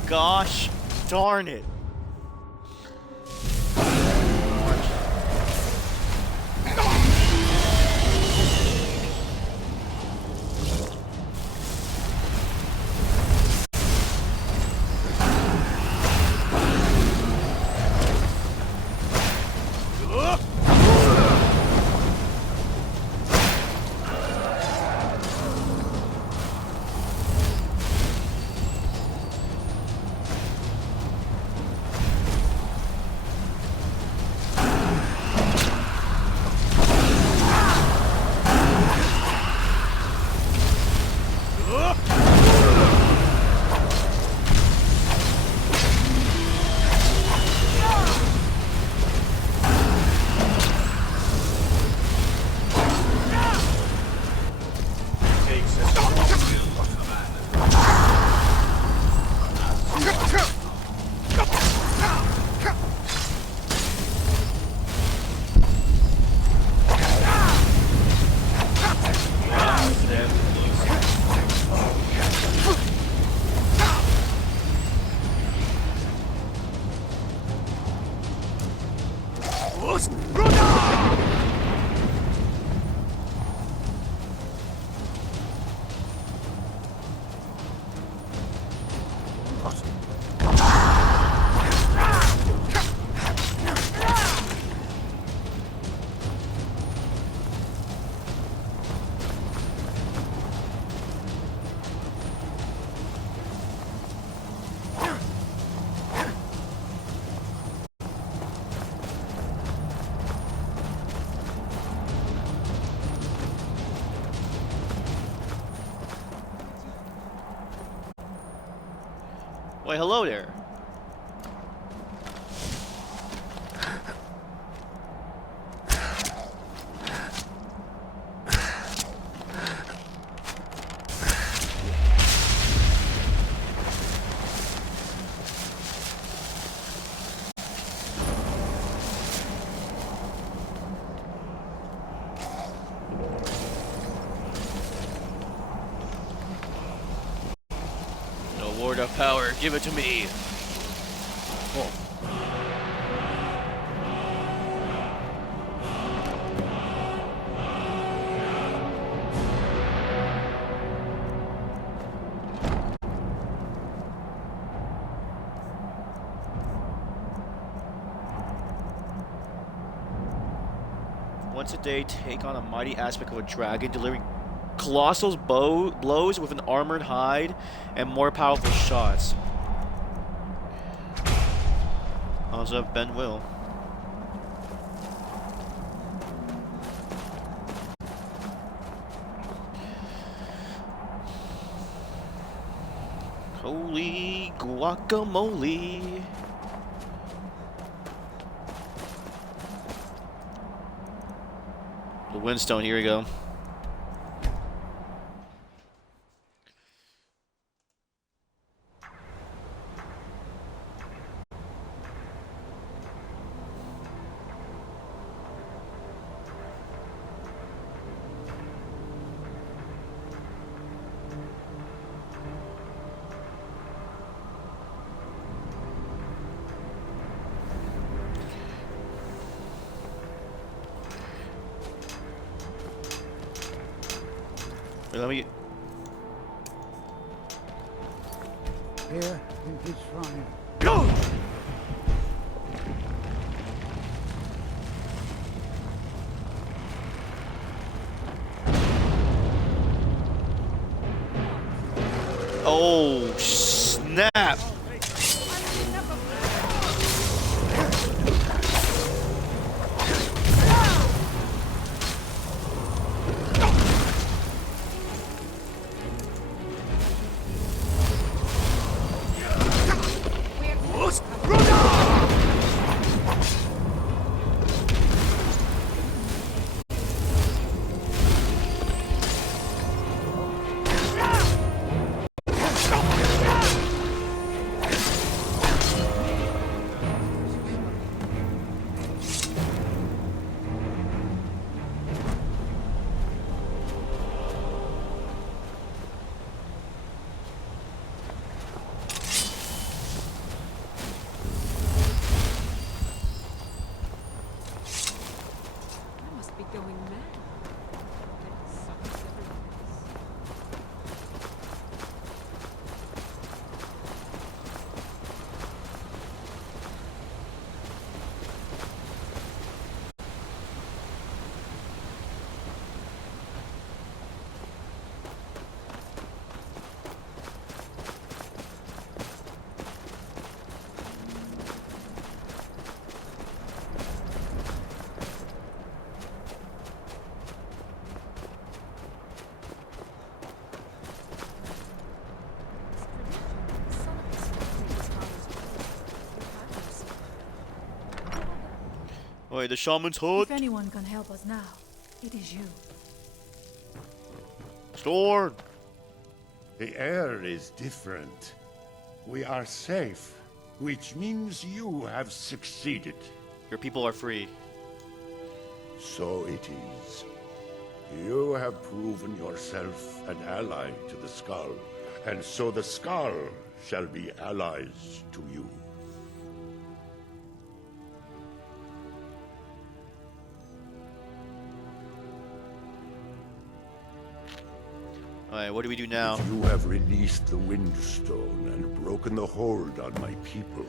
Gosh darn it. Why, hello there. No word of power, give it to me. Oh. Once a day, take on a mighty aspect of a dragon, delivering colossal blows with an armored hide and more powerful shots. Also have Ben Will. Holy guacamole. The Windstone, here we go. Let me... Here in his shrine. Go! Oh, snap! going mad. It sucks every place. Wait, the shaman's hut? If anyone can help us now, it is you. Storm! The air is different. We are safe, which means you have succeeded. Your people are free. So it is. You have proven yourself an ally to the Skull, and so the Skull shall be allies to you. Alright, what do we do now? If you have released the Windstone and broken the hold on my people,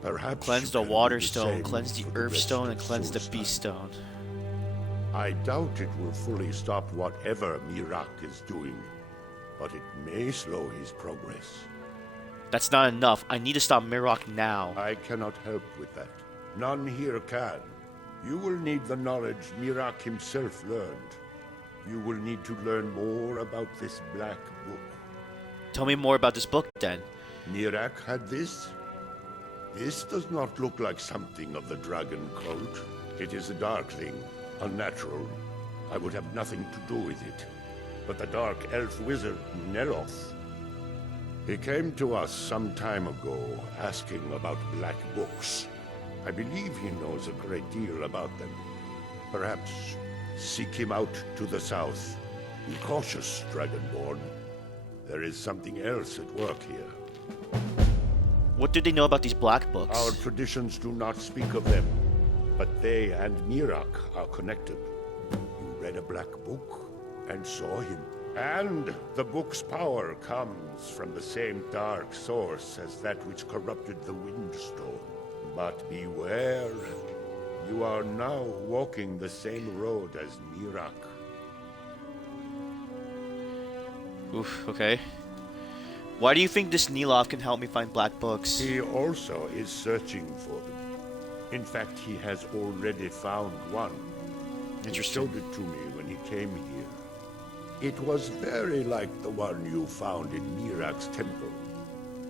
perhaps Cleanse the you can water do the stone, same cleanse the for earth rest stone, of and cleanse the Solstheim. beast stone. I doubt it will fully stop whatever Mirak is doing, but it may slow his progress. That's not enough. I need to stop Mirok now. I cannot help with that. None here can. You will need the knowledge Mirak himself learned. You will need to learn more about this black book. Tell me more about this book, then. Mirak had this? This does not look like something of the dragon cult. It is a dark thing, unnatural. I would have nothing to do with it. But the dark elf wizard, Neroth, he came to us some time ago, asking about black books. I believe he knows a great deal about them. Perhaps seek him out to the south. Be cautious, Dragonborn. There is something else at work here. What do they know about these black books? Our traditions do not speak of them, but they and Mirak are connected. You read a black book and saw him. And the book's power comes from the same dark source as that which corrupted the Windstone. But beware. You are now walking the same road as Mirak. Oof, okay. Why do you think this Nilov can help me find black books? He also is searching for them. In fact, he has already found one. Interesting. He showed it to me when he came here. It was very like the one you found in Mirak's temple.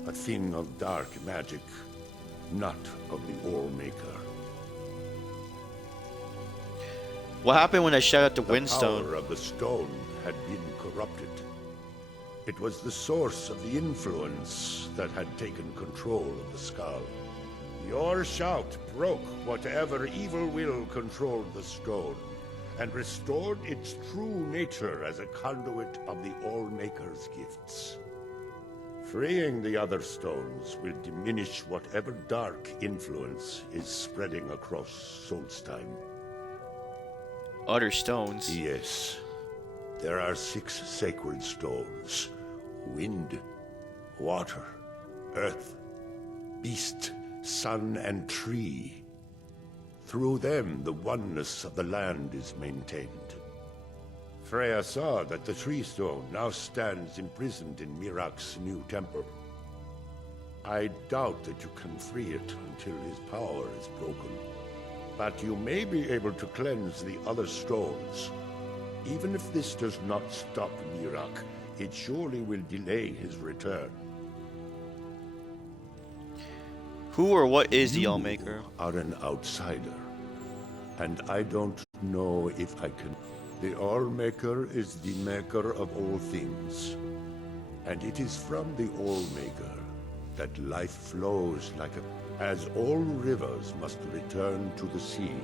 A thing of dark magic, not of the All-Maker. What happened when I shut out the The Windstone? power of the stone had been corrupted. It was the source of the influence that had taken control of the skull. Your shout broke whatever evil will controlled the stone, and restored its true nature as a conduit of the All-Maker's gifts. Freeing the other stones will diminish whatever dark influence is spreading across Solstheim. Other stones? Yes. There are 6 sacred stones. Wind, water, earth, beast, sun, and tree. Through them, the oneness of the land is maintained. Freya saw that the tree stone now stands imprisoned in Mirak's new temple. I doubt that you can free it until his power is broken. But you may be able to cleanse the other stones. Even if this does not stop Mirak, it surely will delay his return. Who or what is the All-Maker? You are an outsider, and I don't know if I can... The All-Maker is the maker of all things, and it is from the All-Maker that life flows like a... As all rivers must return to the sea,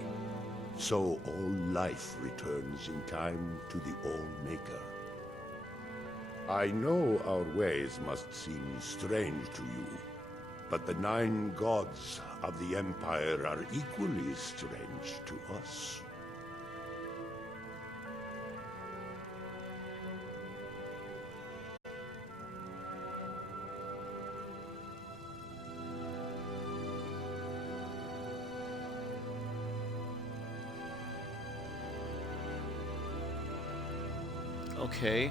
so all life returns in time to the All-Maker. I know our ways must seem strange to you, but the 9 gods of the Empire are equally strange to us. Okay.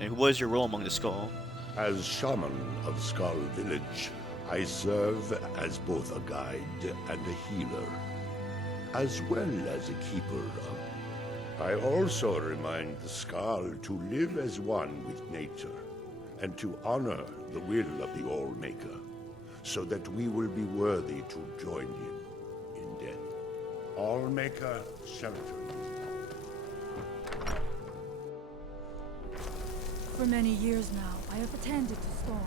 And what is your role among the Skull? As shaman of Skull Village, I serve as both a guide and a healer, as well as a keeper of... I also remind the Skull to live as one with nature, and to honor the will of the All-Maker, so that we will be worthy to join him in death. All-Maker, shelter you. For many years now, I have attended to Storm.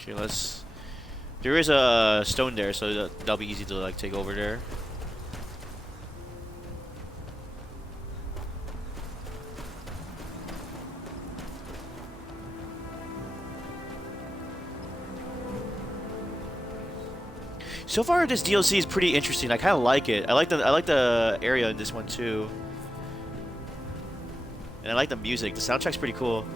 Okay, let's... There is a stone there, so that'll be easy to like take over there. So far, this DLC is pretty interesting. I kind of like it. I like the area in this one too, and I like the music. The soundtrack's pretty cool.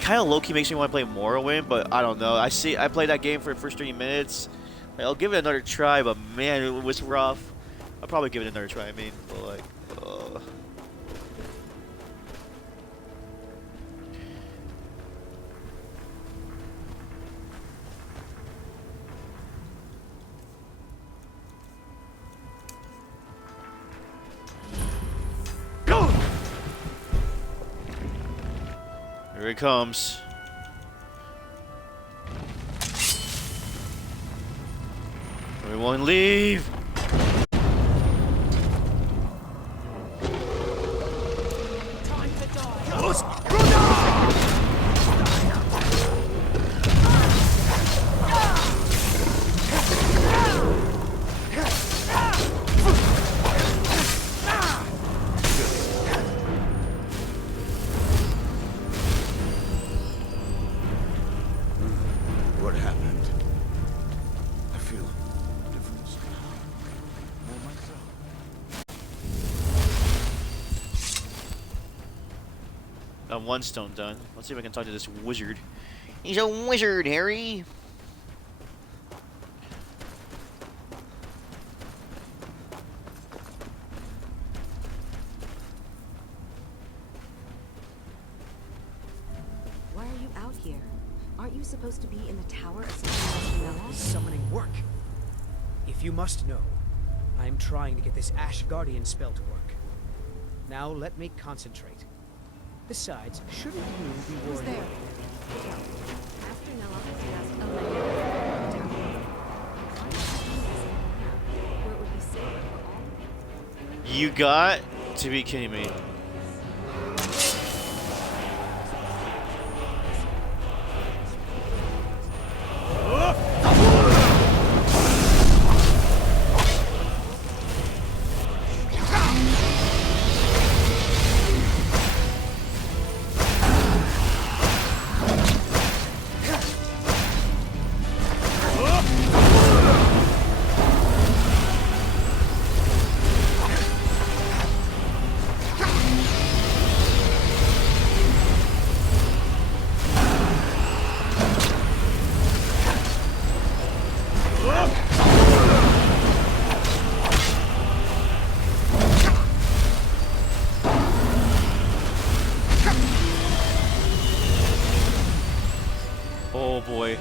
Kind of low-key makes me want to play Morrowind, but I don't know. I played that game for the first 30 minutes. I'll give it another try, but man, it was rough. I'll probably give it another try. I mean, but like, here it comes. Everyone leave! Time to die! What happened? I feel different. More myself. One stone done. Let's see if I can talk to this wizard. He's a wizard, Harry! Why are you out here? Aren't you supposed to be in the tower of something else? Is summoning work? If you must know, I'm trying to get this Ash Guardian spell to work. Now let me concentrate. Besides, shouldn't you be Who's worried? there? After Nella has asked a land where it would be safer for all. You got to be kidding me. Oh boy.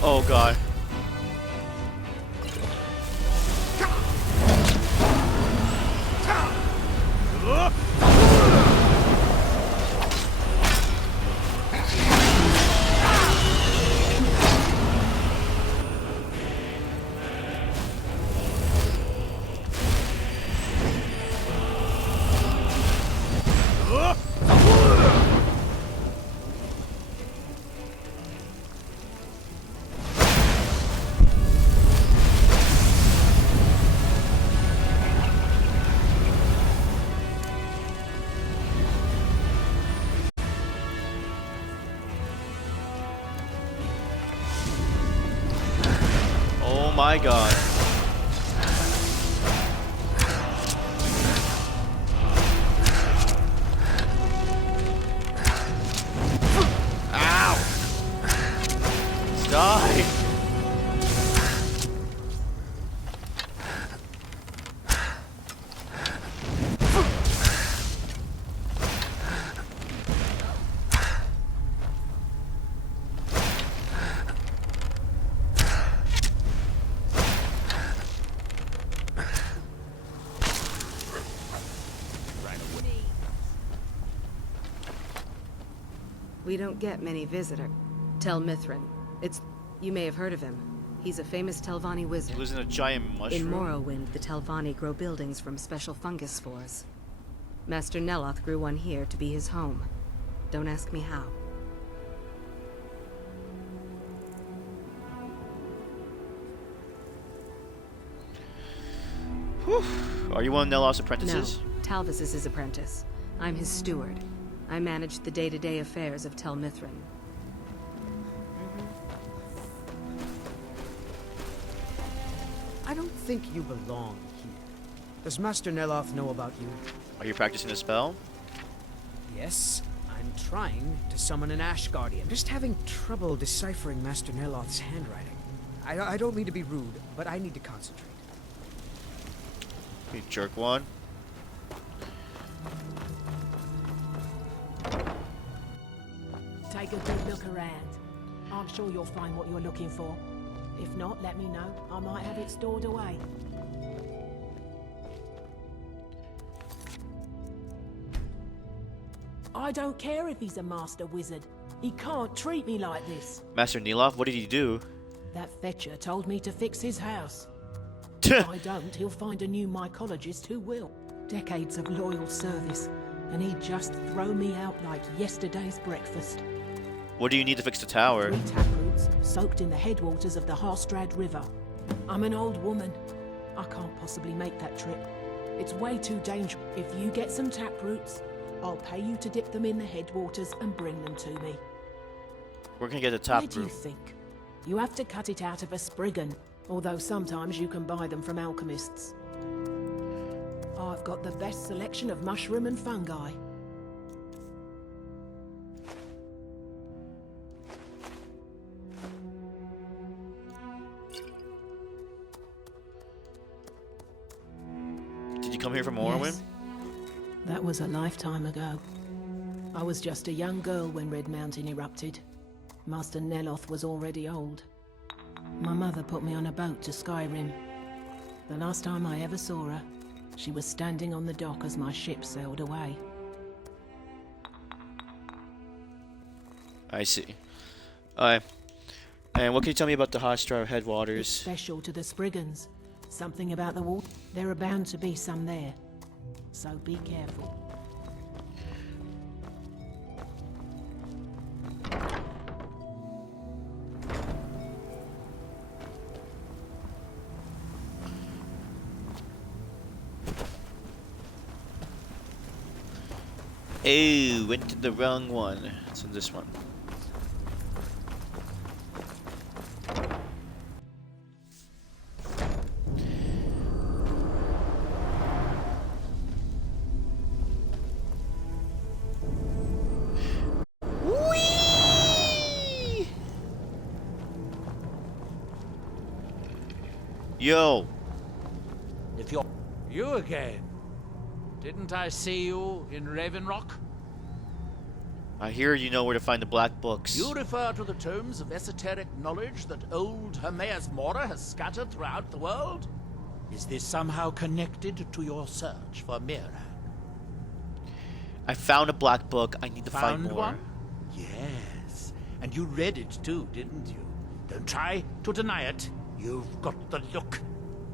Oh god. Oh my god. Ow! Die! We don't get many visitors. Tel Mithrin. You may have heard of him. He's a famous Telvanni wizard. He lives in a giant mushroom. In Morrowind, the Telvanni grow buildings from special fungus spores. Master Neloth grew one here to be his home. Don't ask me how. Whew. Are you one of Neloth's apprentices? No, Talvis is his apprentice. I'm his steward. I manage the day-to-day affairs of Tel Mithrin. I don't think you belong here. Does Master Neloth know about you? Are you practicing a spell? Yes, I'm trying to summon an Ash Guardian. I'm just having trouble deciphering Master Neloth's handwriting. I don't mean to be rude, but I need to concentrate. You jerkwad. Take a good look around. I'm sure you'll find what you're looking for. If not, let me know. I might have it stored away. I don't care if he's a master wizard. He can't treat me like this. Master Neloth, what did he do? That fetcher told me to fix his house. If I don't, he'll find a new mycologist who will. Decades of loyal service, and he'd just throw me out like yesterday's breakfast. What do you need to fix the tower? 3 taproots soaked in the headwaters of the Harstrad River. I'm an old woman. I can't possibly make that trip. It's way too dangerous. If you get some taproots, I'll pay you to dip them in the headwaters and bring them to me. We're gonna get a Where do you taproot. think? You have to cut it out of a spriggan, although sometimes you can buy them from alchemists. I've got the best selection of mushroom and fungi. Did you come here from Morrowind? Yes. That was a lifetime ago. I was just a young girl when Red Mountain erupted. Master Neloth was already old. My mother put me on a boat to Skyrim. The last time I ever saw her, she was standing on the dock as my ship sailed away. I see. And what can you tell me about the Harstrad It's headwaters? special to the Spriggans. Something about the water. There are bound to be some there. So be careful. Oh, went to the wrong one. So this one. Yo. If you're... You again? Didn't I see you in Raven Rock? I hear you know where to find the black books. You refer to the tomes of esoteric knowledge that old Hermaeus Mora has scattered throughout the world? Is this somehow connected to your search for Mira? I found a black book. I need to find more. One? Yes. And you read it too, didn't you? Don't try to deny it. You've got the look.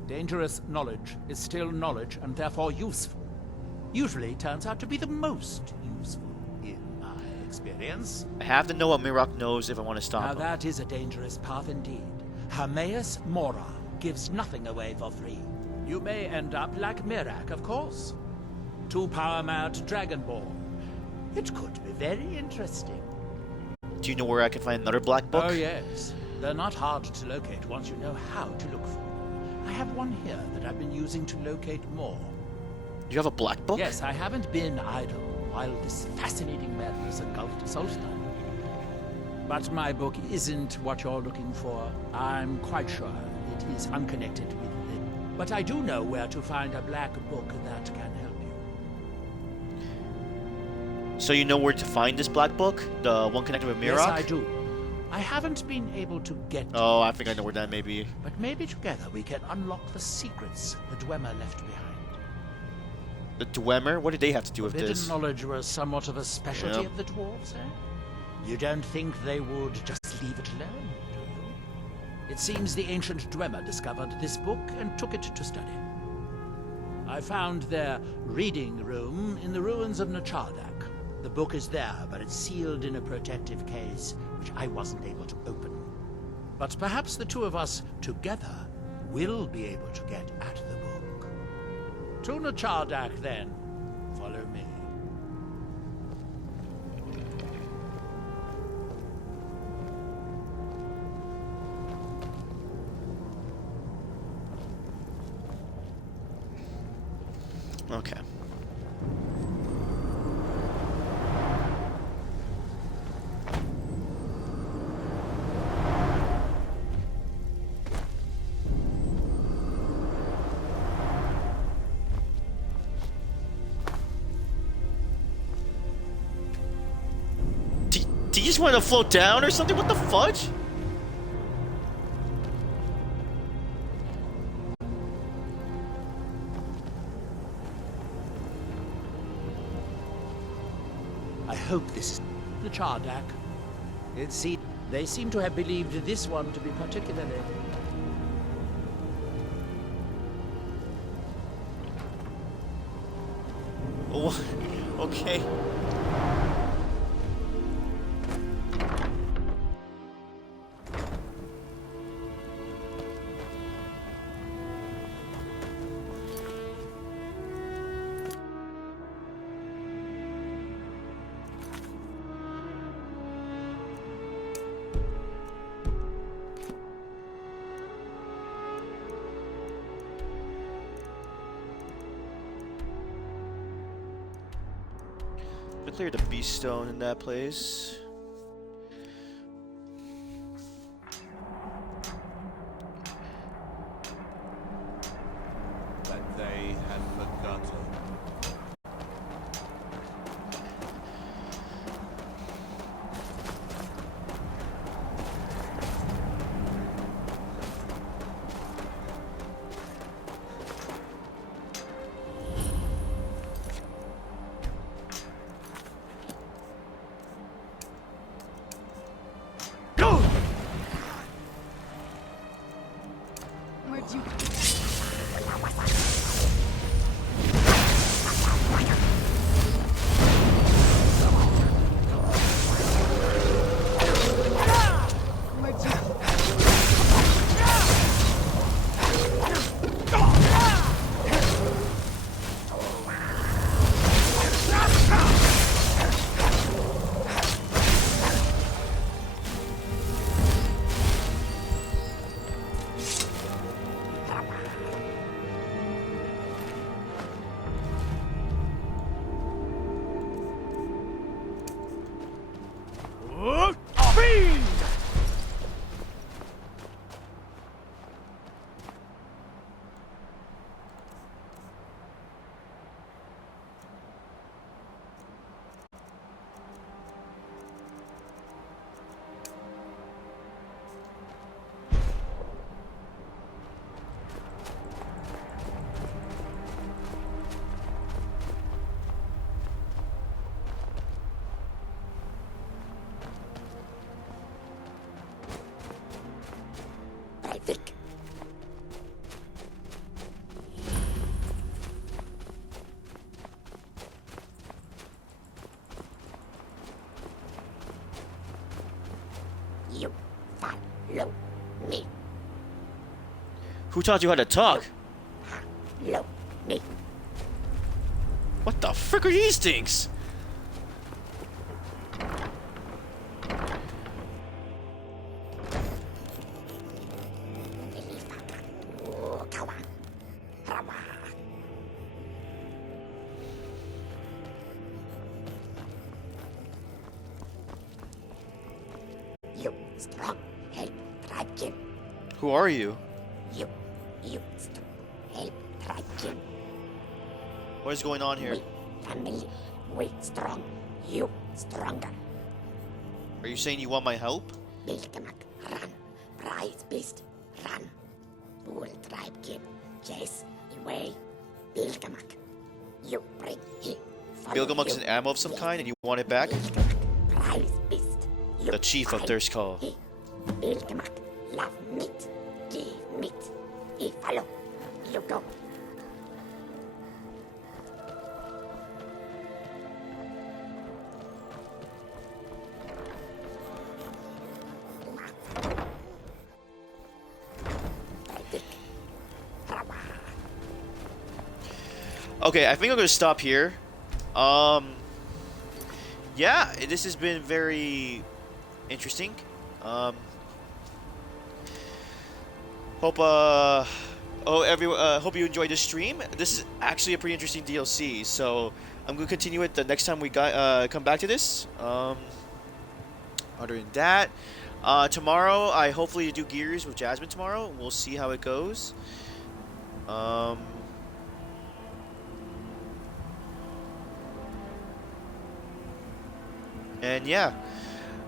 Dangerous knowledge is still knowledge and therefore useful. Usually turns out to be the most useful, in my experience. I have to know what Mirok knows if I want to stop Now him. that is a dangerous path indeed. Hermaeus Mora gives nothing away for free. You may end up like Mirak, of course. 2 power-mad Dragonborn. It could be very interesting. Do you know where I can find another black book? Oh yes. They're not hard to locate once you know how to look for them. I have one here that I've been using to locate more. You have a black book? Yes, I haven't been idle while this fascinating madness engulfed Solstheim. But my book isn't what you're looking for. I'm quite sure it is unconnected with it. But I do know where to find a black book that can help you. So you know where to find this black book? The one connected with Mirok? Yes, I do. I haven't been able to get to Oh, it. I think I know where that may be. But maybe together we can unlock the secrets the Dwemer left behind. The Dwemer? What did they have to do with Forbidden this? knowledge was somewhat of a specialty Yep. of the dwarves, eh? You don't think they would just leave it alone, do you? It seems the ancient Dwemer discovered this book and took it to study. I found their reading room in the ruins of Nachardak. The book is there, but it's sealed in a protective case, which I wasn't able to open. But perhaps the two of us together will be able to get at the book. To Nachardak, then. Follow me. Okay. Do you just want to float down or something? What the fudge? I hope this is the Chardak. They seem to have believed this one to be particularly... Oh, okay. Clear the beast stone in that place. That they had forgotten. Where'd you... Who taught you how to talk? Me. What the frick are these things? You strong, help, tribe kin. Who are you? You help, tribe kin. What is going on here? Family, we strong, you stronger. Are you saying you want my help? Bilkamak, run. Prize beast, run. Bull tribe kin, chase away. Bilkamak, you bring him. Bilgamak is an ammo of some kind and you want it back? Prize beast, you The chief of Thirskal. Bilkamak, love meat, give meat. He follow, you go. Okay, I think I'm gonna stop here. Yeah, this has been very interesting. Hope hope you enjoyed this stream. This is actually a pretty interesting DLC, so I'm gonna continue it the next time we come back to this. Other than that, tomorrow I hopefully do Gears with Jasmine tomorrow. We'll see how it goes. And yeah,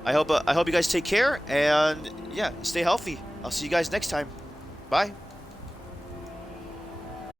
I hope you guys take care and yeah, stay healthy. I'll see you guys next time. Bye.